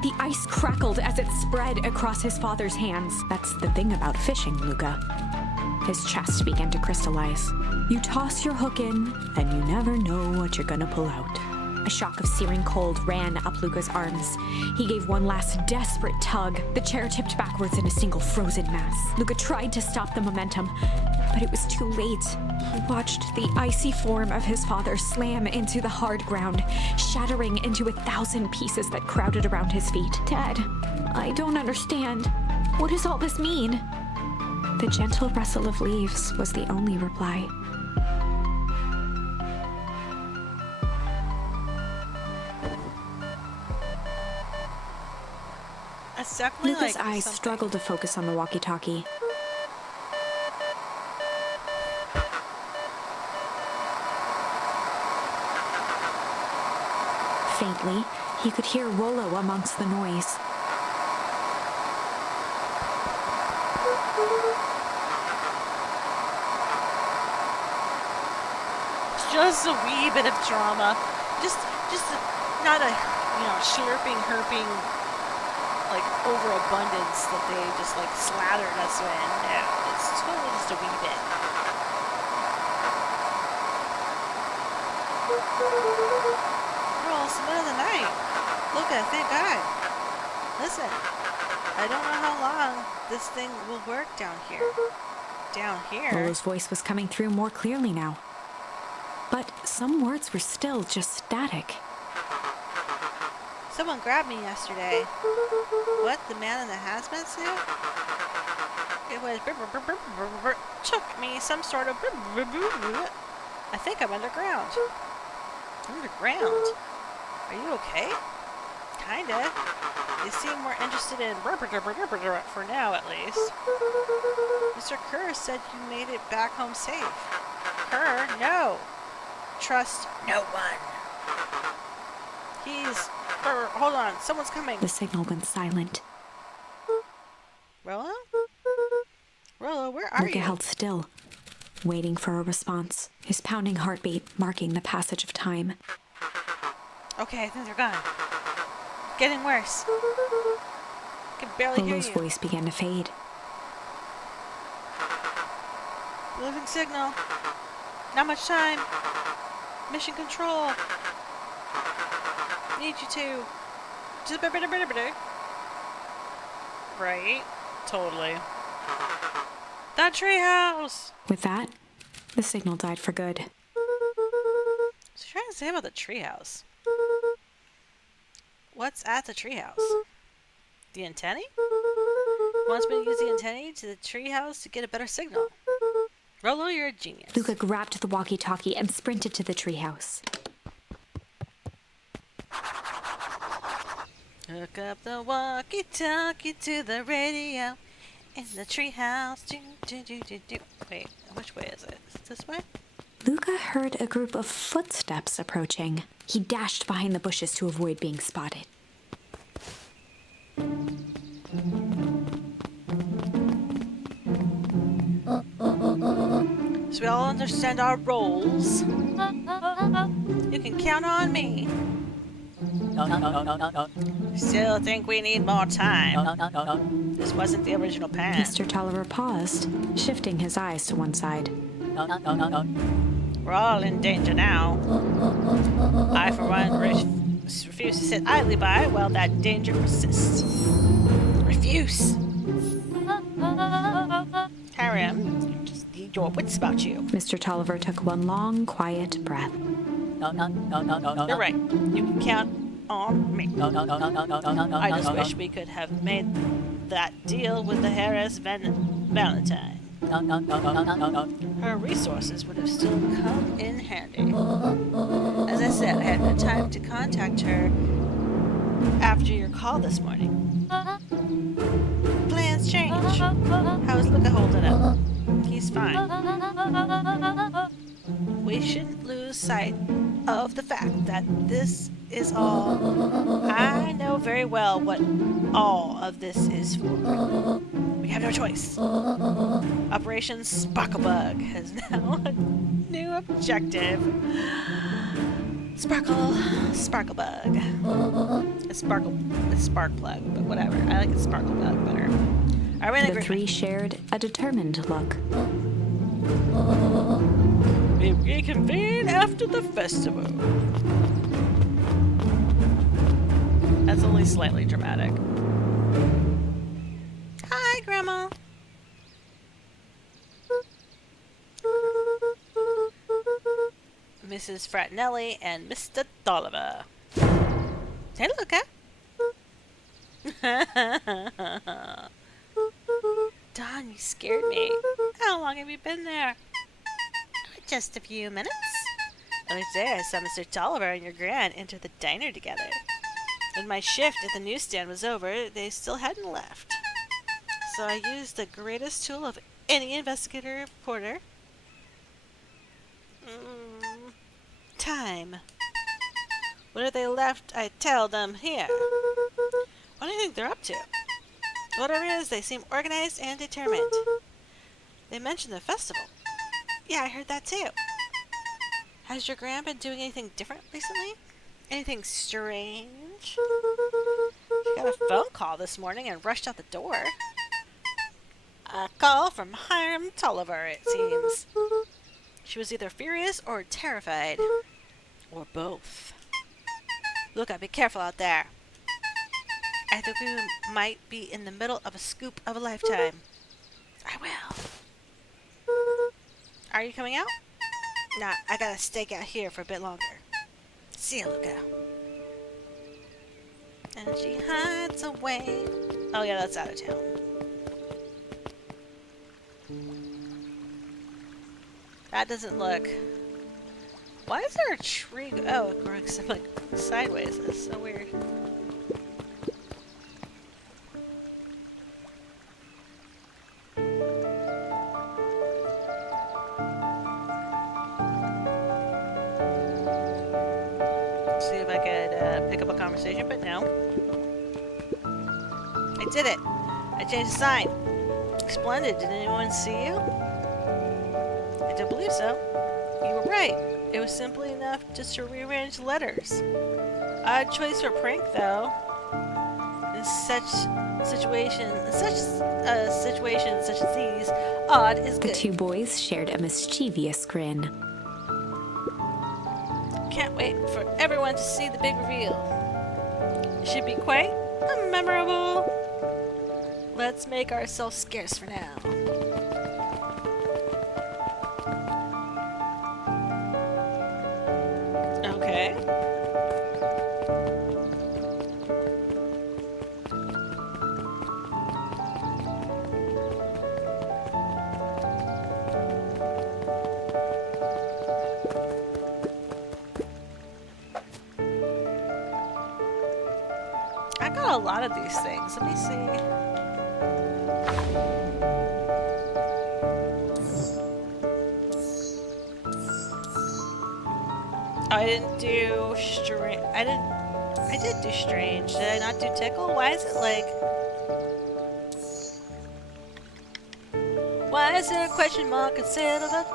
The ice crackled as it spread across his father's hands. That's the thing about fishing, Luca. His chest began to crystallize. You toss your hook in, and you never know what you're gonna pull out. A shock of searing cold ran up Luca's arms. He gave one last desperate tug. The chair tipped backwards in a single frozen mass. Luca tried to stop the momentum, but it was too late. He watched the icy form of his father slam into the hard ground, shattering into 1,000 pieces that crowded around his feet. Dad, I don't understand. What does all this mean? The gentle rustle of leaves was the only reply. That's definitely Luca's like eyes something. struggled to focus on the walkie-talkie. Faintly, he could hear Rollo amongst the noise. Just a wee bit of drama. Just not a, slurping, herping, like, overabundance that they just, like, slathered us in. No, it's totally just a wee bit. Oh, it's the middle of the night. Look at, thank God. Listen, I don't know how long this thing will work down here. Down here? Rollo's voice was coming through more clearly now. But some words were still just static. Someone grabbed me yesterday. What? The man in the hazmat suit? It was took me some sort of I think I'm underground. Underground? Are you okay? Kinda. They seem more interested in for now at least. Mr. Kerr said you made it back home safe. Kerr? No. Trust no one. He's... hold on, someone's coming. The signal went silent. Rollo? Rollo, where are Luca you? held still, waiting for a response, his pounding heartbeat marking the passage of time. Okay, I think they're gone. Getting worse. I can barely hear Rollo's you. voice began to fade. Living signal. Not much time. Mission control. Need you to. Just right. Totally. That treehouse. With that, the signal died for good. What's he trying to say about the treehouse? What's at the treehouse? The antennae? Wants me to use the antennae to the treehouse to get a better signal. Rollo, you're a genius. Luca grabbed the walkie-talkie and sprinted to the treehouse. Hook up the walkie-talkie to the radio in the treehouse. Wait, which way is it? Is it this way? Luca heard a group of footsteps approaching. He dashed behind the bushes to avoid being spotted. So we all understand our roles. You can count on me. Still think we need more time. This wasn't the original plan. Mr. Tolliver paused, shifting his eyes to one side. We're all in danger now. I, for one, refuse to sit idly by while that danger persists. Refuse. Harem, you just need your wits about you. Mr. Tolliver took one long, quiet breath. You're right. You can count on me. I just wish we could have made that deal with the Harris Valentine. Her resources would have still come in handy. As I said, I had no time to contact her after your call this morning. Plans change. How's Luca holding up? He's fine. We shouldn't lose sight of the fact that this is all. I know very well what all of this is for. We have no choice. Operation Sparklebug has now a new objective. Sparklebug. It's Sparkplug, but whatever. I like it Sparklebug better. Are we in The agreement? three shared a determined look. We reconvene after the festival. That's only slightly dramatic. Hi, Grandma. Mrs. Fratnelli and Mr. Tolliver. Hey, Luca. Don, you scared me. How long have you been there? Just a few minutes. The other day I saw Mr. Tolliver and your Gran enter the diner together. When my shift at the newsstand was over, they still hadn't left. So I used the greatest tool of any investigator reporter. Time. Whenever they left, I tell them here. What do you think they're up to? Whatever it is, they seem organized and determined. They mentioned the festival. Yeah, I heard that too. Has your Gran been doing anything different recently? Anything strange? She got a phone call this morning and rushed out the door. A call from Hiram Tolliver, it seems. She was either furious or terrified. Or both. Look, be careful out there. I think we might be in the middle of a scoop of a lifetime. I will. Are you coming out? Nah, I gotta stake out here for a bit longer. See ya, Luca. And she hides away. Oh yeah, that's out of town. That doesn't look... Why is there a tree? Oh, it grows like sideways. That's so weird. See if I could pick up a conversation, but no. I did it. I changed the sign. Splendid. Did anyone see you? I don't believe so. You were right. It was simply enough just to rearrange letters. Odd choice for prank, though. In such situations such as these, odd is good. The two boys shared a mischievous grin. Can't wait for everyone to see the big reveal. It should be quite memorable. Let's make ourselves scarce for now. Okay. I got a lot of these things. Let me see. I didn't do strange. I did do strange. Did I not do tickle? Why is it like? Why is there a question mark instead of a?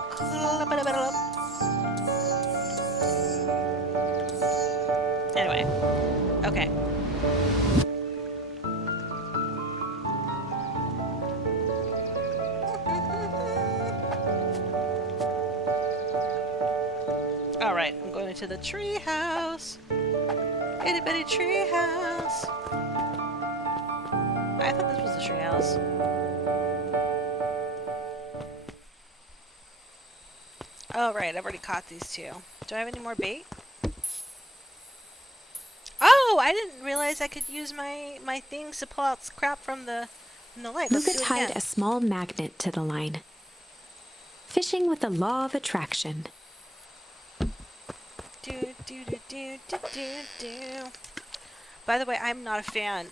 Anyway, okay. Alright, I'm going to the tree house. Itty bitty tree house. I thought this was the tree house. Oh, right, I've already caught these two. Do I have any more bait? Oh, I didn't realize I could use my things to pull out crap from the light. Let's Luca do it tied again. a small magnet to the line. Fishing with the law of attraction. Do. By the way, I'm not a fan.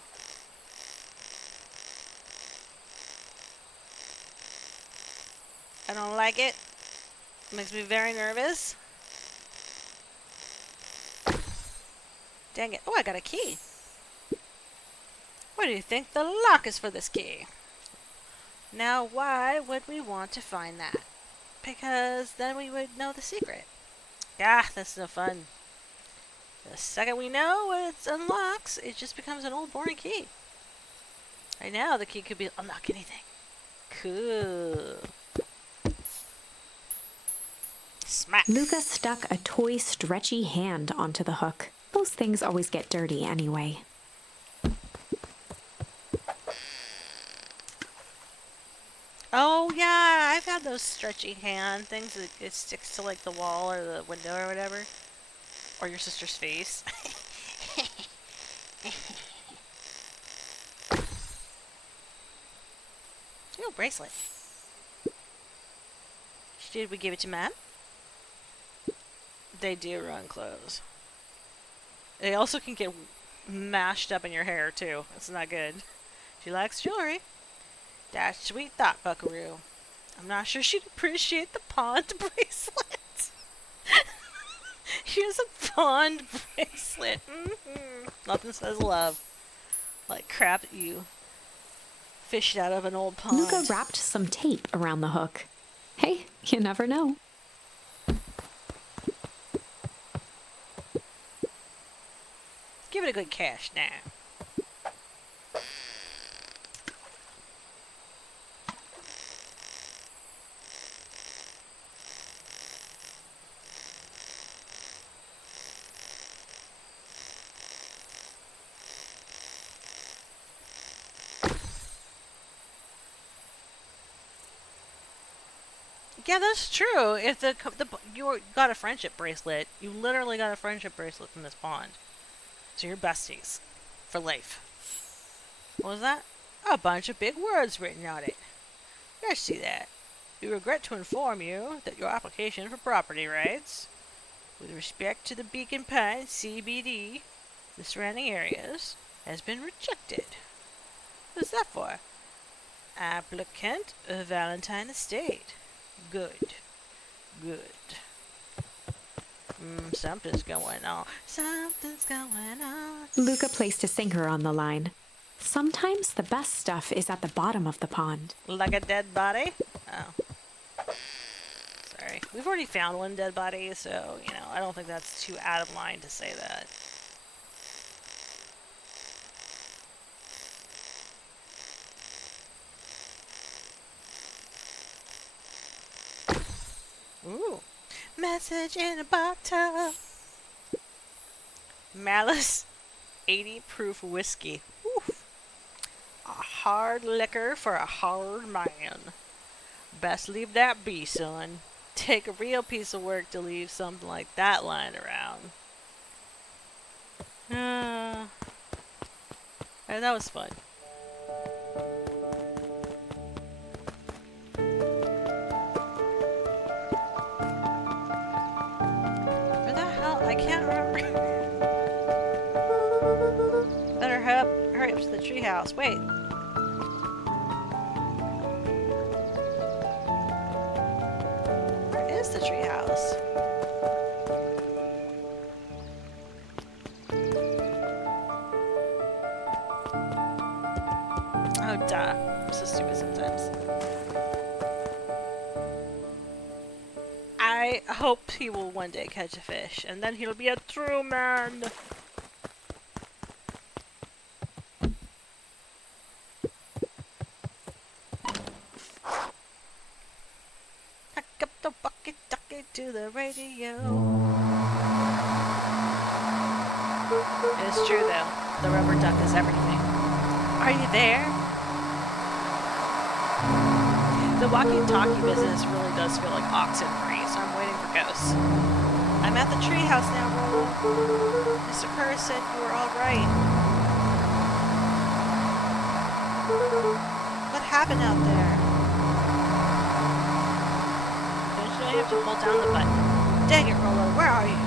I don't like it. It makes me very nervous. Dang it. Oh, I got a key. What do you think the lock is for this key? Now, why would we want to find that? Because then we would know the secret. Ah, that's no fun. The second we know what it unlocks, it just becomes an old boring key. Right now, the key could be unlock anything. Cool. Smack. Luca stuck a toy stretchy hand onto the hook. Those things always get dirty anyway. I've had those stretchy hand things that it sticks to like the wall or the window or whatever. Or your sister's face. Ooh, bracelet. Did we give it to Mom? They do run clothes. They also can get mashed up in your hair, too. That's not good. She likes jewelry. That's sweet thought, Buckaroo. I'm not sure she'd appreciate the pond bracelet. Here's a pond bracelet. Nothing says love like crap that you fished out of an old pond. Luca wrapped some tape around the hook. Hey, you never know. Give it a good cash now. Yeah, that's true. If you got a friendship bracelet, you literally got a friendship bracelet from this pond. So you're besties for life. What was that? A bunch of big words written on it. I see that. We regret to inform you that your application for property rights, with respect to the Beacon Pine CBD, the surrounding areas, has been rejected. What's that for? Applicant Valentine Estate. Good. Good. Something's going on. Something's going on. Luca placed a sinker on the line. Sometimes the best stuff is at the bottom of the pond. Like a dead body? Oh. Sorry. We've already found one dead body, so, I don't think that's too out of line to say that. Ooh. Message in a bottle. Malice 80 proof whiskey. Oof. A hard liquor for a hard man. Best leave that be, son. Take a real piece of work to leave something like that lying around. That was fun. I can't remember. Better hurry up to the treehouse. Wait. Where is the treehouse? Oh, duh. I'm so stupid sometimes. I hope he will one day catch a fish, and then he'll be a true man. Pack up the bucket, duck it to the radio. It's true, though. The rubber duck is everything. Are you there? The walkie-talkie business really does feel like oxen-free, so I'm waiting for ghosts. I'm at the treehouse now, Rolo. Mr. Kerr said you were all right. What happened out there? Don't you have to hold down the button? Dang it, Rolo, where are you?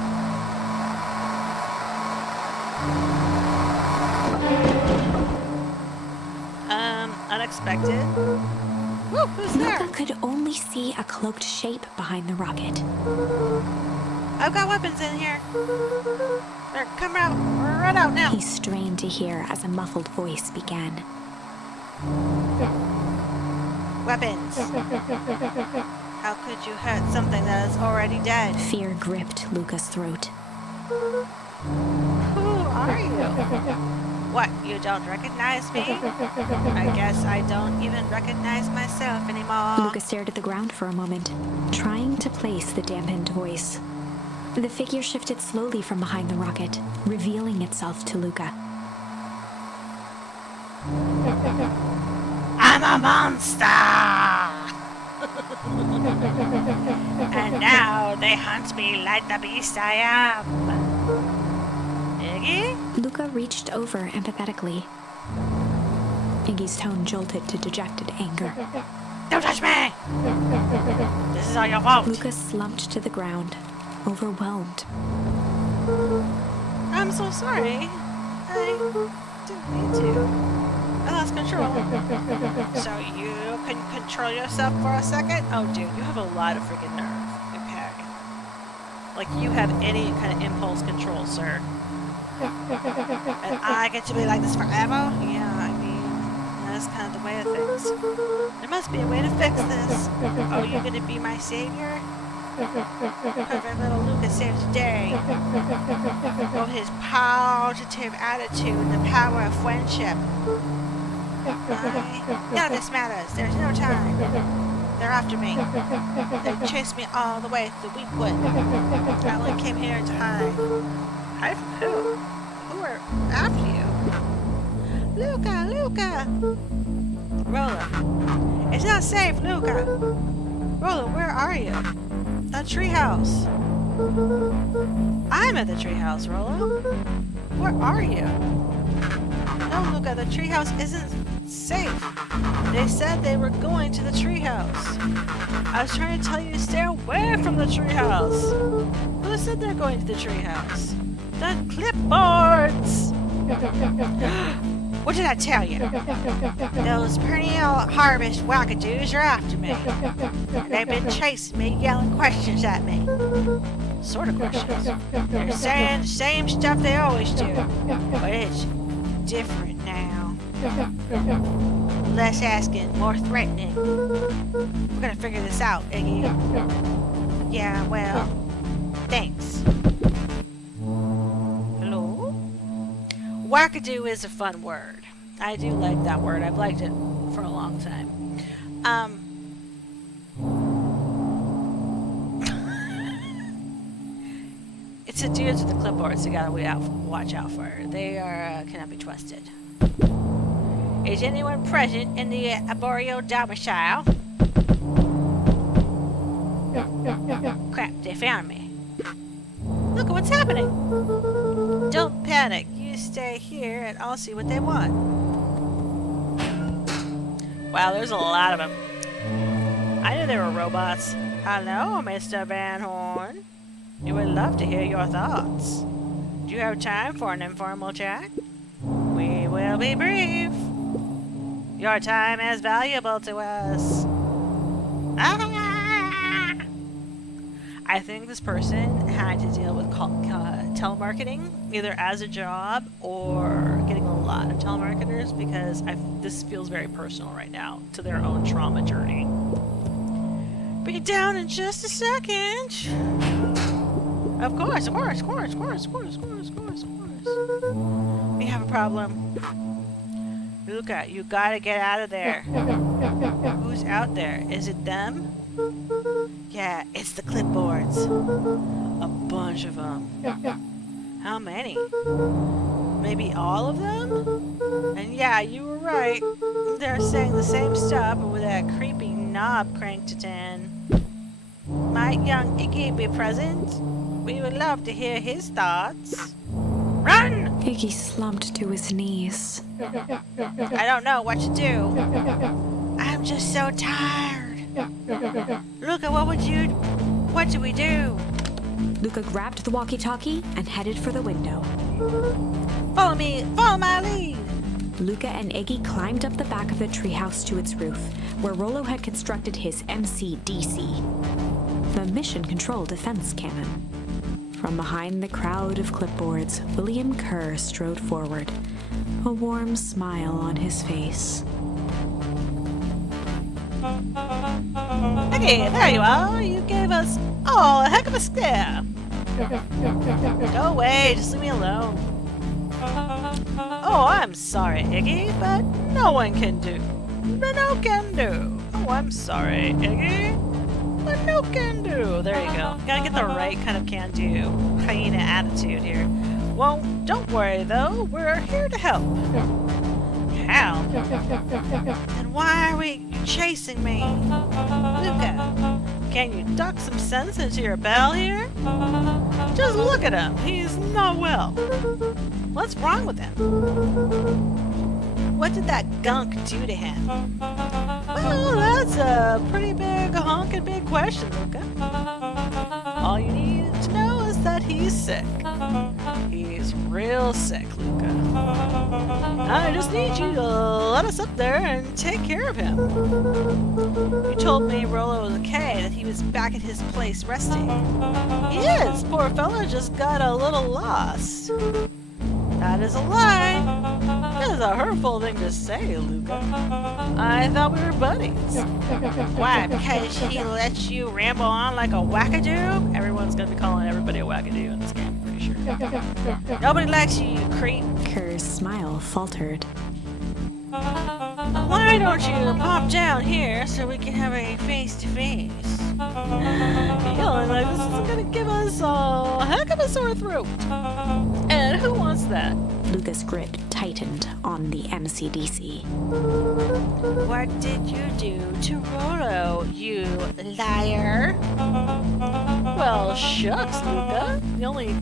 Unexpected. Woo, who's there? Luca could only see a cloaked shape behind the rocket. I've got weapons in here. There, come out. Right out now. He strained to hear as a muffled voice began. Weapons. How could you hurt something that is already dead? Fear gripped Luca's throat. Who are you? What, you don't recognize me? I guess I don't even recognize myself anymore. Luca stared at the ground for a moment, trying to place the dampened voice. The figure shifted slowly from behind the rocket, revealing itself to Luca. I'm a monster! And now they hunt me like the beast I am. Iggy? Luca reached over empathetically. Iggy's tone jolted to dejected anger. Don't touch me! This is all your fault. Luca slumped to the ground, overwhelmed. I'm so sorry. I didn't mean to. I lost control. So you can control yourself for a second? Oh, dude, you have a lot of freaking nerve. Okay. Like you have any kind of impulse control, sir. And I get to be like this forever? Yeah, I mean, that's kind of the way of things. There must be a way to fix this. Oh, you're gonna be my savior? Perfect little Luca saves the day. Oh, his positive attitude, the power of friendship. None of this matters. There's no time. They're after me. They chased me all the way to Weekwood. I only came here to hide. Hide from who? Who are after you? Luca! Luca! Rolla. It's not safe, Luca! Rolla, where are you? The treehouse. I'm at the treehouse, Rolla. Where are you? No, Luca, the treehouse isn't safe. They said they were going to the treehouse. I was trying to tell you to stay away from the treehouse. Who said they're going to the treehouse? The clipboards! What did I tell you? Those perennial harvest wackadoos are after me. They've been chasing me, yelling questions at me. Sort of questions. They're saying the same stuff they always do. But it's different now. Less asking, more threatening. We're gonna figure this out, Iggy. Yeah, well, thanks. Hello? Wackadoo is a fun word. I do like that word. I've liked it for a long time. It's the dudes with the clipboards you gotta watch out for. They are cannot be trusted. Is anyone present in the arboreal domicile? Crap, they found me. Look at what's happening. Don't panic. You stay here and I'll see what they want. Wow, there's a lot of them. I knew they were robots. Hello, Mr. Van Horn. We would love to hear your thoughts. Do you have time for an informal chat? We will be brief. Your time is valuable to us. Ah! I think this person had to deal with telemarketing, either as a job or getting a lot of telemarketers, because this feels very personal right now to their own trauma journey. Be down in just a second. Of course. We have a problem. Luca, you gotta get out of there. Who's out there? Is it them? Yeah, it's the clipboards. A bunch of them. How many? Maybe all of them? And yeah, you were right. They're saying the same stuff, but with that creepy knob cranked to 10. Might young Iggy be present? We would love to hear his thoughts. Run! Iggy slumped to his knees. I don't know what to do. I'm just so tired. Luca, what do we do? Luca grabbed the walkie-talkie and headed for the window. Follow me, follow my lead. Luca and Iggy climbed up the back of the treehouse to its roof, where Rollo had constructed his MCDC, the Mission Control Defense Cannon. From behind the crowd of clipboards, William Kerr strode forward, a warm smile on his face. Hey, there you are. You gave us all a heck of a scare. Go away, just leave me alone. Oh, I'm sorry, Iggy, but no one can do. No can do. Oh, I'm sorry, Iggy, but no can do. There you go. Gotta get the right kind of can do. Hyena attitude here. Well, don't worry though. We're here to help. Help? And why are we chasing me. Luca, can you duck some sense into your bell here? Just look at him. He's not well. What's wrong with him? What did that gunk do to him? Well, that's a pretty big honking big question, Luca. All you need to know is that he's sick. He's real sick, Luca. I just need you to let us up there and take care of him. You told me Rollo was okay, that he was back at his place resting. He is. Poor fella just got a little lost. That is a lie. That is a hurtful thing to say, Luca. I thought we were buddies. Why? Because he lets you ramble on like a wackadoo? Everyone's gonna be calling everybody a wackadoo in this game, I'm pretty sure. Nobody likes you, you creep. Kerr's smile faltered. Why don't you pop down here so we can have a face-to-face? Feeling like this is gonna give us a heck of a sore throat. And who wants that? Luca's grip tightened on the MCDC. What did you do to Rollo, you liar? Well, shucks, Luca. The only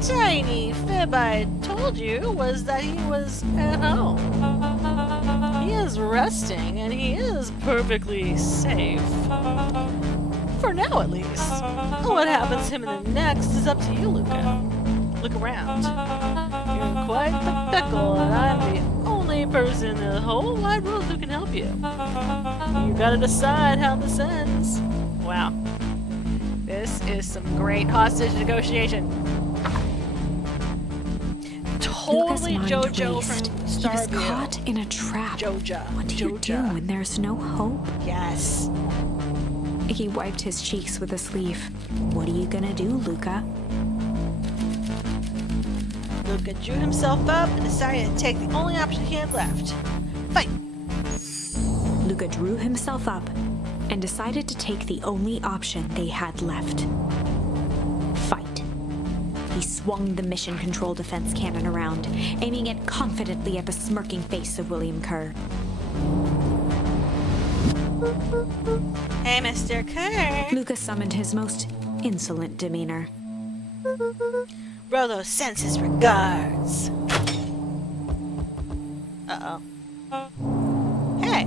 tiny fib I told you was that he was at home. He is resting and he is perfectly safe. For now, at least. What happens to him in the next is up to you, Luca. Look around. You're in quite the pickle, and I'm the only person in the whole wide world who can help you. You gotta decide how this ends. Wow. This is some great hostage negotiation. Totally JoJo from Starview. He was caught in a trap. Joja. What do you do when there's no hope? Yes. He wiped his cheeks with a sleeve. What are you gonna do, Luca? Luca drew himself up and decided to take the only option he had left. Fight! Luca drew himself up and decided to take the only option they had left. Fight. He swung the mission control defense cannon around, aiming it confidently at the smirking face of William Kerr. Hey, Mr. Kerr. Luca summoned his most insolent demeanor. Rollo sends his regards. Uh-oh. Hey,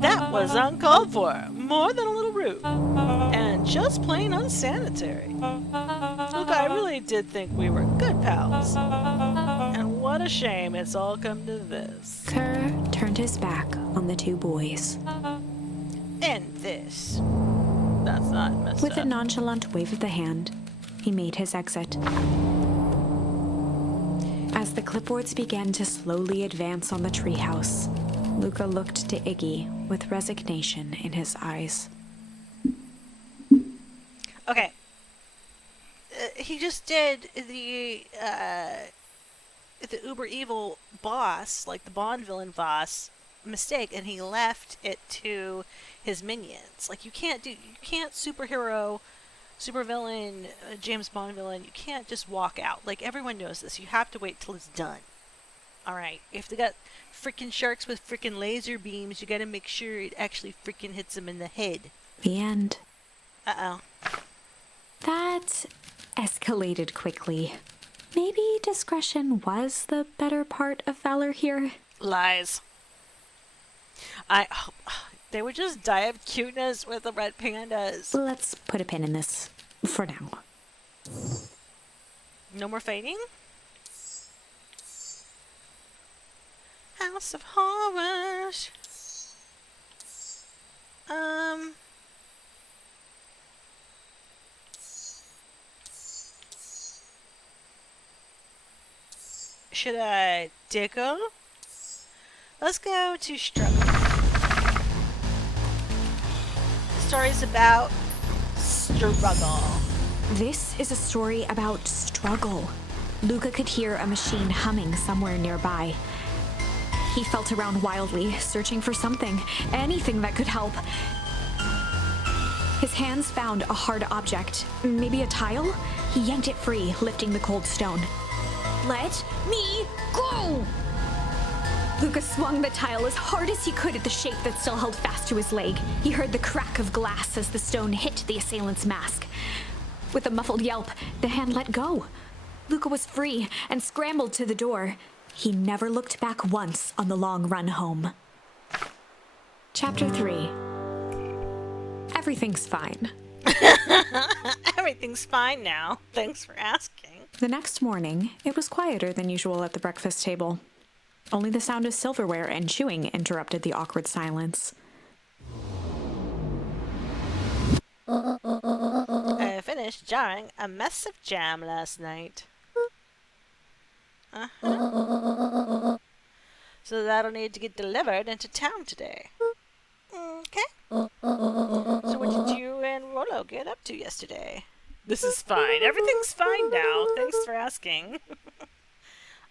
that was uncalled for. More than a little rude. And just plain unsanitary. Look, I really did think we were good pals. And what a shame it's all come to this. Kerr turned his back on the two boys. And this. That's not messed With up. a nonchalant wave of the hand, he made his exit. As the clipboards began to slowly advance on the treehouse, Luca looked to Iggy with resignation in his eyes. Okay. He just did the uber evil boss, like the Bond villain boss, mistake, and he left it to his minions. Like, you can't superhero, supervillain, James Bond villain, you can't just walk out. Like, everyone knows this. You have to wait till it's done. Alright, if they got freaking sharks with freaking laser beams, you gotta make sure it actually freaking hits them in the head. The end. Uh-oh. That escalated quickly. Maybe discretion was the better part of valor here. Lies. They would just die of cuteness with the red pandas. Let's put a pin in this for now. No more fading? House of Horrors. Should I dickle? Let's go to Struggle. The story's about struggle. This is a story about struggle. Luca could hear a machine humming somewhere nearby. He felt around wildly, searching for something, anything that could help. His hands found a hard object, maybe a tile. He yanked it free, lifting the cold stone. Let me go! Luca swung the tile as hard as he could at the shape that still held fast to his leg. He heard the crack of glass as the stone hit the assailant's mask. With a muffled yelp, the hand let go. Luca was free and scrambled to the door. He never looked back once on the long run home. Chapter 3. Everything's fine. Everything's fine now. Thanks for asking. The next morning, it was quieter than usual at the breakfast table. Only the sound of silverware and chewing interrupted the awkward silence. I finished jarring a mess of jam last night. So that'll need to get delivered into town today. Okay. So what did you and Rollo get up to yesterday? This is fine. Everything's fine now. Thanks for asking.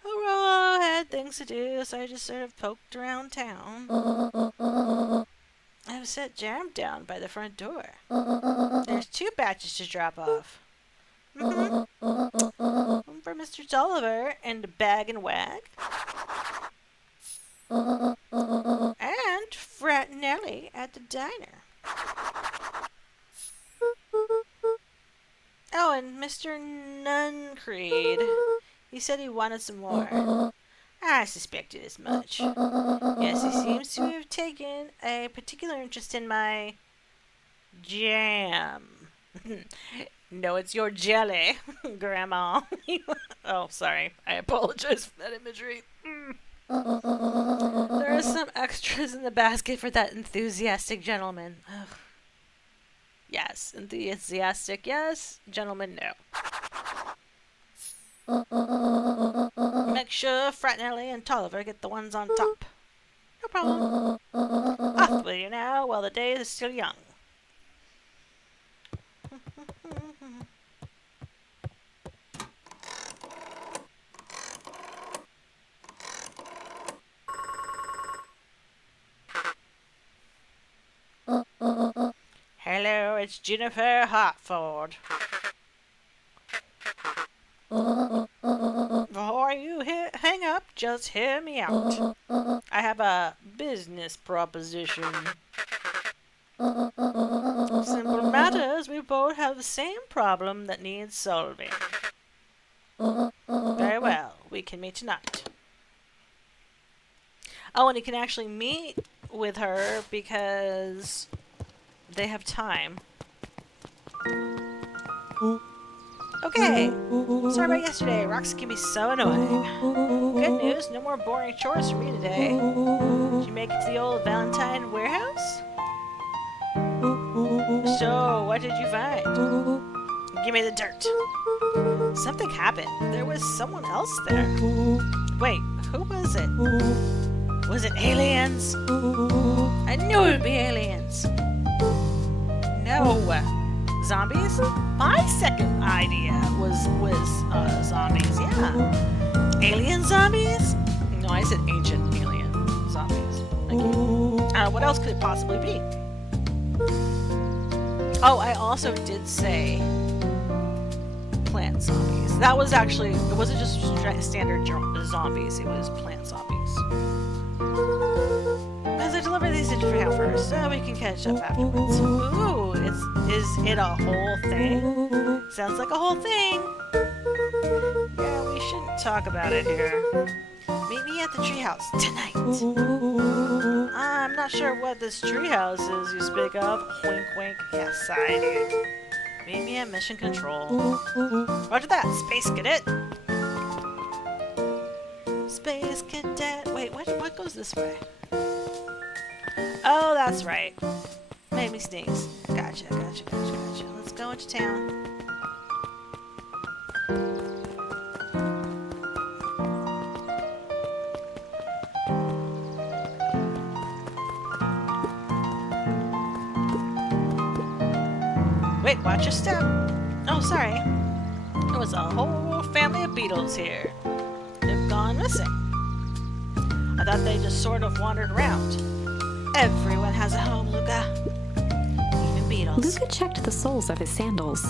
Oh, Rollo had things to do, so I just sort of poked around town. I've set jam down by the front door. There's 2 batches to drop off. One for Mr. Tolliver and a bag and wag. And Frattinelli at the diner. Oh, and Mr. Nuncreed. He said he wanted some more. I suspected as much. Yes, he seems to have taken a particular interest in my jam. No, it's your jelly, Grandma. Oh, sorry. I apologize for that imagery. There are some extras in the basket for that enthusiastic gentleman. Ugh. Yes, enthusiastic, yes. Gentleman, no. Make sure Frattinelli and Tolliver get the ones on top. No problem. Off with you now while the day is still young. Hello, it's Jennifer Hartford. Before you hang up, just hear me out. I have a business proposition. Simple matters, we both have the same problem that needs solving. Very well, we can meet tonight. Oh, and you can actually meet with her because they have time. Okay, sorry about yesterday. Roxy can be so annoying. Good news, no more boring chores for me today. Did you make it to the old Valentine warehouse? So, what did you find? Give me the dirt. Something happened. There was someone else there. Wait, who was it? Was it aliens? I knew it would be aliens. No. Zombies? My second idea was zombies, yeah. Alien zombies? No, I said ancient alien zombies. Thank you. What else could it possibly be? Oh, I also did say plant zombies. That was actually, it wasn't just standard zombies, it was plant zombies. As I deliver these into town first, so we can catch up afterwards. Ooh, is it a whole thing? Sounds like a whole thing. Yeah, we shouldn't talk about it here. Meet me at the treehouse tonight. I'm not sure what this treehouse is you speak of. Wink, wink. Yes, I do. Meet me at Mission Control. Roger that, Space Cadet. Space Cadet. Wait, what goes this way? Oh, that's right. Made me sneeze. Gotcha. Let's go into town. Wait, watch your step. Oh, sorry. There was a whole family of beetles here. They've gone missing. I thought they just sort of wandered around. Everyone has a home, Luca. Even beetles. Luca checked the soles of his sandals.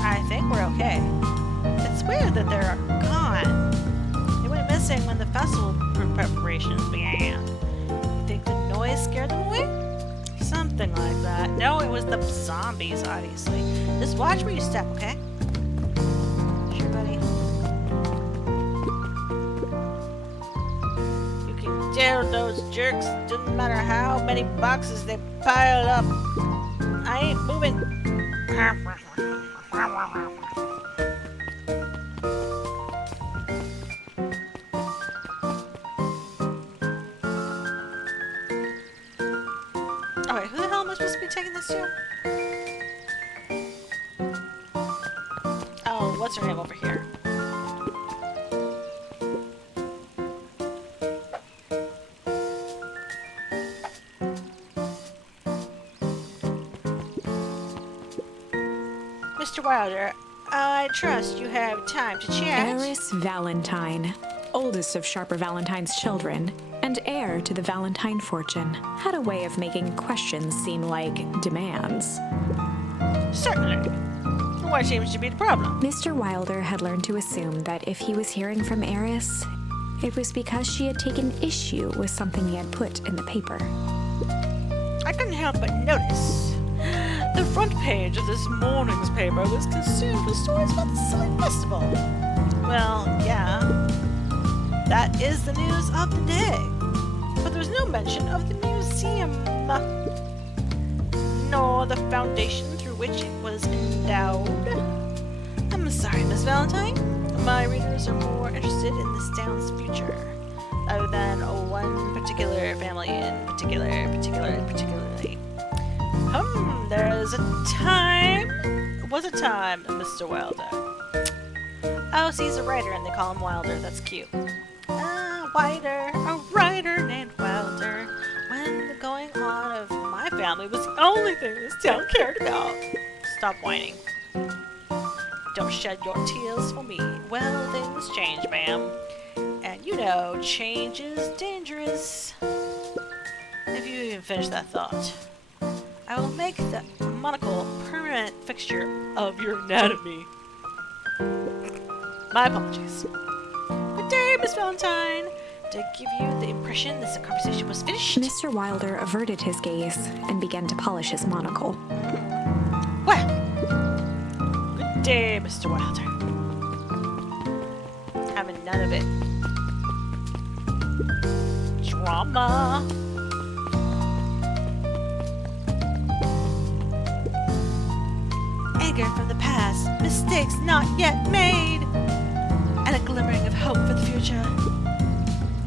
I think we're okay. It's weird that they're gone. They went missing when the festival preparations began. You think the noise scared them away? Something like that. No, it was the zombies, obviously. Just watch where you step, okay? Sure, buddy. You can tell those jerks. Doesn't matter how many boxes they pile up. I ain't moving. Alright, who the hell am I supposed to be taking this to? Oh, what's her name over here? Mr. Wilder, I trust you have time to chat. Eris Valentine, oldest of Sharper Valentine's children, and heir to the Valentine fortune, had a way of making questions seem like demands. Certainly. What seems to be the problem? Mr. Wilder had learned to assume that if he was hearing from Eris, it was because she had taken issue with something he had put in the paper. I couldn't help but notice. The front page of this morning's paper was consumed with stories about the silly festival. Well, yeah. That is the news of the day. But there was no mention of the museum, nor the foundation through which it was endowed. I'm sorry, Miss Valentine. My readers are more interested in this town's future, rather than one particular family in particularly. Was a time, Mr. Wilder. Oh, see, he's a writer, and they call him Wilder. That's cute. A writer named Wilder. When the going on of my family was the only thing this town cared about. Stop whining. Don't shed your tears for me. Well, things change, ma'am. And you know, change is dangerous. If you even finish that thought, I will make the monocle a permanent fixture of your anatomy. My apologies. Good day, Miss Valentine. To give you the impression this conversation was finished. Mr. Wilder averted his gaze and began to polish his monocle. Well, good day, Mr. Wilder. Having none of it. Drama. Anger from the past, mistakes not yet made, and a glimmering of hope for the future.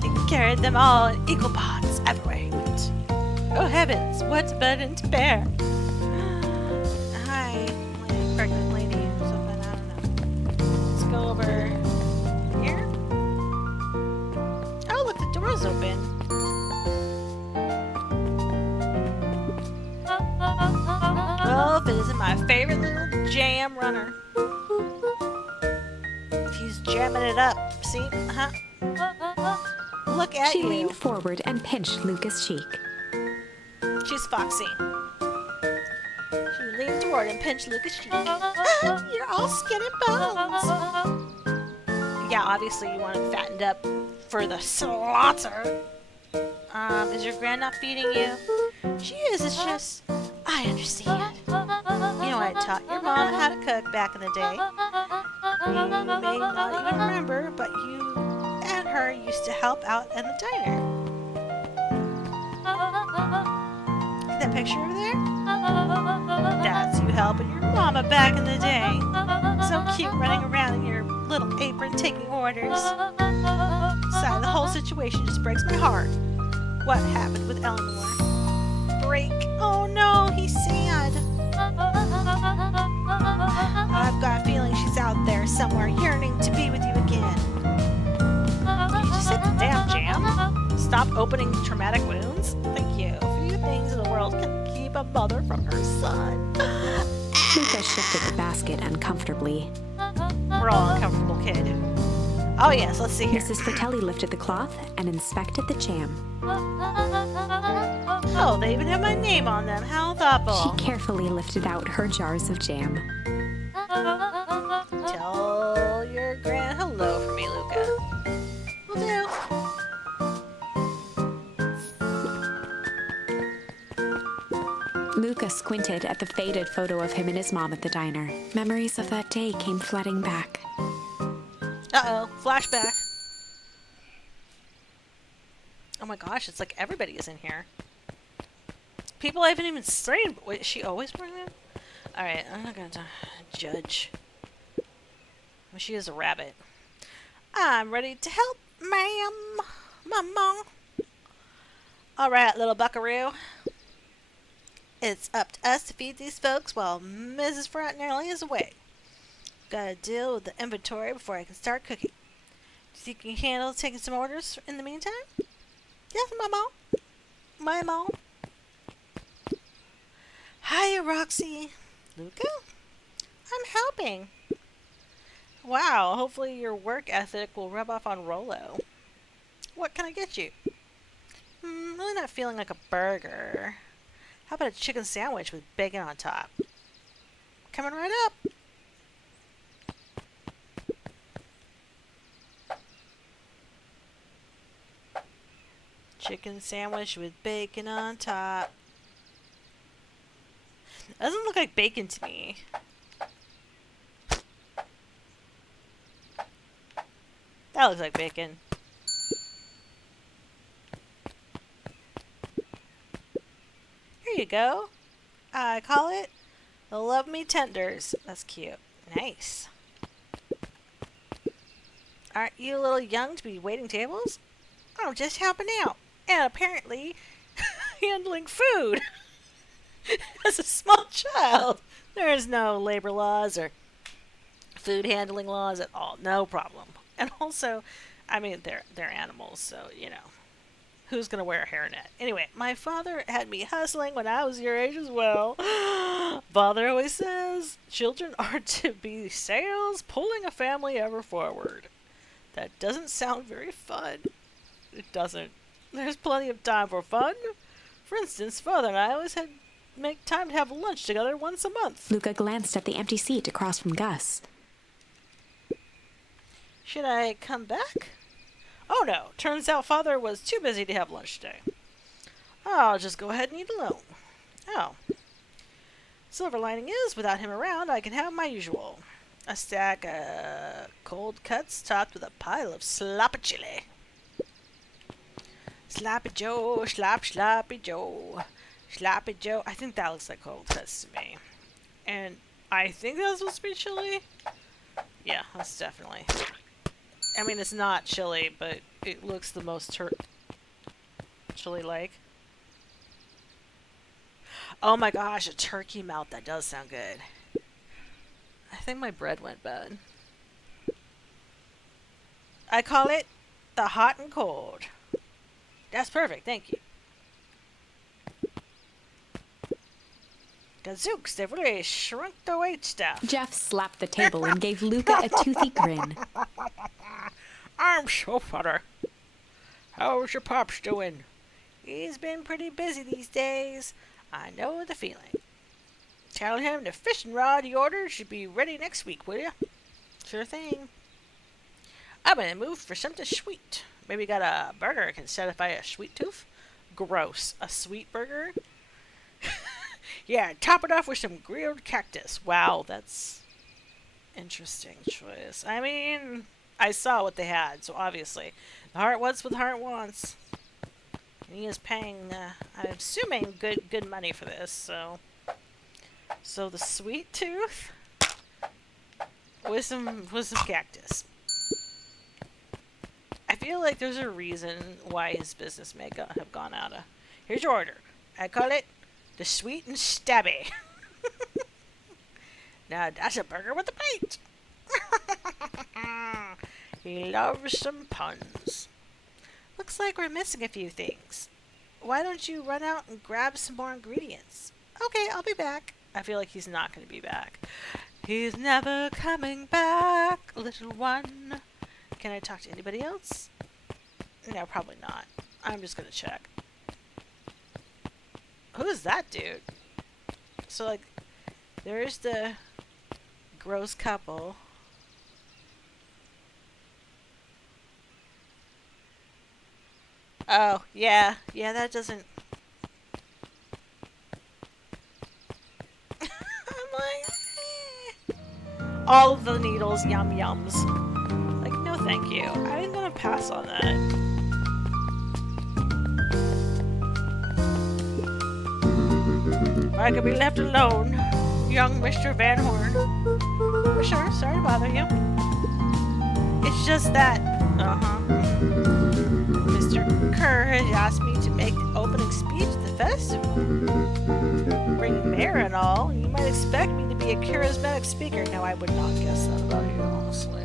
He carried them all in equal parts everywhere he went. Oh heavens, what a burden to bear! Hi, pregnant lady or something, I don't know. Let's go over here. Oh, look, the door's open. Oh, if it isn't my favorite little jam runner. He's jamming it up. See? Uh-huh. Look at She you. leaned forward and pinched Luca's cheek. She's foxy. She leaned toward and pinched Luca's cheek. You're all skin and bones. Yeah, obviously you want him fattened up for the slaughter. Is your grand not feeding you? She is, it's just, I understand. You know, I taught your mom how to cook back in the day. You may not even remember, but you and her used to help out in the diner. See that picture over there? That's you helping your mama back in the day. So cute running around in your little apron taking orders. Sorry, the whole situation just breaks my heart. What happened with Eleanor? Break. Oh no, he's sad. I've got a feeling she's out there somewhere yearning to be with you again. Can you just hit the damn jam? Stop opening traumatic wounds? Thank you. Few things in the world can keep a mother from her son. Luca shifted the basket uncomfortably. We're all uncomfortable, kid. Oh yes, let's see here. Mrs. Fratelli lifted the cloth and inspected the jam. Oh, they even have my name on them. How thoughtful. She carefully lifted out her jars of jam. Tell your grand hello for me, Luca. Will do. squinted at the faded photo of him and his mom at the diner. Memories of that day came flooding back. Uh-oh, flashback. Oh my gosh, it's like everybody is in here. People I haven't even studied. Wait, is she always pregnant? Alright, I'm not gonna judge. Well, she is a rabbit. I'm ready to help, ma'am. Mama. Alright, little buckaroo. It's up to us to feed these folks while Mrs. Frontinelli is away. Gotta deal with the inventory before I can start cooking. Do you think you can handle taking some orders in the meantime? Yes, Mama. My mom. Hiya, Roxy. Luca? I'm helping. Wow, hopefully your work ethic will rub off on Rolo. What can I get you? Really not feeling like a burger. How about a chicken sandwich with bacon on top? Coming right up. Chicken sandwich with bacon on top. Doesn't look like bacon to me. That looks like bacon. Here you go. I call it the Love Me Tenders. That's cute. Nice. Aren't you a little young to be waiting tables? I'm just helping out. And apparently handling food. As a small child. There is no labor laws or food handling laws at all. No problem. And also, I mean, they're animals, so, you know. Who's going to wear a hairnet? Anyway, my father had me hustling when I was your age as well. Father always says, children are to be sails pulling a family ever forward. That doesn't sound very fun. It doesn't. There's plenty of time for fun. For instance, Father and I always had make time to have lunch together once a month. Luca glanced at the empty seat across from Gus. Should I come back? Oh no, turns out Father was too busy to have lunch today. I'll just go ahead and eat alone. Oh. Silver lining is, without him around, I can have my usual. A stack of cold cuts topped with a pile of sloppy chili. Sloppy Joe, sloppy Joe. Sloppy Joe. I think that looks like cold cuts to me. And I think that's supposed to be chili. Yeah, that's definitely. I mean, it's not chili, but it looks the most chili-like. Oh my gosh, a turkey melt. That does sound good. I think my bread went bad. I call it the hot and cold. That's perfect, thank you. Gazooks, they've really shrunk the wait staff. Jeff slapped the table and gave Luca a toothy grin. I'm so butter. How's your pops doing? He's been pretty busy these days. I know the feeling. Tell him the fishing rod he ordered should be ready next week, will ya? Sure thing. I'm in the mood for something sweet. Maybe got a burger that can satisfy a sweet tooth? Gross. A sweet burger? Yeah, top it off with some grilled cactus. Wow, that's interesting choice. I mean, I saw what they had, so obviously. The heart wants what the heart wants. And he is paying, I'm assuming, good money for this, so... So the sweet tooth with some cactus. I feel like there's a reason why his business may have gone out of... Here's your order. I call it the sweet and stabby. Now that's a burger with a bite. He loves some puns. Looks like we're missing a few things. Why don't you run out and grab some more ingredients? Okay, I'll be back. I feel like he's not going to be back. He's never coming back, little one. Can I talk to anybody else? No, probably not. I'm just going to check. Who is that dude? So, like, there's the gross couple. Oh, yeah. Yeah, that doesn't... all of the needles, yum yums. Like, no thank you. I'm gonna pass on that. If I could be left alone, young Mr. Van Horn. For sure, sorry to bother you. It's just that, Mr. Kerr has asked me to make the opening speech at the festival. Bring mayor and all, you might expect me to be a charismatic speaker. No, I would not guess that about you, honestly.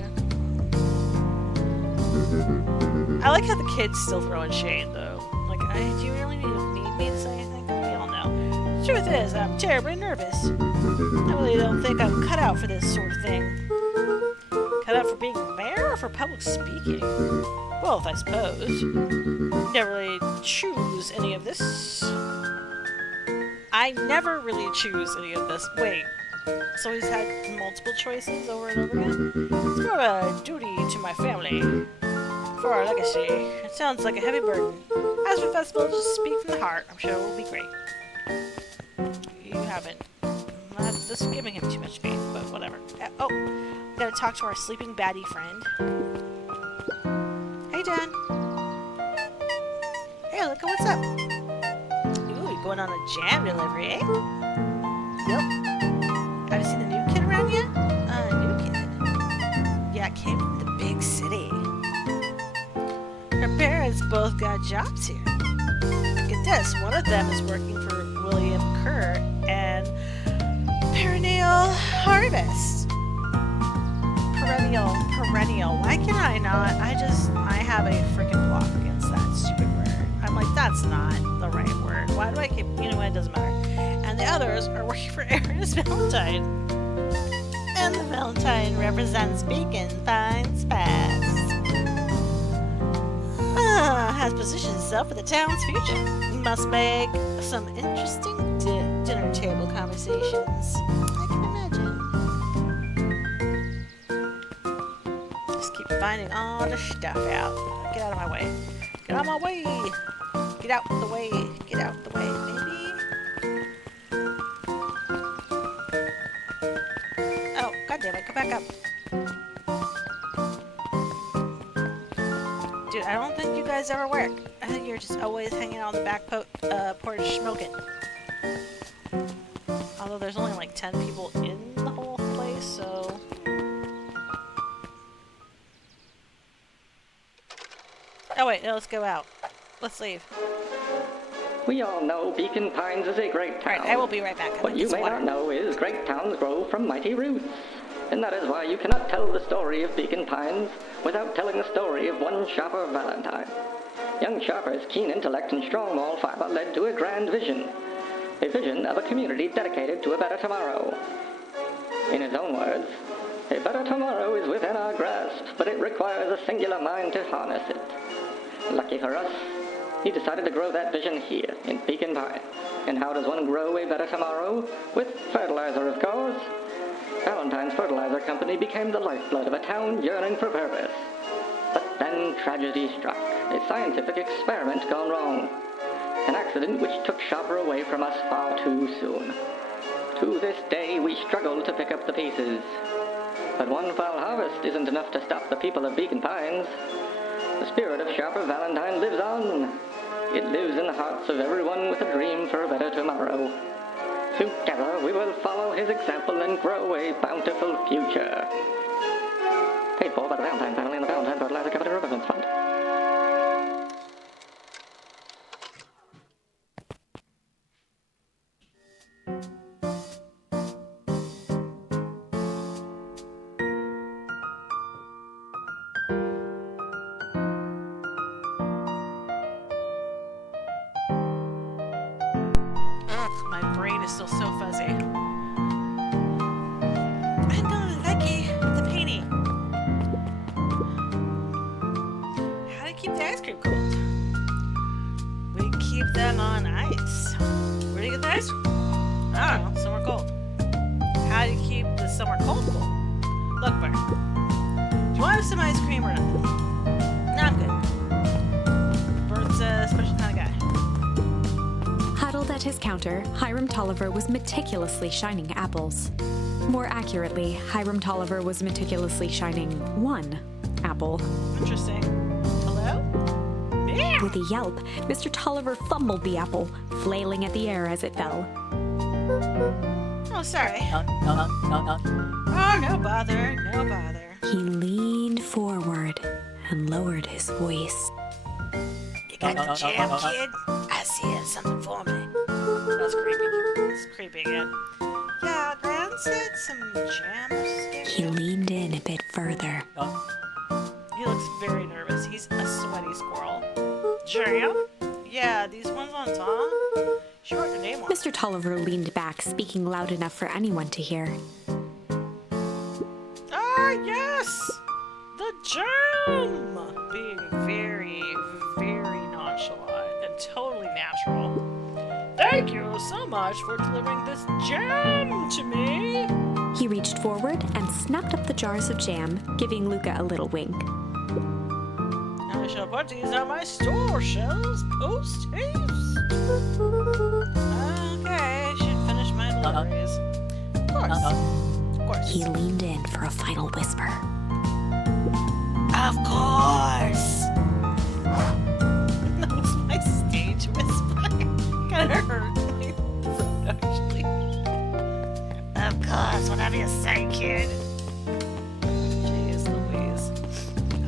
I like how the kids still throwing shade, though. Like, do you really need me to say anything? We all know. The truth is, I'm terribly nervous. I really don't think I'm cut out for this sort of thing. Cut out for being mayor or for public speaking? Both, I suppose. Never really choose any of this. I never really choose any of this. Wait, so he's had multiple choices over and over again? It's more of a duty to my family. For our legacy. It sounds like a heavy burden. As for festival, just speak from the heart. I'm sure it will be great. You haven't. This is giving him too much faith, but whatever. Oh, we gotta talk to our sleeping baddie friend. Hey, Dan. Hey, look, what's up? Ooh, you going on a jam delivery, eh? Yep. Have you seen the new kid around yet? New kid. Yeah, it came from the big city. Her parents both got jobs here. Get this, one of them is working for William Kerr and Perennial Harvest. Perennial. Why can I not? I have a freaking block against that stupid word. I'm like, that's not the right word. Why do I keep, you know what, it doesn't matter. And the others are working for Ernest Valentine. And the Valentine represents Beacon Pines Past. Has positioned itself for the town's future. Must make some interesting dinner table conversations. I can imagine. Just keep finding all the stuff out. Get out of my way. Get out of my way. Get out the way. Get out the way, baby. Oh, goddammit, come back up. Dude, I don't think you guys ever work. I think you're just always hanging out on the back porch smoking. Although there's only like 10 people in the whole place, so... Oh wait, no, let's go out. Let's leave. We all know Beacon Pines is a great town. Alright, I will be right back. What you may not know is great towns grow from mighty roots. And that is why you cannot tell the story of Beacon Pines without telling the story of one Sharper Valentine. Young Sharper's keen intellect and strong moral fiber led to a grand vision. A vision of a community dedicated to a better tomorrow. In his own words, a better tomorrow is within our grasp, but it requires a singular mind to harness it. Lucky for us, he decided to grow that vision here, in Beacon Pines. And how does one grow a better tomorrow? With fertilizer, of course. Valentine's Fertilizer Company became the lifeblood of a town yearning for purpose. But then tragedy struck, a scientific experiment gone wrong. An accident which took Sharper away from us far too soon. To this day, we struggle to pick up the pieces. But one foul harvest isn't enough to stop the people of Beacon Pines. The spirit of Sharper Valentine lives on. It lives in the hearts of everyone with a dream for a better tomorrow. Together, we will follow his example and grow a bountiful future. Paid for by the Valentine family and the Valentine Fertilizer Company Reverence Fund. My brain is still so fuzzy. I don't like the painting. How do you keep the ice cream cold? We keep them on ice. Where do you get the ice cream? I don't know, somewhere cold. How do you keep the somewhere cold? Look, Bert. Do you want some ice cream or nothing? No, I'm good. Bert's a special kind of guy. Huddled at his counter, Hiram Tolliver was meticulously shining apples. More accurately, Hiram Tolliver was meticulously shining one apple. Interesting. Hello? Yeah. With a yelp, Mr. Tolliver fumbled the apple, flailing at the air as it fell. Oh, sorry. No. Oh, no bother. No bother. He leaned forward and lowered his voice. You got the jam, kid? I see you have something for me. That's creepy. It's creepy again. Yeah, Gran said some jam was He leaned in a bit further. He looks very nervous. He's a sweaty squirrel. Jam? Yeah, these ones on top. She wrote your name on. Mr. Tolliver leaned back, speaking loud enough for anyone to hear. Ah, yes! The jam! Being very, very nonchalant and totally natural. Thank you so much for delivering this jam to me! He reached forward and snapped up the jars of jam, giving Luca a little wink. I shall put these on my store shelves post-haste. Okay, I should finish my deliveries. Of course. Of course. He leaned in for a final whisper. Of course! That was my stage whisper. Kinda hurt my throat, actually. Of course, whatever you say, kid. Jeez Louise.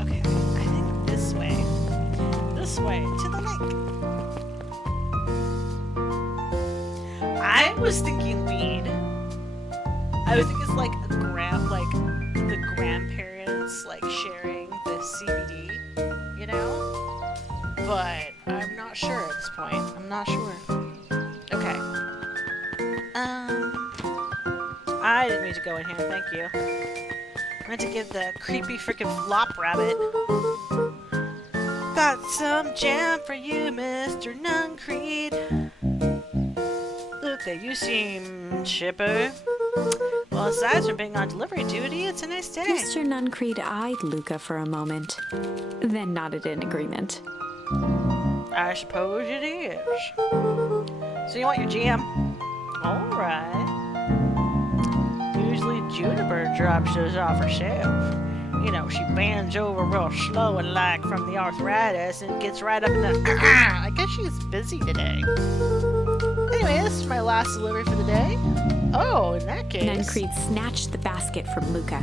Okay, I think this way. This way, to the lake. I was thinking weed. I was thinking it's like the grandparents like sharing the CBD, you know? But I'm not sure at this point. I'm not sure. Okay. I didn't mean to go in here, thank you. I meant to give the creepy freaking flop rabbit. Got some jam for you, Mr. Nuncreed. Luca, you seem chipper. Well, aside from being on delivery duty, it's a nice day. Mr. Nuncreed eyed Luca for a moment, then nodded in agreement. I suppose it is. So you want your jam? Alright. Usually Juniper drops those off herself. You know, she bends over real slow and like from the arthritis and gets right up in the... I guess she's busy today. Anyway, this is my last delivery for the day. Oh, in that case... Nuncreed snatched the basket from Luca.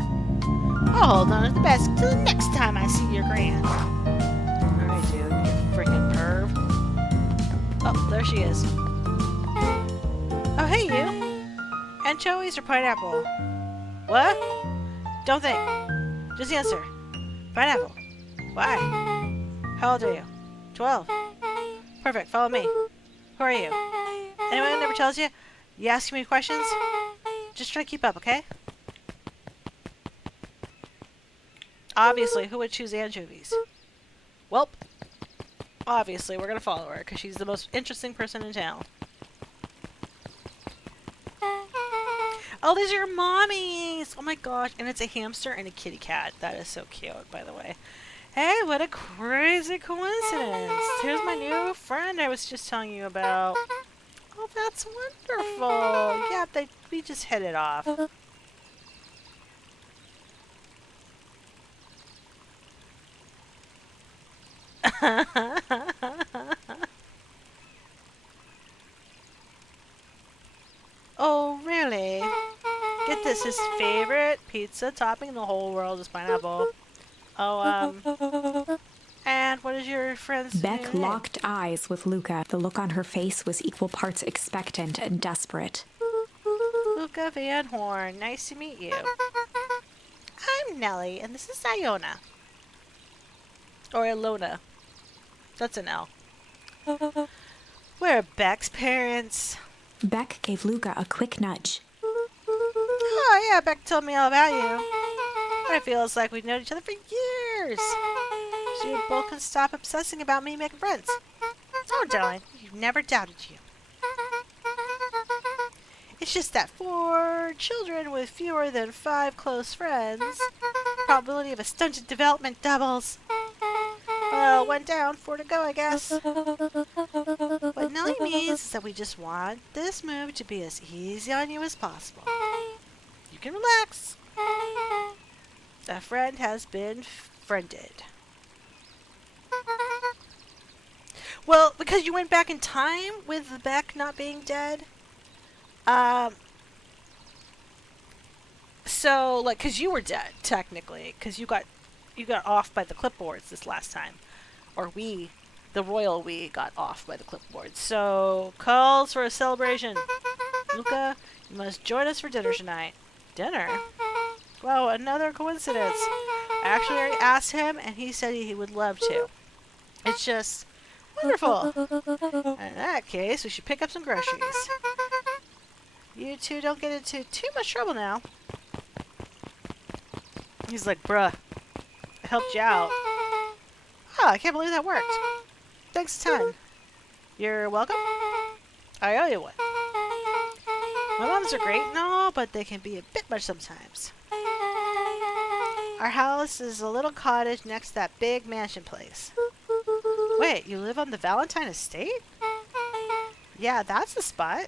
I'll hold on to the basket till the next time I see your grand. Alright, dude, you freaking perv. Oh, there she is. Oh, hey, you. Anchovies or pineapple? What? Don't think. Just answer. Pineapple. Why? How old are you? 12. Perfect, follow me. Who are you? Anyone that never tells you? You asking me questions? Just try to keep up, okay? Obviously, who would choose anchovies? Welp. Obviously, we're gonna follow her, because she's the most interesting person in town. Oh, these are your mommies! Oh my gosh, and it's a hamster and a kitty cat. That is so cute, by the way. Hey, what a crazy coincidence! Here's my new friend I was just telling you about. Oh, that's wonderful! Yeah, we just hit it off. Oh, really? Get this, his favorite pizza topping in the whole world is pineapple. Oh, and what is your friend's Beck name? locked eyes with Luca. The look on her face was equal parts expectant and desperate. Luca Van Horn, nice to meet you. I'm Nellie, and this is Iona. Or Ilona. That's an L. We're Beck's parents. Beck gave Luca a quick nudge. Oh yeah, Beck told me all about you. I feel it's like we've known each other for years. So you both can stop obsessing about me making friends. Oh, darling, you've never doubted you. It's just that for children with fewer than 5 close friends, probability of a stunted development doubles. Well, 1 down, 4 to go, I guess. What Nellie means is that we just want this move to be as easy on you as possible. You can relax. A friend has been friended. Well, because you went back in time with Beck not being dead. So, like, because you were dead, technically. Because you got off by the clipboards this last time. Or we, the royal we, got off by the clipboards. So, calls for a celebration. Luca, you must join us for dinner tonight. Dinner? Wow, another coincidence. I actually already asked him, and he said he would love to. It's just wonderful. In that case, we should pick up some groceries. You two don't get into too much trouble now. He's like, bruh, I helped you out. Oh, I can't believe that worked. Thanks a ton. You're welcome. I owe you one. My moms are great and all, but they can be a bit much sometimes. Our house is a little cottage next to that big mansion place. Wait, you live on the Valentine estate? Yeah, that's the spot.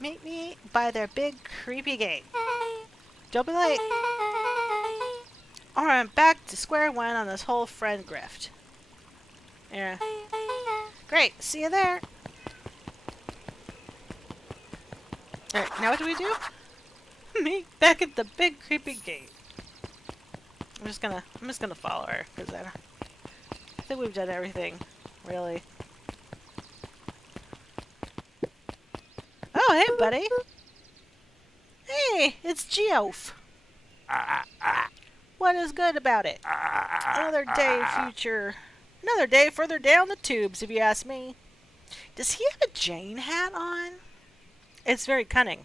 Meet me by their big creepy gate. Don't be late. Or I'm back to square one on this whole friend grift. Yeah. Great, see you there. Alright, now what do we do? Meet back at the big creepy gate. I'm just gonna follow her, because I think we've done everything, really. Oh, hey, buddy. Hey, it's Geoff. What is good about it? Another day further down the tubes, if you ask me. Does he have a Jane hat on? It's very cunning.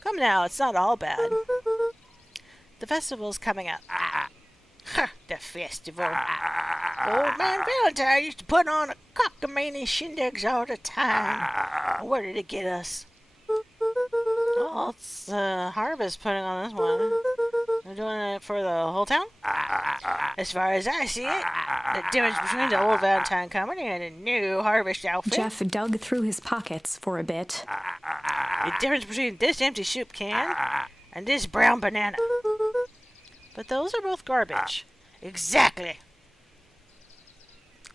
Come now, it's not all bad. The festival's coming up. The festival. Old man Valentine used to put on a cockamamie shindigs all the time. Where did it get us? Oh, it's Harvest putting on this one. They're doing it for the whole town? As far as I see it, the difference between the old Valentine company and the new Harvest outfit. Jeff dug through his pockets for a bit. The difference between this empty soup can and this brown banana. But those are both garbage. Exactly.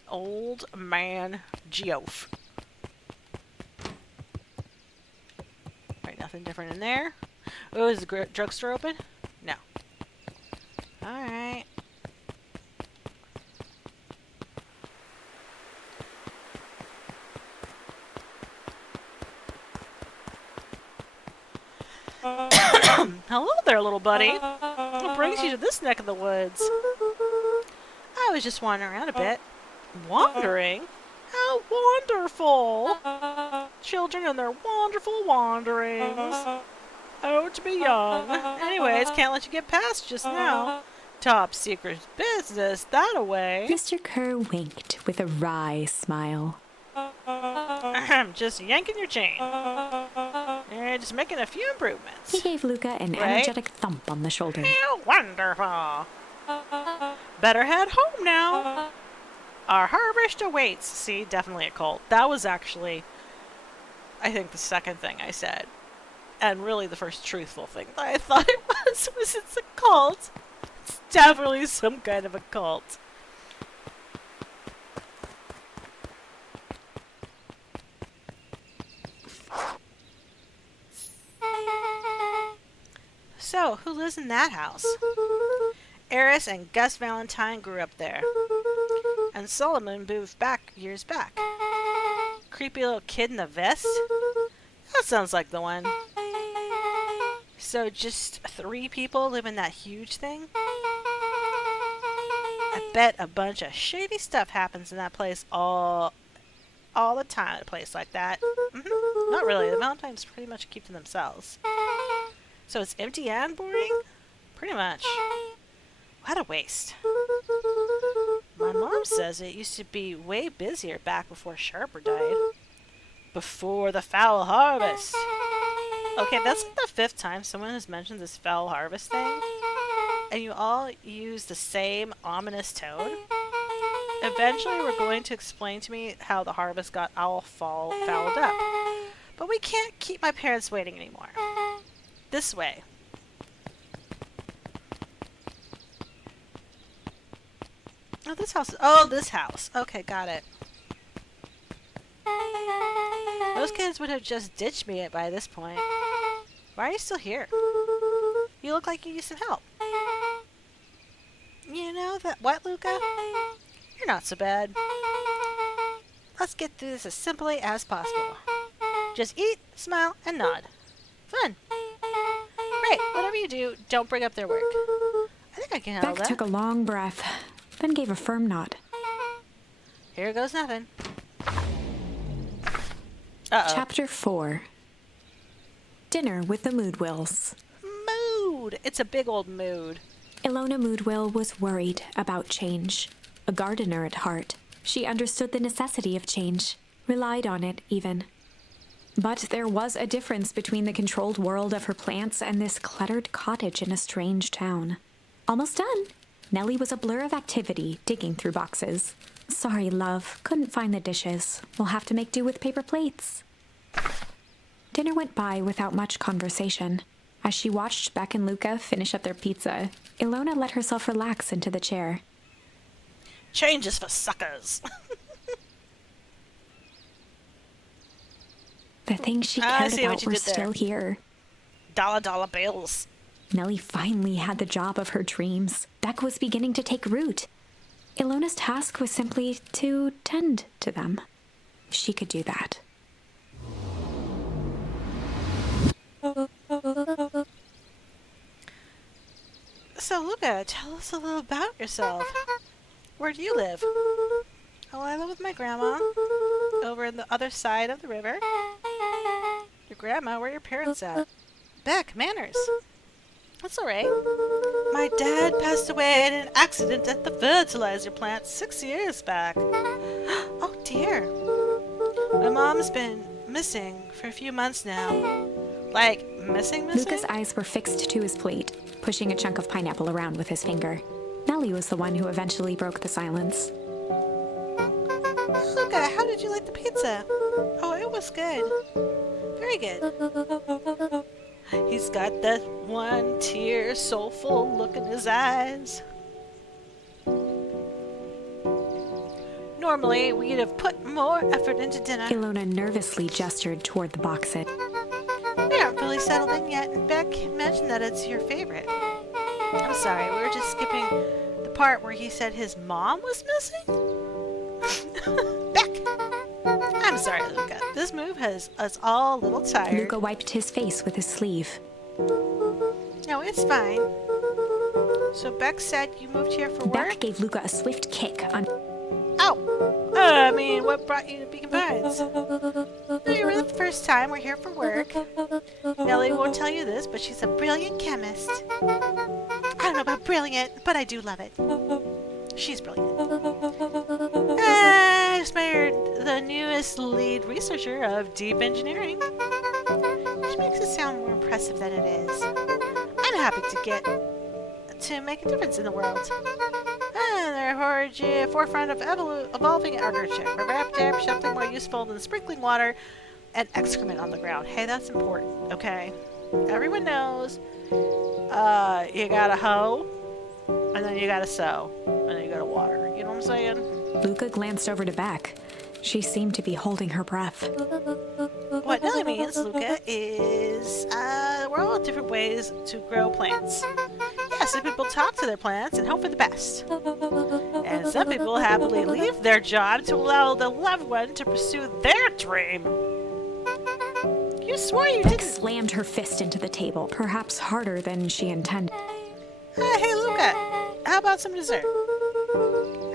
Old man Geoff. Right, nothing different in there. Oh, is the drugstore open? No. Alright. Hello there, little buddy. What brings you to this neck of the woods? I was just wandering around a bit. Wandering? How wonderful! Children and their wonderful wanderings. Oh, to be young. Anyways, can't let you get past just now. Top secret business, that away. Mr. Kerr winked with a wry smile. Just yanking your chain. And just making a few improvements. He gave Luca an energetic thump on the shoulder. How wonderful. Better head home now. Our harvest awaits. See, definitely a cult. That was actually, I think, the second thing I said. And really the first truthful thing that I thought it was it's a cult. It's definitely some kind of a cult. So, who lives in that house? Eris and Gus Valentine grew up there. And Solomon moved back years back. Creepy little kid in a vest? That sounds like the one. So just 3 people live in that huge thing? I bet a bunch of shady stuff happens in that place all the time at a place like that. Not really. The Valentines pretty much keep to themselves. So it's empty and boring? Pretty much. What a waste. My mom says it used to be way busier back before Sharper died. Before the foul harvest. Okay, that's like the 5th time someone has mentioned this foul harvest thing. And you all use the same ominous tone. Eventually we're going to explain to me how the harvest got all fouled up. But we can't keep my parents waiting anymore. this way. Oh, this house. Oh, this house. Okay, got it. Those kids would have just ditched me by this point. Why are you still here? You look like you need some help. You know that what, Luca? You're not so bad. Let's get through this as simply as possible. Just eat, smile, and nod. Fun. Great. Whatever you do, don't bring up their work. I think I can handle Beck that. took a long breath, then gave a firm nod. Here goes nothing. Uh-oh. Chapter 4. Dinner with the Moodwills. Mood. It's a big old mood. Ilona Moodwill was worried about change. A gardener at heart, she understood the necessity of change, relied on it even. But there was a difference between the controlled world of her plants and this cluttered cottage in a strange town. Almost done. Nellie was a blur of activity, digging through boxes. Sorry, love, couldn't find the dishes. We'll have to make do with paper plates. Dinner went by without much conversation. As she watched Beck and Luca finish up their pizza, Ilona let herself relax into the chair. Change is for suckers. The things she I cared see what about you were did there. still here. Dollar bills. Nellie finally had the job of her dreams. Beck was beginning to take root. Ilona's task was simply to tend to them. She could do that. So, Luca, tell us a little about yourself. Where do you live? Oh, I live with my grandma over in the other side of the river. Your grandma? Where are your parents at? Beck, manners. That's all right. My dad passed away in an accident at the fertilizer plant 6 years back. Oh, dear. My mom's been missing for a few months now. Like, missing? Luca's eyes were fixed to his plate, pushing a chunk of pineapple around with his finger. Nellie was the one who eventually broke the silence. Luca, how did you like the pizza? Oh, it was good. Very good. He's got that one tear, soulful look in his eyes. Normally, we'd have put more effort into dinner. Ilona nervously gestured toward the box set. We aren't fully settled in yet, and Beck mentioned that it's your favorite. I'm sorry, we were just skipping the part where he said his mom was missing? Beck! I'm sorry, Luca. This move has us all a little tired. Luca wiped his face with his sleeve. No, it's fine. So Beck said you moved here for work? Beck gave Luca a swift kick on... Ow! I mean, what brought you to Beacon Pines? No, you're really the first time we're here for work. Nellie won't tell you this, but she's a brilliant chemist. I don't know about brilliant, but I do love it. She's brilliant. I just married the newest lead researcher of deep engineering. Which makes it sound more impressive than it is. I'm happy to get to make a difference in the world. And they're forefront of evolving agriculture. Something more useful than sprinkling water and excrement on the ground. Hey, that's important, okay? Everyone knows you gotta hoe, and then you gotta sow, and then you gotta water. You know what I'm saying? Luca glanced over to Beck. She seemed to be holding her breath. What Nellie means, Luca, is we're all different ways to grow plants. Yeah, some people talk to their plants and hope for the best. And some people happily leave their job to allow the loved one to pursue their dream. You swore you Beck didn't. slammed her fist into the table, perhaps harder than she intended. Hey, Luca, how about some dessert?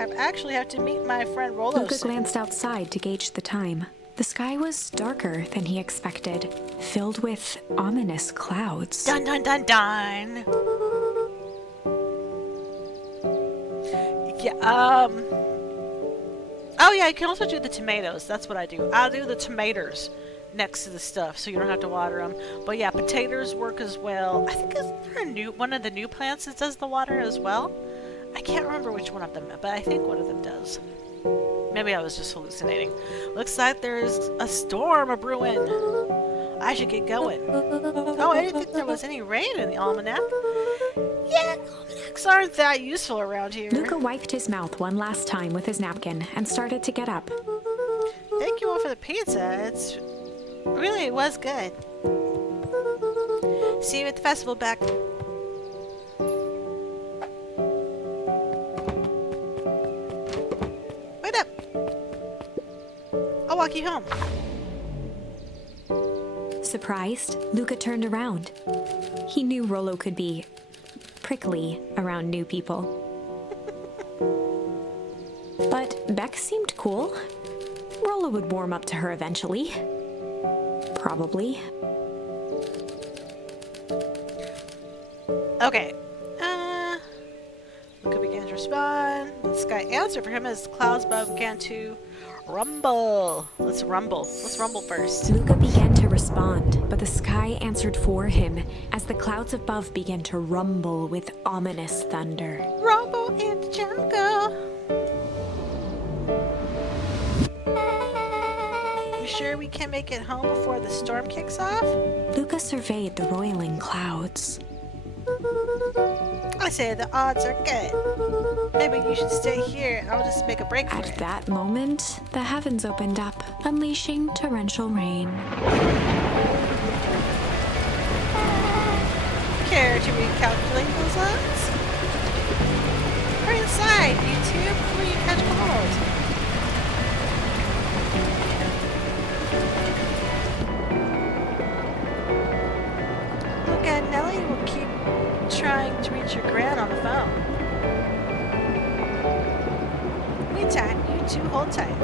I actually have to meet my friend Rolo Luca soon. glanced outside to gauge the time. The sky was darker than he expected, filled with ominous clouds. Dun dun dun dun. Yeah, oh yeah, you can also do the tomatoes. That's what I do. I'll do the tomatoes next to the stuff so you don't have to water them. But yeah, potatoes work as well. I think isn't there one of the new plants that does the water as well? I can't remember which one of them, but I think one of them does. Maybe I was just hallucinating. Looks like there's a storm a brewing. I should get going. Oh, I didn't think there was any rain in the almanac. Yeah, almanacs aren't that useful around here. Luca wiped his mouth one last time with his napkin and started to get up. Thank you all for the pizza. It was good. See you at the festival, Beck. Wait up. I'll walk you home. Surprised, Luca turned around. He knew Rollo could be prickly around new people. But Beck seemed cool. Rollo would warm up to her eventually. Probably. Okay. Luca began to respond. The sky answered for him as the clouds above began to rumble. Let's rumble. Let's rumble first. Luca began to respond, but the sky answered for him as the clouds above began to rumble with ominous thunder. Rumble in the jungle. You sure we can make it home before the storm kicks off? Luca surveyed the roiling clouds. I say the odds are good. Maybe you should stay here and I'll just make a break for At it. that moment, the heavens opened up, unleashing torrential rain. Care to recalculate those odds? Hurry inside, you two, before you catch cold. Look at Nellie will keep trying to reach your gran on the phone. Meantime, you two hold tight.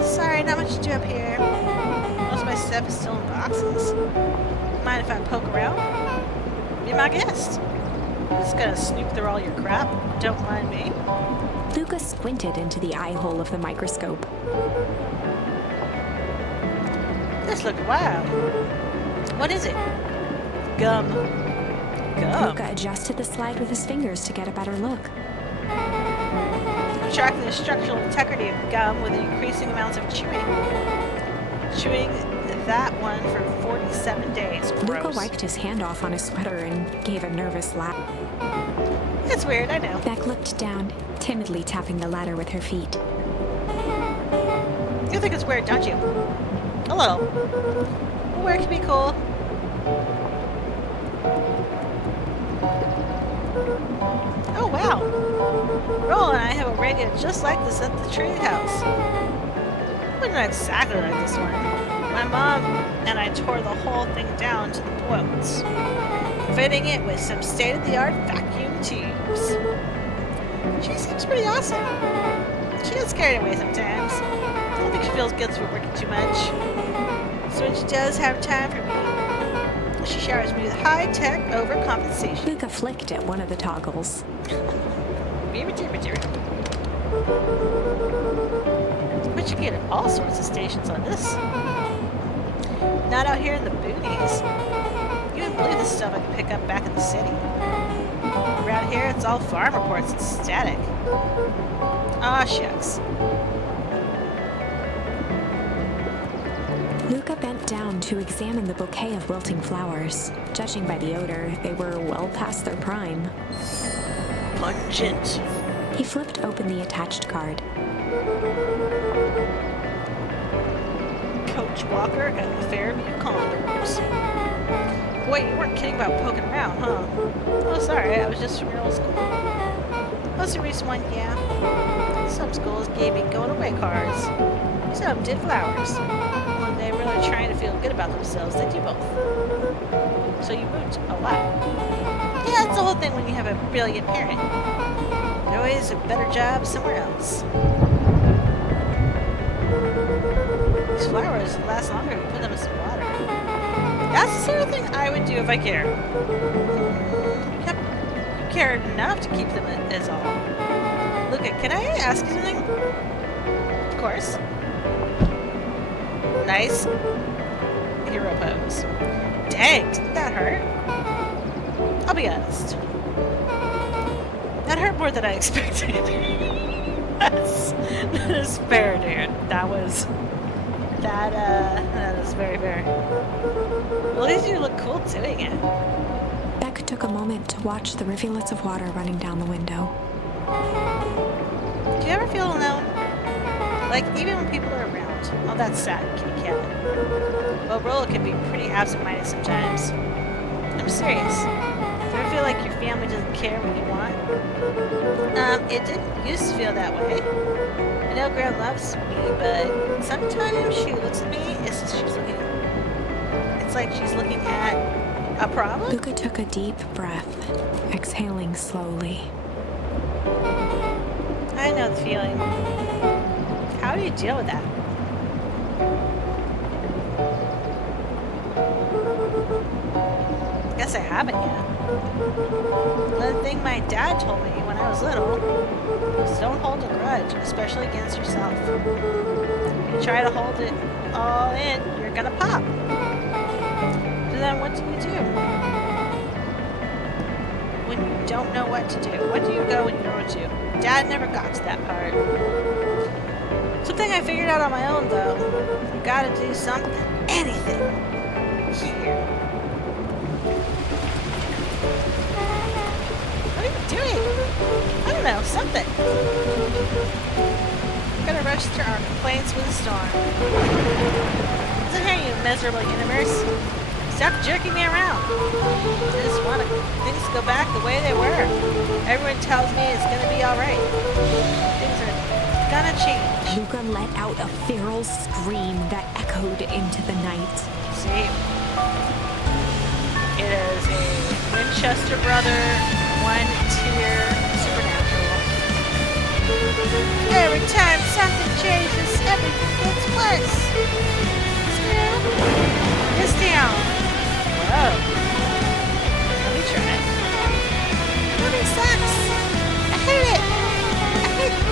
Sorry, not much to do up here. Most of my stuff is still in boxes. Mind if I poke around? Be my guest. I'm just gonna snoop through all your crap. Don't mind me. Luca squinted into the eye hole of the microscope. This looked wild. What is it? Gum. Gum? Luca adjusted the slide with his fingers to get a better look. I'm tracking the structural integrity of gum with increasing amounts of chewing. Chewing that one for 47 days. Luca Gross. wiped his hand off on his sweater and gave a nervous laugh. It's weird, I know. Beck looked down, timidly tapping the ladder with her feet. You think it's weird, don't you? A little. Weird can be cool. Oh wow. Roll and I have a rig just like this at the tree house. Well, not exactly like this one. My mom and I tore the whole thing down to the bones, fitting it with some state-of-the-art vacuum tubes. She seems pretty awesome. She gets carried away sometimes. I don't think she feels guilty for working too much. So when she does have time for me, she showers me with high-tech overcompensation. Luca flicked at one of the toggles. But you get all sorts of stations on this. Not out here in the boonies. You wouldn't believe the stuff I can pick up back in the city. Around here, it's all farm reports and static. Aw, shucks. Luca bent down to examine the bouquet of wilting flowers. Judging by the odor, they were well past their prime. Pungent. He flipped open the attached card. Coach Walker and the Fairview Condors. Wait, you weren't kidding about poking around, huh? Oh, sorry, I was just from your old school. Most recent one, yeah. Some schools gave me going away cards. Some did flowers. When they're really trying to feel good about themselves, they do both. So you boot a lot. Yeah, it's the whole thing when you have a brilliant parent. There's always a better job somewhere else. These flowers last longer if you put them in some water. That's the sort of thing I would do if I cared. Yep, you care enough to keep them as all. Look, can I ask you something? Of course. Nice hero pose. Dang, didn't that hurt? I'll be honest. That hurt more than I expected. That is fair, dude. That is very fair. Well, at least you look cool doing it. Beck took a moment to watch the rivulets of water running down the window. Do you ever feel alone? Like, even when people are around. Oh, that's sad, kitty cat. Well, Rollo can be pretty absent-minded sometimes. I'm serious. Do you ever feel like your family doesn't care what you want? It didn't used to feel that way. I know Gran loves me, but sometimes she looks at me, it's like she's looking at a problem? Luca took a deep breath, exhaling slowly. I know the feeling. How do you deal with that? Guess I haven't yet. One thing my dad told me when I was little was don't hold a grudge, especially against yourself. If you try to hold it all in, you're gonna pop. So then what do you do? When you don't know what to do. What do you go when you know what to do? Dad never got to that part. Something I figured out on my own though. You gotta do something. Anything. Here. What are you doing? I don't know, something. We're gonna rush through our complaints with a storm. Listen here, you miserable universe. Stop jerking me around. I just want things to go back the way they were. Everyone tells me it's gonna be alright. Things are gonna change. Luca let out a feral scream that echoed into the night. See? It is a Winchester Brother 1-tier supernatural. Every time something changes, everything gets worse. This down. Whoa. Let me try. Movie sucks. I hate it. I hate it.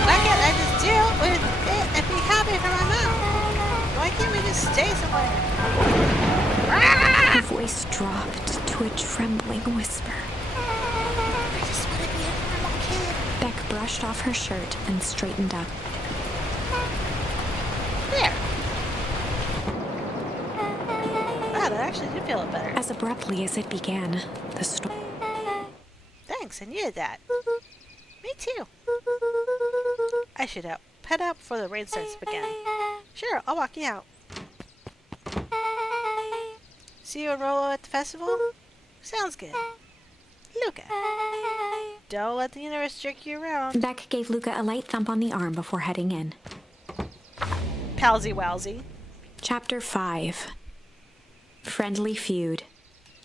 Why can't I just deal with it and be happy for my mom? Why can't we just stay somewhere? Her voice dropped to a trembling whisper. I just want to be a normal kid. Beck brushed off her shirt and straightened up. There. Wow, that actually did feel better. As abruptly as it began, the storm. Thanks, I needed that. Me too. I should head out before the rain starts up again. Sure, I'll walk you out. See you and Rollo at the festival? Sounds good. Luca. Don't let the universe jerk you around. Beck gave Luca a light thump on the arm before heading in. Palsy wowsy. Chapter 5. Friendly Feud.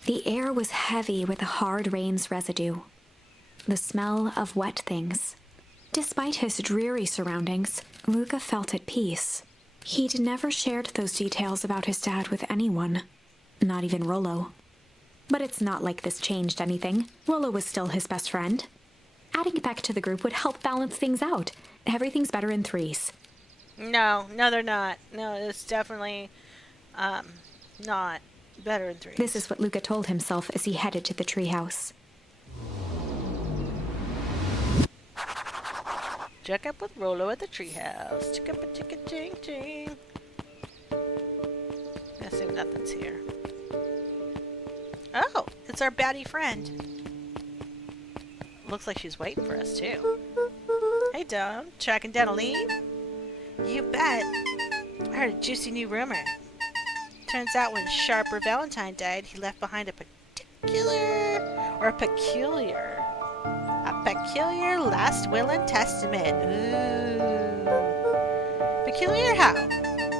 The air was heavy with the hard rain's residue. The smell of wet things. Despite his dreary surroundings, Luca felt at peace. He'd never shared those details about his dad with anyone, not even Rollo. But it's not like this changed anything. Rollo was still his best friend. Adding Beck to the group would help balance things out. Everything's better in threes. No, they're not. No, it's definitely not better in threes. This is what Luca told himself as he headed to the treehouse. Check up with Rollo at the treehouse. Check up a chicka ching ching. Guessing nothing's here. Oh, it's our baddie friend. Looks like she's waiting for us too. Hey, Dawn, tracking down a lead? You bet. I heard a juicy new rumor. Turns out when Sharper Valentine died, he left behind a peculiar last will and testament. Ooh. Peculiar how?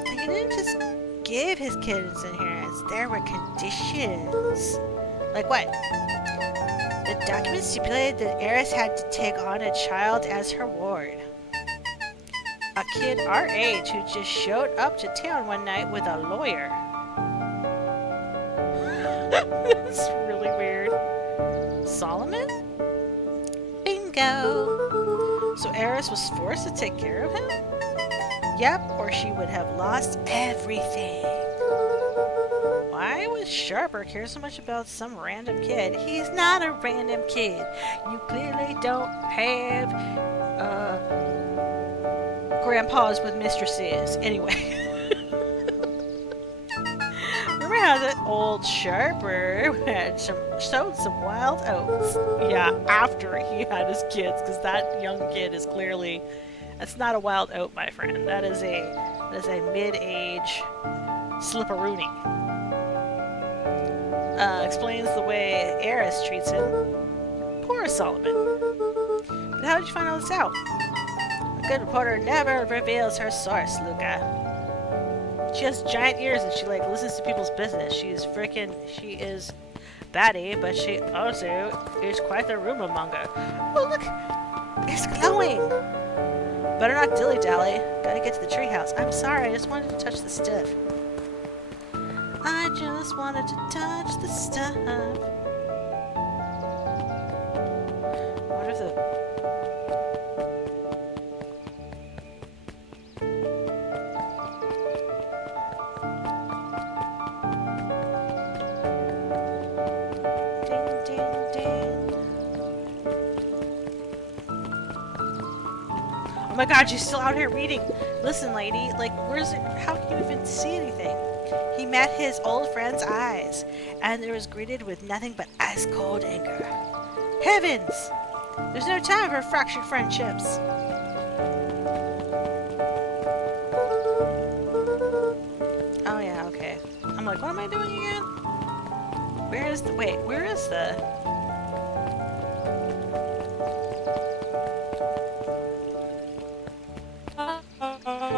He didn't just give his kids inheritance. There were conditions. Like what? The document stipulated that Eris had to take on a child as her ward. A kid our age who just showed up to town one night with a lawyer. That's really weird. Solomon? Bingo! So Eris was forced to take care of him? Yep, or she would have lost everything. Why was this Sharper cares so much about some random kid? He's not a random kid. You clearly don't have grandpas with mistresses. Anyway. Remember how that old Sharper had sowed some wild oats? Yeah, after he had his kids, because that young kid is clearly... That's not a wild oat, my friend. That is a mid-age slipperoonie. Explains the way Eris treats him. Poor Solomon. But how did you find all this out? A good reporter never reveals her source, Luca. She has giant ears and she listens to people's business. She is batty, but she also is quite the rumor monger. Oh look! It's glowing! Better not dilly-dally. Gotta get to the treehouse. I'm sorry, I just wanted to touch the stuff. I just wanted to touch the stuff. What if the... Ding, ding, ding. Oh my god, she's still out here reading. Listen, lady, where's it? How can you even see anything? He met his old friend's eyes, and it was greeted with nothing but ice-cold anger. Heavens! There's no time for fractured friendships. Oh yeah, okay. I'm like, what am I doing again? Where is the... Wait, where is the...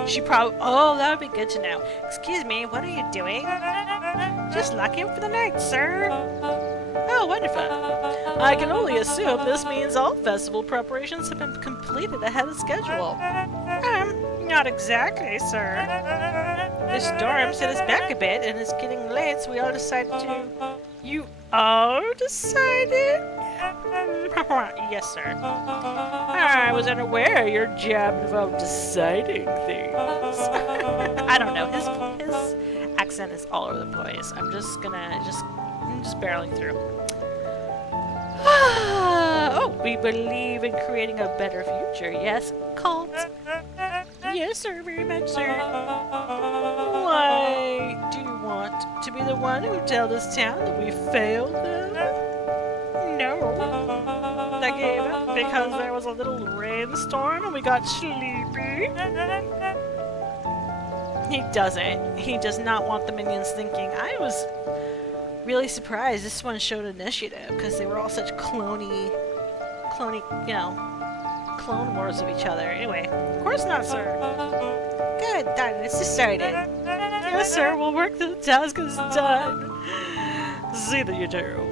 She probably... Oh, that would be good to know. Excuse me, what are you doing? Just locking up for the night, sir. Oh, wonderful. I can only assume this means all festival preparations have been completed ahead of schedule. Not exactly, sir. The storm set us back a bit and it's getting late, so we all decided to... You all decided? Yes, sir. I was unaware your job involved deciding things. I don't know. His accent is all over the place. I'm just barreling through. Oh, we believe in creating a better future. Yes, cult. Yes, sir. Very much, sir. Why do you want to be the one who tells this town that we failed them? No. They gave up because there was a little rainstorm and we got sleepy. He doesn't. He does not want the minions thinking. I was really surprised this one showed initiative because they were all such clone wars of each other. Anyway, of course not, sir. Good, done. It's decided. Yes, sir. We'll work till the task is done. See that you do.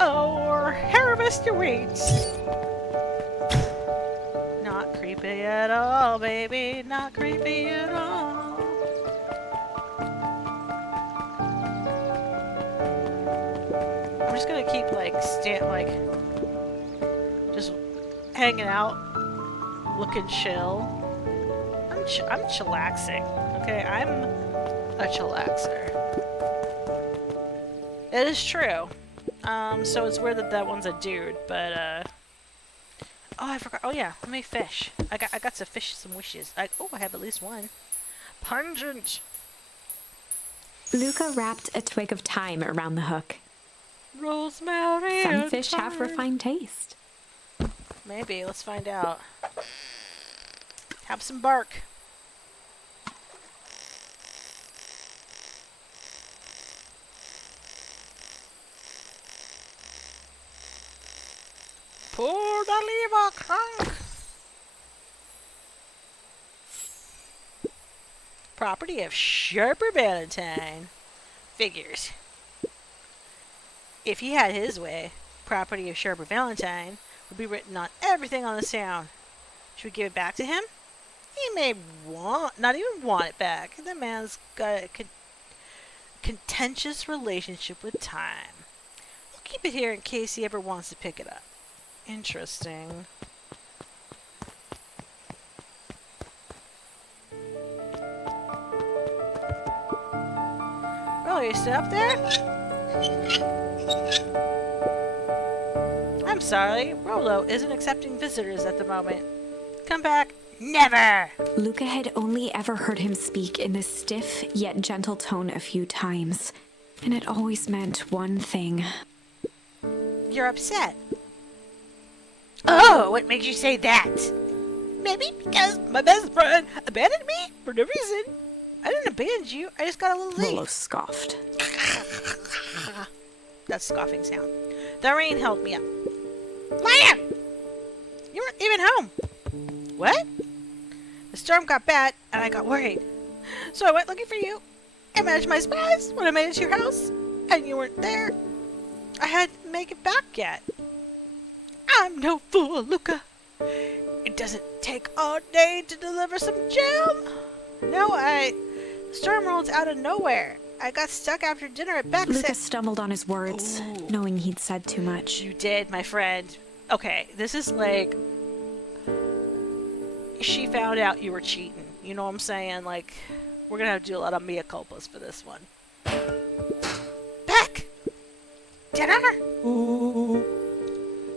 Or harvest your weeds. Not creepy at all, baby. Not creepy at all. I'm just gonna keep just hanging out, looking chill. I'm chillaxing. Okay, I'm a chillaxer. It is true. So it's weird that one's a dude, but oh, I forgot. Oh yeah, let me fish. I got to fish some wishes. I have at least one. Pungent. Luca wrapped a twig of thyme around the hook. Rosemary. Some fish have refined taste. Maybe. Let's find out. Have some bark. Pour the liver crank. Property of Sharper Valentine. Figures. If he had his way, property of Sharper Valentine would be written on everything on the sound. Should we give it back to him? He may not even want it back. The man's got a contentious relationship with time. We'll keep it here in case he ever wants to pick it up. Interesting. Well, you still up there? I'm sorry, Rolo isn't accepting visitors at the moment. Come back. Never! Luca had only ever heard him speak in this stiff yet gentle tone a few times, and it always meant one thing. You're upset. Oh, what makes you say that? Maybe because my best friend abandoned me for no reason. I didn't abandon you, I just got a little late. Rolo scoffed. That scoffing sound. The rain held me up. Liar! You weren't even home. What? The storm got bad, and I got worried. So I went looking for you. I managed my spies when I made it to your house, and you weren't there. I hadn't make it back yet. I'm no fool, Luca. It doesn't take all day to deliver some jam. No, the storm rolled out of nowhere. I got stuck after dinner at Beck's. Luca stumbled on his words, knowing he'd said too much. You did, my friend. Okay, this is like... She found out you were cheating. You know what I'm saying? Like, we're gonna have to do a lot of mea culpas for this one. Beck! Dinner?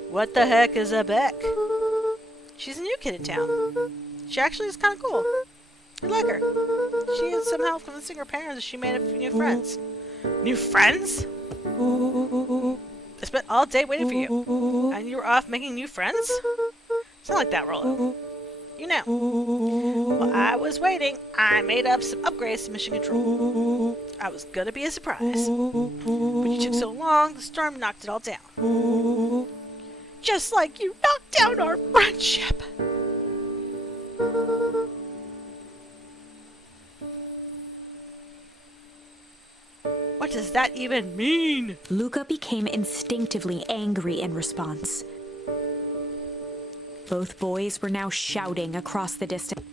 What the heck is a Beck? She's a new kid in town. She actually is kind of cool. You like her. She had some help convincing her parents she made a few new friends. New friends? I spent all day waiting for you. And you were off making new friends? It's not like that, Rolo. You know. While I was waiting, I made up some upgrades to mission control. I was gonna be a surprise. But you took so long, the storm knocked it all down. Just like you knocked down our friendship. What does that even mean? Luca became instinctively angry in response. Both boys were now shouting across the distance.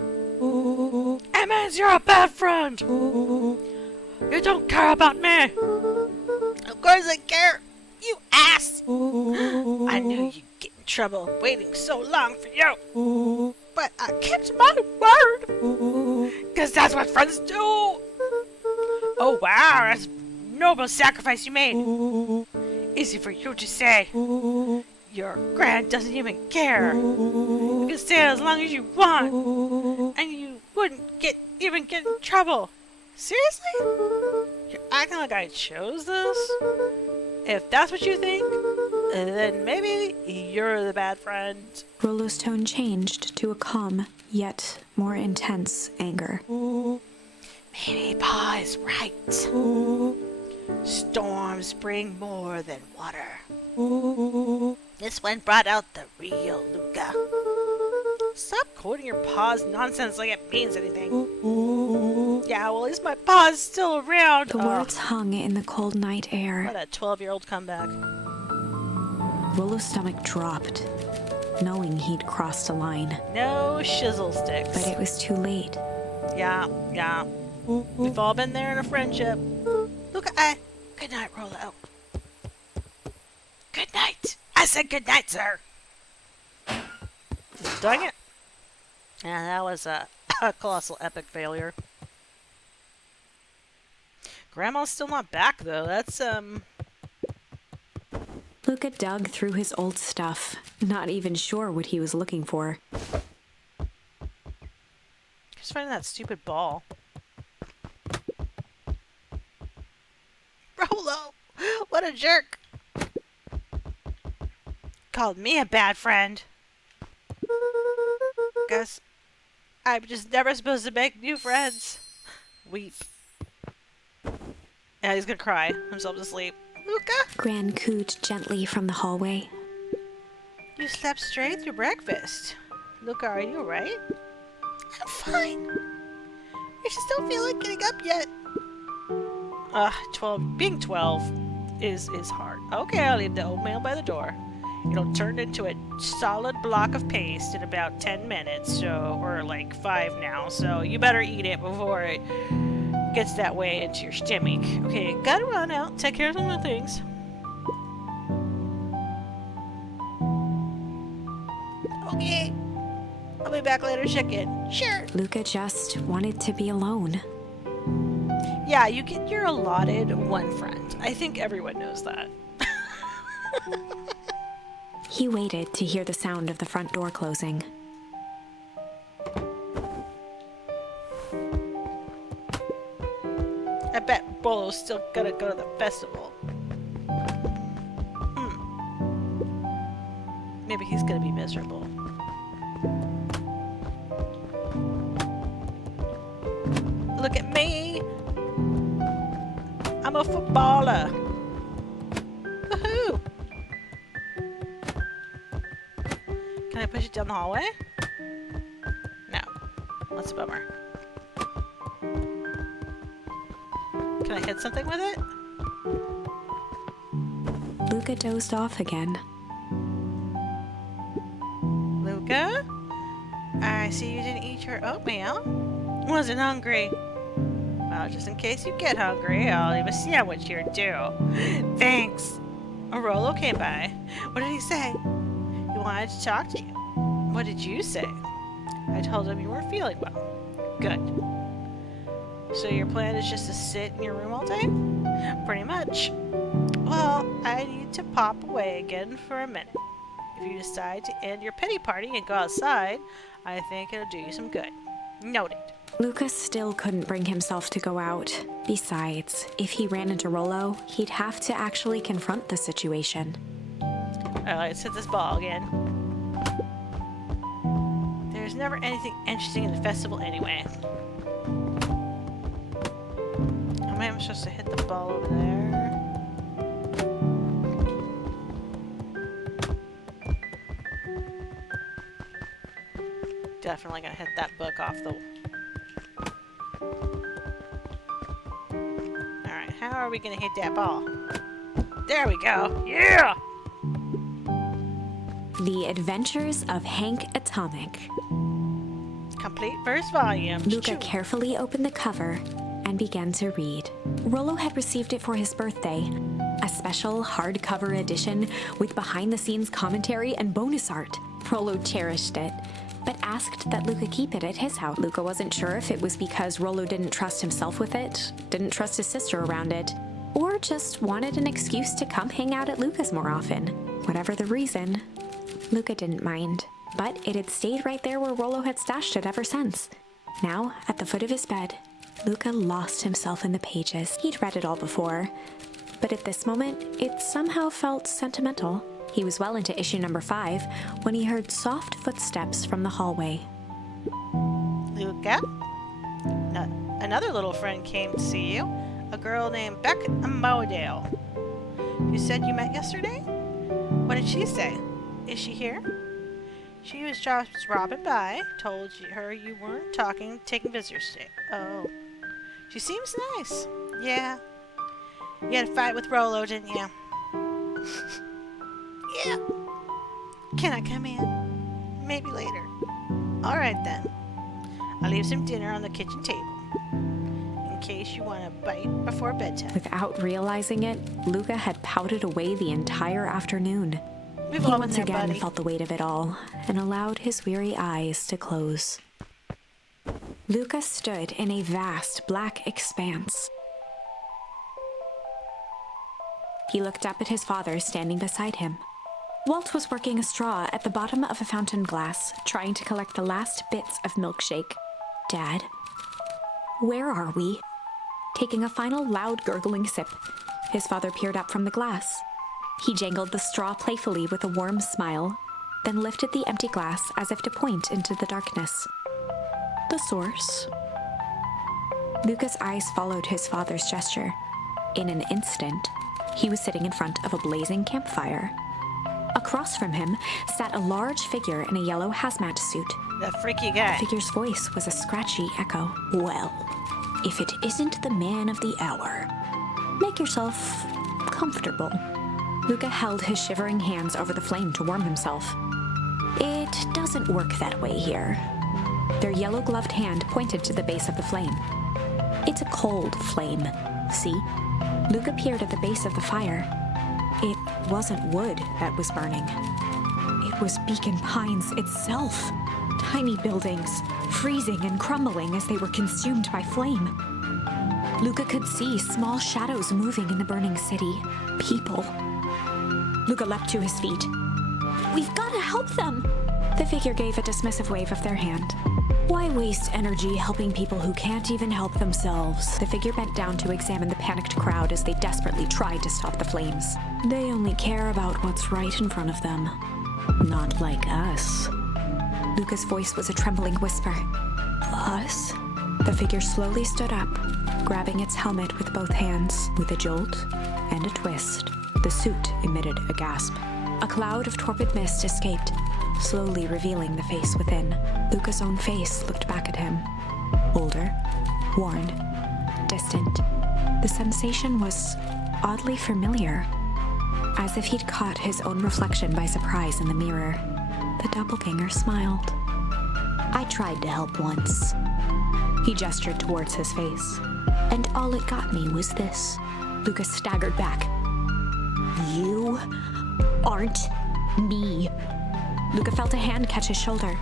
It means you're a bad friend. You don't care about me. Of course I care. You ass. I knew you'd get in trouble waiting so long for you. But I kept my word. Because that's what friends do. Oh wow, that's a noble sacrifice you made. Easy for you to say. Your grand doesn't even care. You can stay as long as you want. And you wouldn't even get in trouble. Seriously? You're acting like I chose this? If that's what you think, then maybe you're the bad friend. Rolo's tone changed to a calm, yet more intense anger. Maybe Pa is right. Storms bring more than water. This one brought out the real Luca. Stop quoting your Pa's nonsense like it means anything. Yeah, well, at least my Pa's still around. The words hung in the cold night air. What a 12-year-old comeback. Rolo's stomach dropped, knowing he'd crossed a line. No shizzle sticks. But it was too late. Yeah. We've all been there in a friendship. Look, good night, Rolo. Good night. I said good night, sir. Dang it. Yeah, that was a colossal epic failure. Grandma's still not back, though. That's, Luca dug through his old stuff, not even sure what he was looking for. Just finding that stupid ball. Rolo! What a jerk! Called me a bad friend. Guess I'm just never supposed to make new friends. Weep. Yeah, he's gonna cry himself to sleep. Luca? Gran cooed gently from the hallway. You slept straight through breakfast. Luca, are you alright? I'm fine. I just don't feel like getting up yet. 12. Being 12 is hard. Okay, I'll leave the oatmeal by the door. It'll turn into a solid block of paste in about 10 minutes, so, or like 5 now, so you better eat it before it gets that way into your stomach. Okay, gotta run out, take care of some of the things. Okay, I'll be back later, check in. Sure. Luca just wanted to be alone. Yeah, you get your allotted one friend. I think everyone knows that. He waited to hear the sound of the front door closing. I bet Rollo's still gonna go to the festival. Maybe he's gonna be miserable. Look at me! I'm a footballer! Woohoo! Can I push it down the hallway? No. That's a bummer. Can I hit something with it? Luca dozed off again. Luca? I see you didn't eat your oatmeal. Wasn't hungry. Well, just in case you get hungry, I'll leave a sandwich here too. Thanks. Rollo came by. What did he say? He wanted to talk to you. What did you say? I told him you weren't feeling well. Good. So your plan is just to sit in your room all day? Pretty much. Well, I need to pop away again for a minute. If you decide to end your pity party and go outside, I think it'll do you some good. Noted. Lucas still couldn't bring himself to go out. Besides, if he ran into Rollo, he'd have to actually confront the situation. Alright, let's hit this ball again. There's never anything interesting in the festival anyway. How am I supposed to hit the ball over there? Definitely gonna hit that book off the... Alright, how are we gonna hit that ball? There we go! Yeah! The Adventures of Hank Atomic. Complete first volume. Luca carefully opened the cover and began to read. Rollo had received it for his birthday, a special hardcover edition with behind-the-scenes commentary and bonus art. Rollo cherished it, but asked that Luca keep it at his house. Luca wasn't sure if it was because Rollo didn't trust himself with it, didn't trust his sister around it, or just wanted an excuse to come hang out at Luca's more often. Whatever the reason, Luca didn't mind, but it had stayed right there where Rollo had stashed it ever since. Now, at the foot of his bed, Luca lost himself in the pages. He'd read it all before, but at this moment, it somehow felt sentimental. He was well into issue number 5 when he heard soft footsteps from the hallway. Luca? Another little friend came to see you. A girl named Beck Modale. You said you met yesterday? What did she say? Is she here? She was just dropping by. Told her you weren't taking visitors today. Oh. She seems nice. Yeah. You had a fight with Rollo, didn't you? Yeah. Can I come in? Maybe later. Alright then. I'll leave some dinner on the kitchen table. In case you want a bite before bedtime. Without realizing it, Luca had pouted away the entire afternoon. We've He all been once there, again buddy. felt the weight of it all and allowed his weary eyes to close. Luca stood in a vast black expanse. He looked up at his father standing beside him. Walt was working a straw at the bottom of a fountain glass, trying to collect the last bits of milkshake. Dad, where are we? Taking a final loud gurgling sip, his father peered up from the glass. He jangled the straw playfully with a warm smile, then lifted the empty glass as if to point into the darkness. The source. Luca's eyes followed his father's gesture. In an instant, he was sitting in front of a blazing campfire. Across from him sat a large figure in a yellow hazmat suit. That freaky guy. The figure's voice was a scratchy echo. Well, if it isn't the man of the hour, make yourself comfortable. Luca held his shivering hands over the flame to warm himself. It doesn't work that way here. Their yellow-gloved hand pointed to the base of the flame. It's a cold flame, see? Luca peered at the base of the fire. It wasn't wood that was burning. It was Beacon Pines itself. Tiny buildings, freezing and crumbling as they were consumed by flame. Luca could see small shadows moving in the burning city. People. Luca leapt to his feet. We've got to help them! The figure gave a dismissive wave of their hand. Why waste energy helping people who can't even help themselves? The figure bent down to examine the panicked crowd as they desperately tried to stop the flames. They only care about what's right in front of them. Not like us. Luca's voice was a trembling whisper. Us? The figure slowly stood up, grabbing its helmet with both hands. With a jolt and a twist, the suit emitted a gasp. A cloud of torpid mist escaped, slowly revealing the face within. Luca's own face looked back at him. Older, worn, distant. The sensation was oddly familiar, as if he'd caught his own reflection by surprise in the mirror. The doppelganger smiled. I tried to help once. He gestured towards his face. And all it got me was this. Luca staggered back. You aren't me. Luca felt a hand catch his shoulder.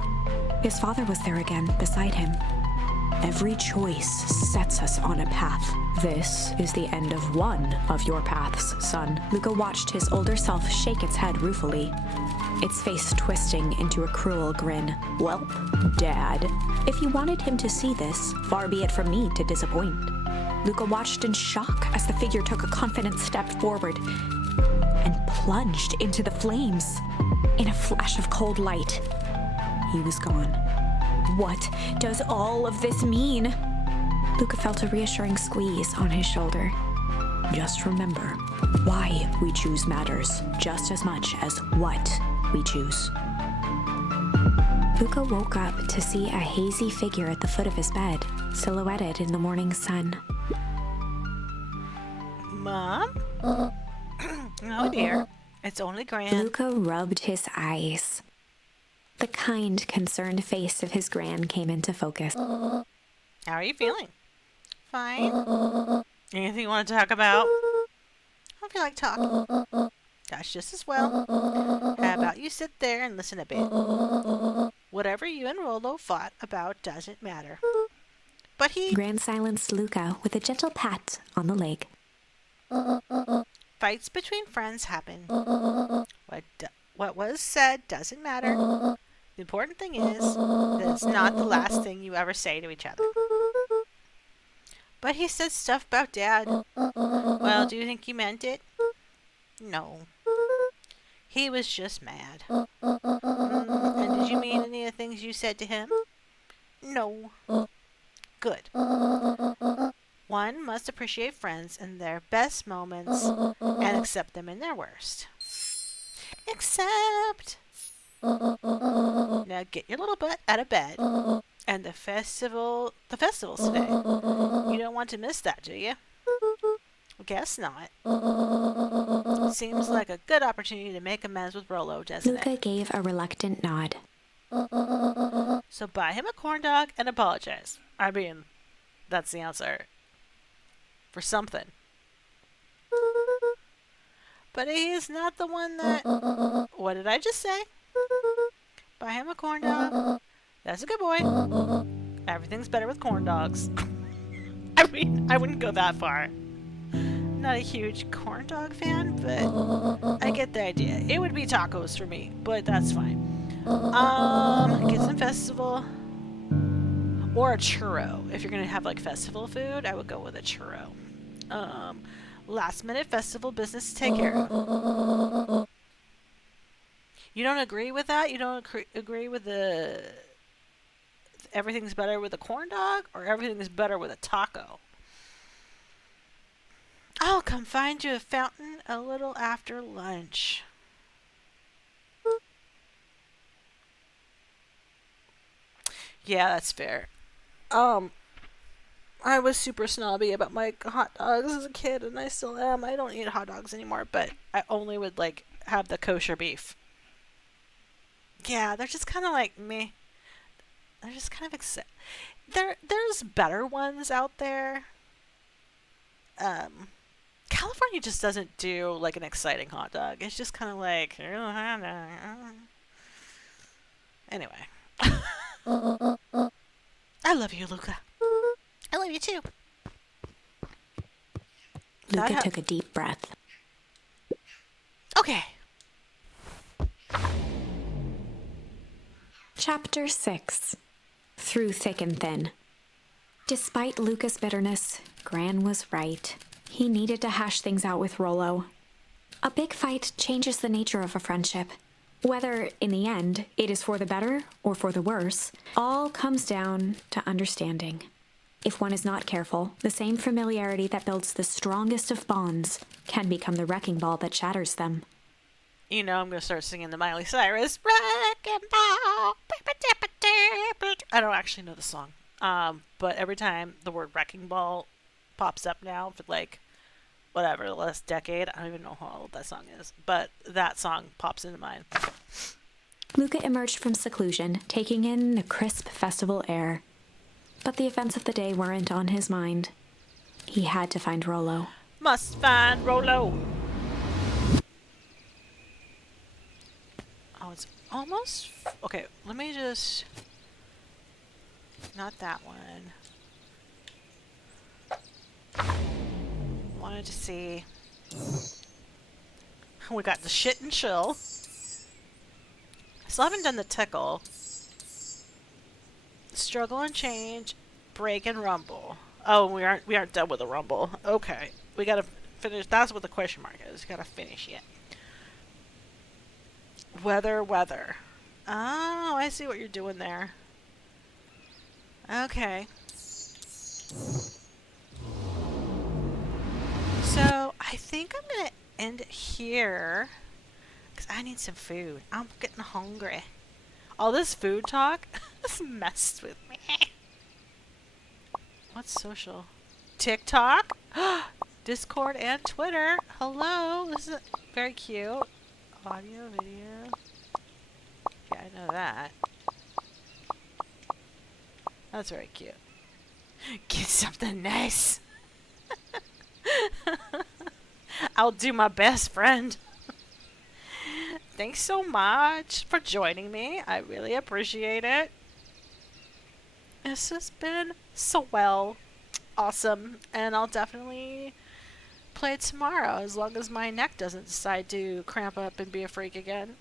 His father was there again, beside him. Every choice sets us on a path. This is the end of one of your paths, son. Luca watched his older self shake its head ruefully, its face twisting into a cruel grin. Welp, Dad. If you wanted him to see this, far be it from me to disappoint. Luca watched in shock as the figure took a confident step forward and plunged into the flames. In a flash of cold light, he was gone. What does all of this mean? Luca felt a reassuring squeeze on his shoulder. Just remember, why we choose matters just as much as what we choose. Luca woke up to see a hazy figure at the foot of his bed, silhouetted in the morning sun. Mom? Oh dear. It's only Gran. Luca rubbed his eyes. The kind, concerned face of his Gran came into focus. How are you feeling? Fine. Anything you want to talk about? I don't feel like talking. That's just as well. How about you sit there and listen a bit? Whatever you and Rollo fought about doesn't matter. But he... Gran silenced Luca with a gentle pat on the leg. Fights between friends happen. What was said doesn't matter. The important thing is that it's not the last thing you ever say to each other. But he said stuff about Dad. Well, do you think he meant it? No. He was just mad. And did you mean any of the things you said to him? No. Good. One must appreciate friends in their best moments and accept them in their worst. Except... Now get your little butt out of bed. And the festival's today. You don't want to miss that, do you? Guess not. Seems like a good opportunity to make amends with Rollo, doesn't Luca it? gave a reluctant nod. So buy him a corn dog and apologize. I mean, that's the answer. For something. But he's not the one that... What did I just say? Buy him a corn dog. That's a good boy. Everything's better with corn dogs. I mean, I wouldn't go that far. Not a huge corn dog fan, but I get the idea. It would be tacos for me, but that's fine. Get some festival. Or a churro. If you're gonna have like festival food, I would go with a churro. Last minute festival business to take care of. You don't agree with that? You don't agree with the everything's better with a corn dog, or everything is better with a taco? I'll come find you a fountain a little after lunch. Yeah, that's fair. I was super snobby about my hot dogs as a kid, and I still am. I don't eat hot dogs anymore, but I only would, like, have the kosher beef. Yeah, they're just kind of like meh. They're just kind of there's better ones out there. California just doesn't do, like, an exciting hot dog. It's just kind of like... Anyway. I love you, Luca. I love you too. Luca took a deep breath. Okay. Chapter 6. Through Thick and Thin. Despite Luca's bitterness, Gran was right. He needed to hash things out with Rollo. A big fight changes the nature of a friendship. Whether, in the end, it is for the better or for the worse, all comes down to understanding. If one is not careful, the same familiarity that builds the strongest of bonds can become the wrecking ball that shatters them. You know, I'm going to start singing the Miley Cyrus. Wrecking ball. I don't actually know the song. But every time the word wrecking ball pops up now for like, whatever, the last decade, I don't even know how old that song is. But that song pops into mind. Luca emerged from seclusion, taking in the crisp festival air. But the events of the day weren't on his mind. He had to find Rollo. Must find Rollo. Oh, it's almost... Okay, let me just... Not that one. Wanted to see... We got the shit and chill. Still haven't done the tickle. Struggle and change. Break and rumble. Oh, we aren't done with the rumble. Okay. We gotta finish. That's what the question mark is. Gotta finish it. Weather. Oh, I see what you're doing there. Okay. So, I think I'm gonna end it here. Because I need some food. I'm getting hungry. All this food talk has messed with me. What's social? TikTok? Discord and Twitter. Hello. This is very cute. Audio, video. Yeah, I know that. That's very cute. Get something nice. I'll do my best, friend. Thanks so much for joining me. I really appreciate it. This has been swell. Awesome. And I'll definitely play tomorrow as long as my neck doesn't decide to cramp up and be a freak again.